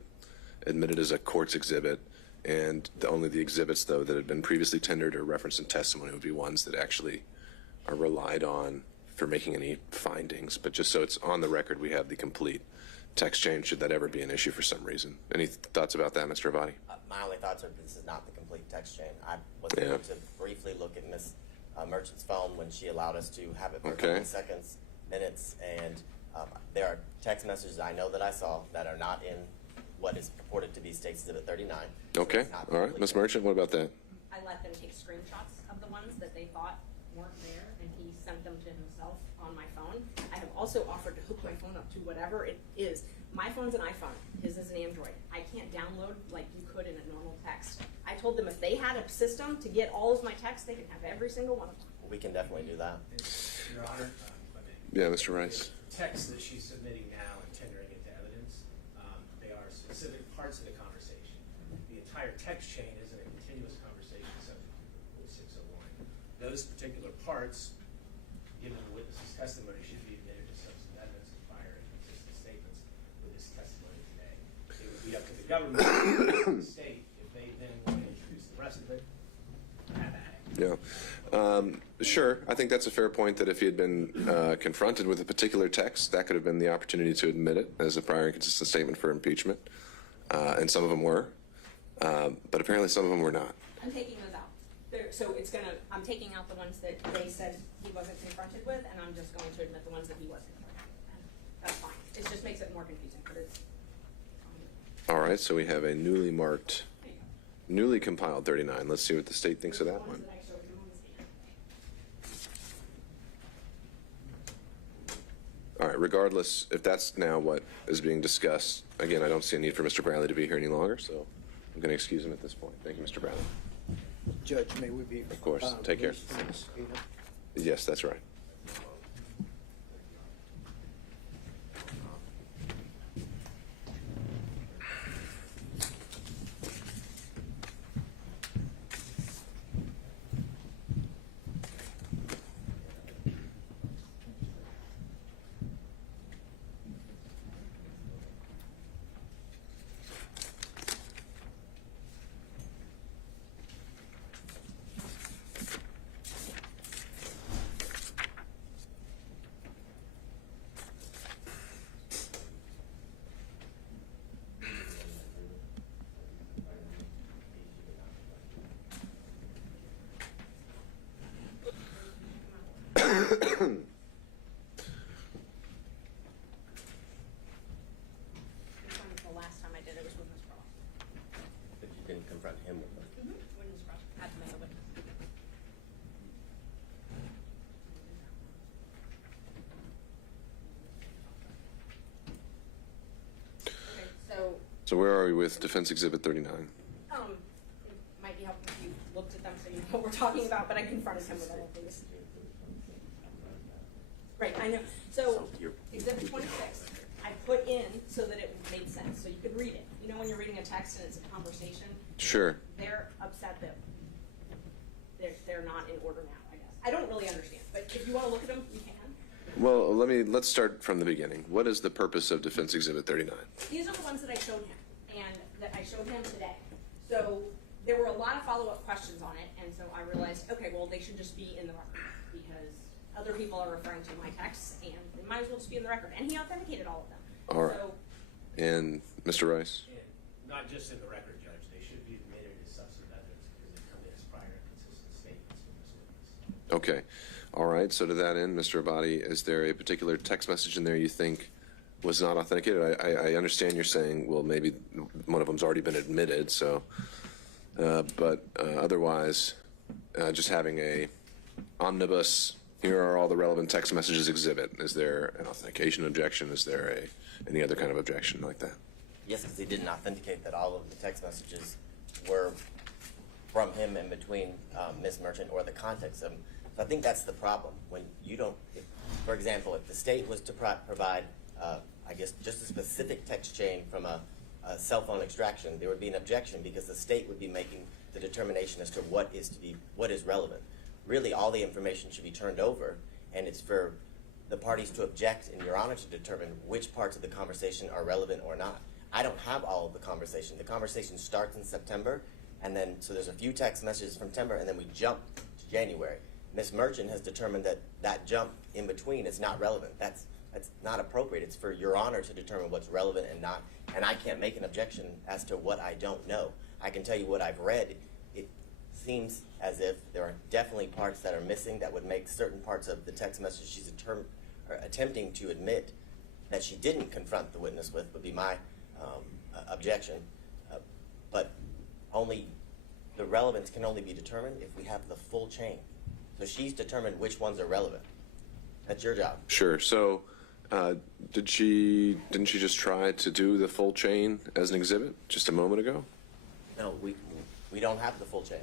admit it as a court's exhibit. And only the exhibits, though, that had been previously tendered or referenced in testimony would be ones that actually are relied on for making any findings. But just so it's on the record, we have the complete text chain, should that ever be an issue for some reason. Any thoughts about that, Mr. Avati? My only thoughts are this is not the complete text chain. I was able to briefly look at Ms. Merchant's phone when she allowed us to have it for a couple of seconds, minutes, and there are text messages I know that I saw that are not in what is purported to be State's Exhibit 39. Okay, all right. Ms. Merchant, what about that? I let them take screenshots of the ones that they thought weren't there, and he sent them to himself on my phone. I have also offered to hook my phone up to whatever it is. My phone's an iPhone. His is an Android. I can't download like you could in a normal text. I told them if they had a system to get all of my texts, they can have every single one of them. We can definitely do that. Your Honor, Yeah, Mr. Rice. text that she's submitting now and tendering into evidence, they are specific parts of the conversation. The entire text chain isn't a continuous conversation subject to Rule 601. Those particular parts, given the witness's testimony, should be admitted as substantive evidence of prior and consistent statements with this testimony today. It would be up to the government and the state if they then want to introduce the rest of it. Have at it. Yeah. Sure. I think that's a fair point that if he had been confronted with a particular text, that could have been the opportunity to admit it as a prior and consistent statement for impeachment. And some of them were. But apparently some of them were not. I'm taking those out. So I'm taking out the ones that they said he wasn't confronted with, and I'm just going to admit the ones that he was confronted with. And that's fine. It just makes it more confusing, but it's fine. All right. So we have a newly marked, newly compiled 39. Let's see what the state thinks of that one. All right, regardless, if that's now what is being discussed, again, I don't see a need for Mr. Bradley to be here any longer, so I'm going to excuse him at this point. Thank you, Mr. Bradley. Judge, may we be? Of course. Take care. Yes, that's right. The last time I did it was with Ms. Cross. But you didn't confront him with it. When Ms. Cross had to make a witness. Okay, So where are we with Defense Exhibit 39? it might be helpful if you looked at them so you know what we're talking about, but I confronted him with all of these. Right, I know. So Exhibit 26, I put in so that it made sense, so you could read it. You know when you're reading a text and it's a conversation? Sure. They're upset that they're not in order now, I guess. I don't really understand, but if you want to look at them, you can. Well, let's start from the beginning. What is the purpose of Defense Exhibit 39? These are the ones that I showed him, and that I showed him today. So there were a lot of follow-up questions on it, and so I realized, okay, well, they should just be in the record, because other people are referring to my texts, and they might as well just be in the record. And he authenticated all of them. All right. So, And Mr. Rice? And not just in the record, Judge, they should be admitted as substantive evidence because they come in as prior and consistent statements from this witness. Okay. All right. So to that end, Mr. Abadi, is there a particular text message in there you think was not authenticated? I understand you're saying, well, maybe one of them's already been admitted, so, but otherwise, just having a omnibus, here are all the relevant text messages exhibit. Is there an authentication objection? Is there any other kind of objection like that? Yes, because he didn't authenticate that all of the text messages were from him in between Ms. Merchant or the context of them. So I think that's the problem. When you don't, for example, if the state was to provide, I guess, just a specific text chain from a cell phone extraction, there would be an objection because the state would be making the determination as to what is relevant. Really, all the information should be turned over, and it's for the parties to object and Your Honor to determine which parts of the conversation are relevant or not. I don't have all of the conversation. The conversation starts in September, and then, so there's a few text messages from September, and then we jump to January. Ms. Merchant has determined that that jump in between is not relevant. That's not appropriate. It's for Your Honor to determine what's relevant and not, and I can't make an objection as to what I don't know. I can tell you what I've read. It seems as if there are definitely parts that are missing that would make certain parts of the text message she's attempting to admit that she didn't confront the witness with would be my objection. But only the relevance can only be determined if we have the full chain. So she's determined which ones are relevant. That's your job. Sure. So didn't she just try to do the full chain as an exhibit just a moment ago? No, we don't have the full chain.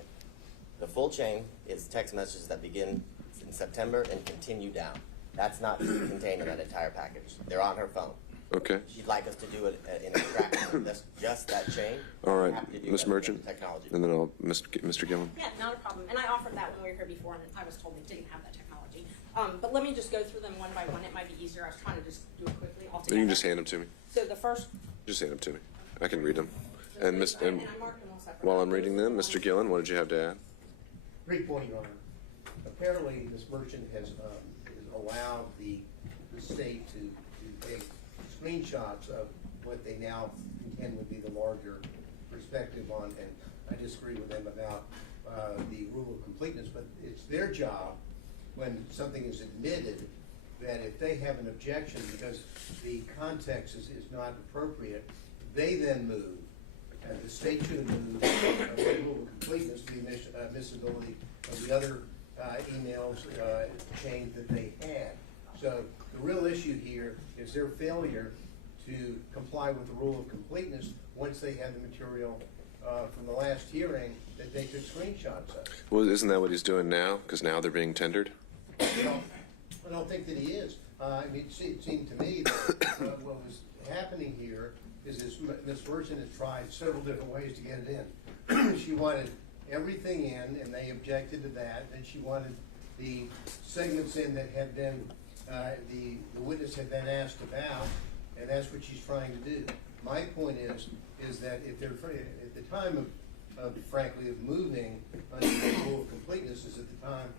The full chain is text messages that begin in September and continue down. That's not contained in that entire package. They're on her phone. Okay. She'd like us to do an extraction of just that chain. All right, We have to do Ms. that Merchant, with technology. and then Mr. Gillen. yeah, not a problem. And I offered that when we were here before, and I was told they didn't have that technology. But let me just go through them one by one. It might be easier. I was trying to just do it quickly all You together. can just hand them to me. So the first, Just hand them to me. I can read them. And and I marked them all separately. while I'm reading them, Mr. Gillen, what did you have to add? Brief point, Your Honor. Apparently, this merchant has allowed the state to take screenshots of what they now contend would be the larger perspective on, and I disagree with them about the rule of completeness, but it's their job when something is admitted that if they have an objection because the context is not appropriate, they then move. And the state should move the rule of completeness, the admissibility of the other emails chain that they had. So the real issue here is their failure to comply with the rule of completeness once they had the material from the last hearing that they took screenshots of. Well, isn't that what he's doing now? Because now they're being tendered? I don't think that he is. I mean, it seemed to me that what was happening here is this Merchant has tried several different ways to get it in. She wanted everything in, and they objected to that. And she wanted the segments in that had been, the witness had been asked about, and that's what she's trying to do. My point is that if they're, at the time of frankly, of moving under the rule of completeness is at the time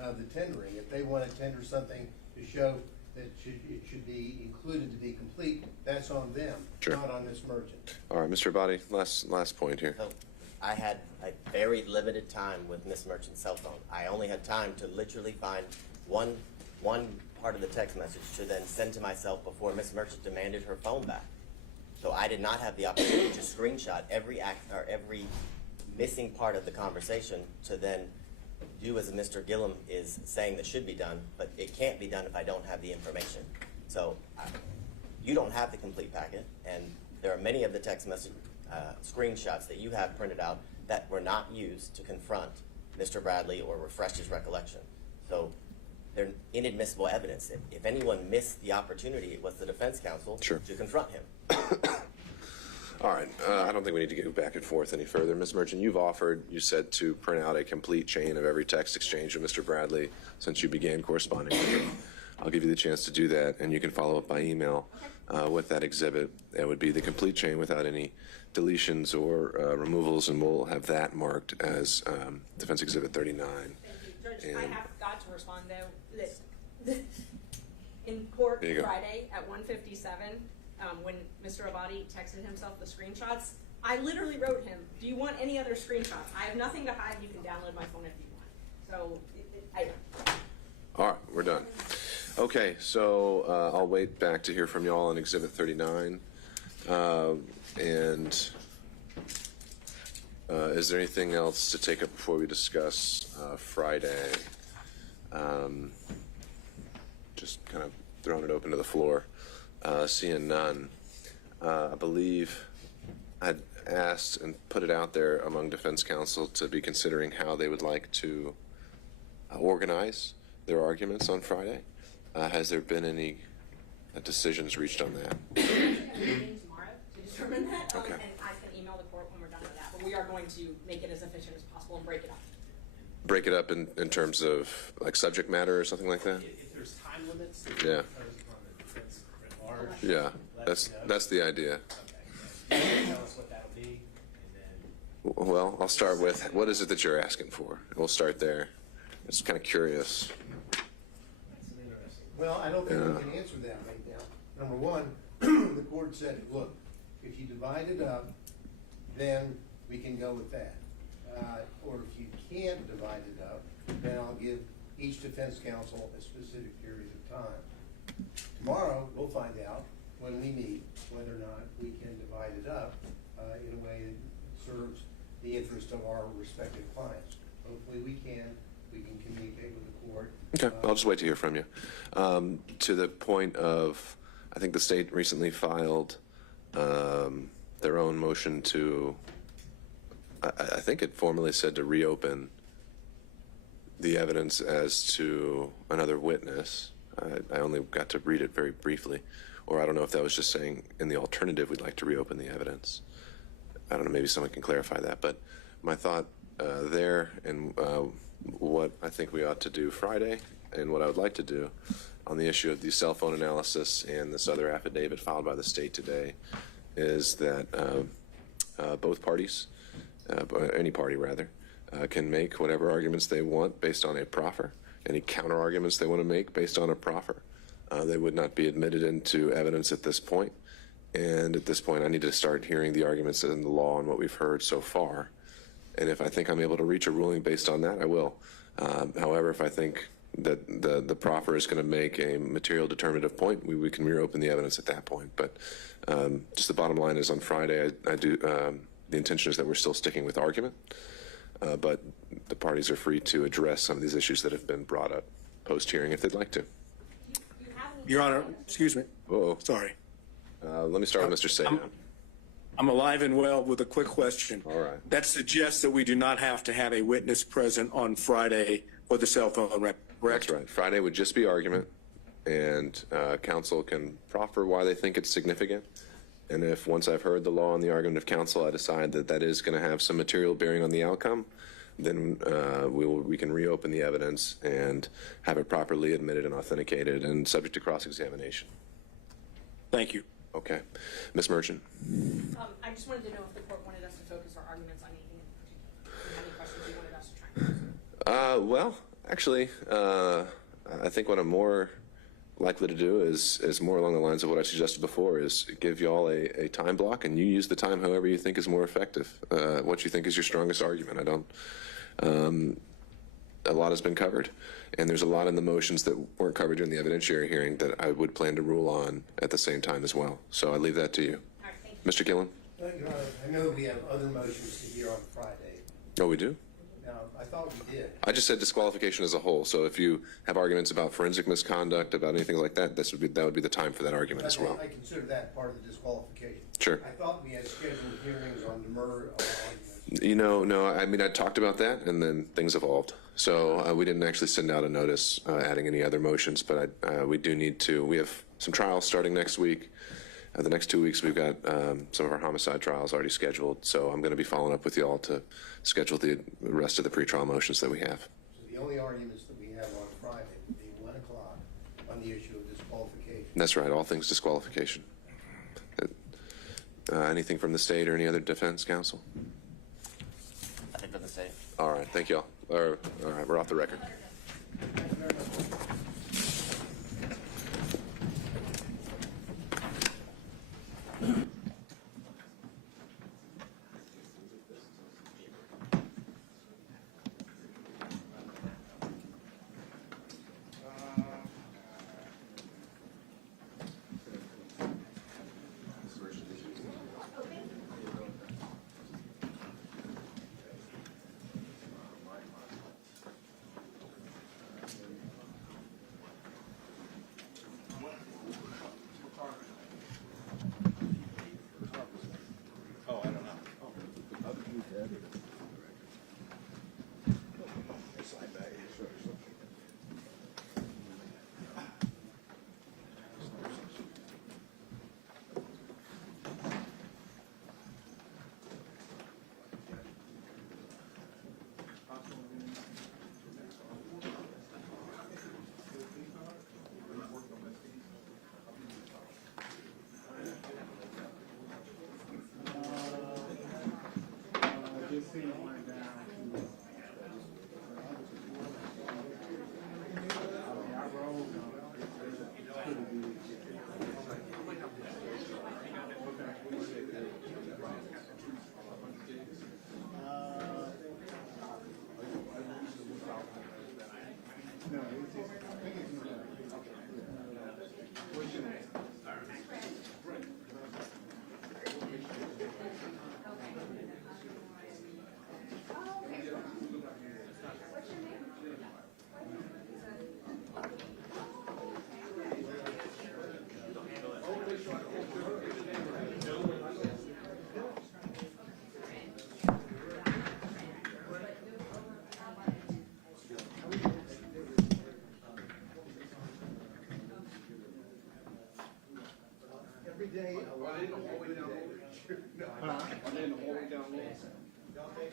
of the tendering. If they want to tender something to show that it should be included to be complete, that's on them, Sure. not on this merchant. All right, Mr. Abadi, last point here. So I had a very limited time with Miss Merchant's cell phone. I only had time to literally find one one part of the text message to then send to myself before Ms. Merchant demanded her phone back. So I did not have the opportunity to screenshot every act or every missing part of the conversation to then do as Mr. Gillum is saying that should be done, but it can't be done if I don't have the information. So you don't have the complete packet, and there are many of the text message screenshots that you have printed out that were not used to confront Mr. Bradley or refresh his recollection. So they're inadmissible evidence. If anyone missed the opportunity, it was the defense counsel to confront him. All right. I don't think we need to go back and forth any further. Ms. Merchant, you've offered, you said, to print out a complete chain of every text exchange with Mr. Bradley since you began corresponding with him. I'll give you the chance to do that, and you can follow up by email with that exhibit. It would be the complete chain without any deletions or removals, and we'll have that marked as Defense Exhibit 39. Thank you. Judge, I have got to respond, though, that in court Friday at 1:57, when Mr. Abadi texted himself the screenshots, I literally wrote him, do you want any other screenshots? I have nothing to hide. You can download my phone if you want. So, All right, we're done. Okay, so I'll wait back to hear from y'all on Exhibit 39. And is there anything else to take up before we discuss Friday? Just kind of throwing it open to the floor. Seeing none. I believe I'd asked and put it out there among defense counsel to be considering how they would like to organize their arguments on Friday. Has there been any decisions reached on that? we're meeting tomorrow to determine that, Okay. and I can email the court when we're done with that. But we are going to make it as efficient as possible and break it up. Break it up in terms of like subject matter or something like that? If there's time limits, Yeah. imposed upon the defense at large. Yeah, that's the idea. Okay. Tell us what that'll be, and then. Well, I'll start with, what is it that you're asking for? We'll start there. It's kind of curious. That's an interesting. Well, I don't think we can answer that right now. Number one, the court said, look, if you divide it up, then we can go with that. Or if you can't divide it up, then I'll give each defense counsel a specific period of time. Tomorrow, we'll find out when we meet whether or not we can divide it up in a way that serves the interest of our respective clients. Hopefully we can communicate with the court. Okay, I'll just wait to hear from you. To the point of, I think the state recently filed their own motion to, I think it formally said to reopen the evidence as to another witness. I only got to read it very briefly, or I don't know if that was just saying in the alternative we'd like to reopen the evidence. I don't know, maybe someone can clarify that, but my thought there and what I think we ought to do Friday and what I would like to do on the issue of the cell phone analysis and this other affidavit filed by the state today is that both parties, any party rather, can make whatever arguments they want based on a proffer, any counter arguments they want to make based on a proffer. They would not be admitted into evidence at this point. And at this point, I need to start hearing the arguments in the law and what we've heard so far. And if I think I'm able to reach a ruling based on that, I will. However, if I think that the proffer is going to make a material determinative point, we can reopen the evidence at that point. But just the bottom line is on Friday, I do. The intention is that we're still sticking with argument, but the parties are free to address some of these issues that have been brought up post-hearing if they'd like to. Your Honor, excuse me. Uh-oh. Sorry. Let me start with Mr. Sagan. I'm alive and well with a quick question. All right. That suggests that we do not have to have a witness present on Friday for the cell phone record. That's right. Friday would just be argument, and counsel can proffer why they think it's significant. And if once I've heard the law and the argument of counsel, I decide that that is going to have some material bearing on the outcome, then we can reopen the evidence and have it properly admitted and authenticated and subject to cross-examination. Thank you. Okay. Ms. Merchant. I just wanted to know if the court wanted us to focus our arguments on anything in particular. Any questions you wanted us to try and answer? Well, actually, I think what I'm more likely to do is more along the lines of what I suggested before, is give you all a time block, and you use the time however you think is more effective, what you think is your strongest argument. I don't, a lot has been covered, and there's a lot in the motions that weren't covered during the evidentiary hearing that I would plan to rule on at the same time as well. So I leave that to you. Mr. Gillen? Your Honor, I know we have other motions to hear on Friday. Oh, we do? Now, I thought we did. I just said disqualification as a whole. So if you have arguments about forensic misconduct, about anything like that, that would be the time for that argument as well. I consider that part of the disqualification. Sure. I thought we had scheduled hearings on the murder arguments. No, I mean, I talked about that, and then things evolved. So we didn't actually send out a notice adding any other motions, but we do need to. We have some trials starting next week. The next 2 weeks, we've got some of our homicide trials already scheduled. So I'm going to be following up with you all to schedule the rest of the pretrial motions that we have. So the only arguments that we have on Friday would be 1 o'clock on the issue of disqualification. That's right, all things disqualification. Anything from the state or any other defense counsel? Nothing from the state. All right, thank you all. All right, we're off the record.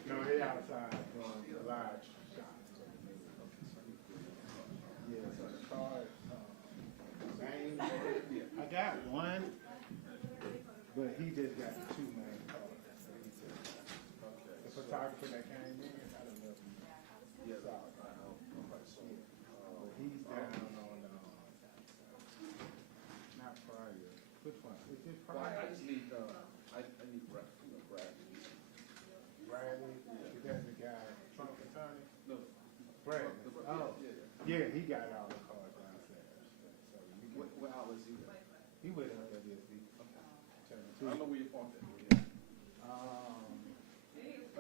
No, they outside doing large shots. Yeah, so the car, same. I got one, but he just got 2 main cars. The photographer that came in, I don't know if he saw it. But he's down on, not Pryor. Which one? Is it Pryor? I just need, I need Bradley. Bradley? Is that the guy, Trump attorney? No. Bradley. Oh, Yeah. yeah, he got all the cars downstairs. So you can, What hours he with? he went up there this week. I don't know where you parked at. Oh,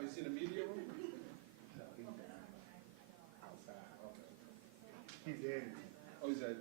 you seen the media room? no, he's down outside. Okay. He's editing. Oh, he's at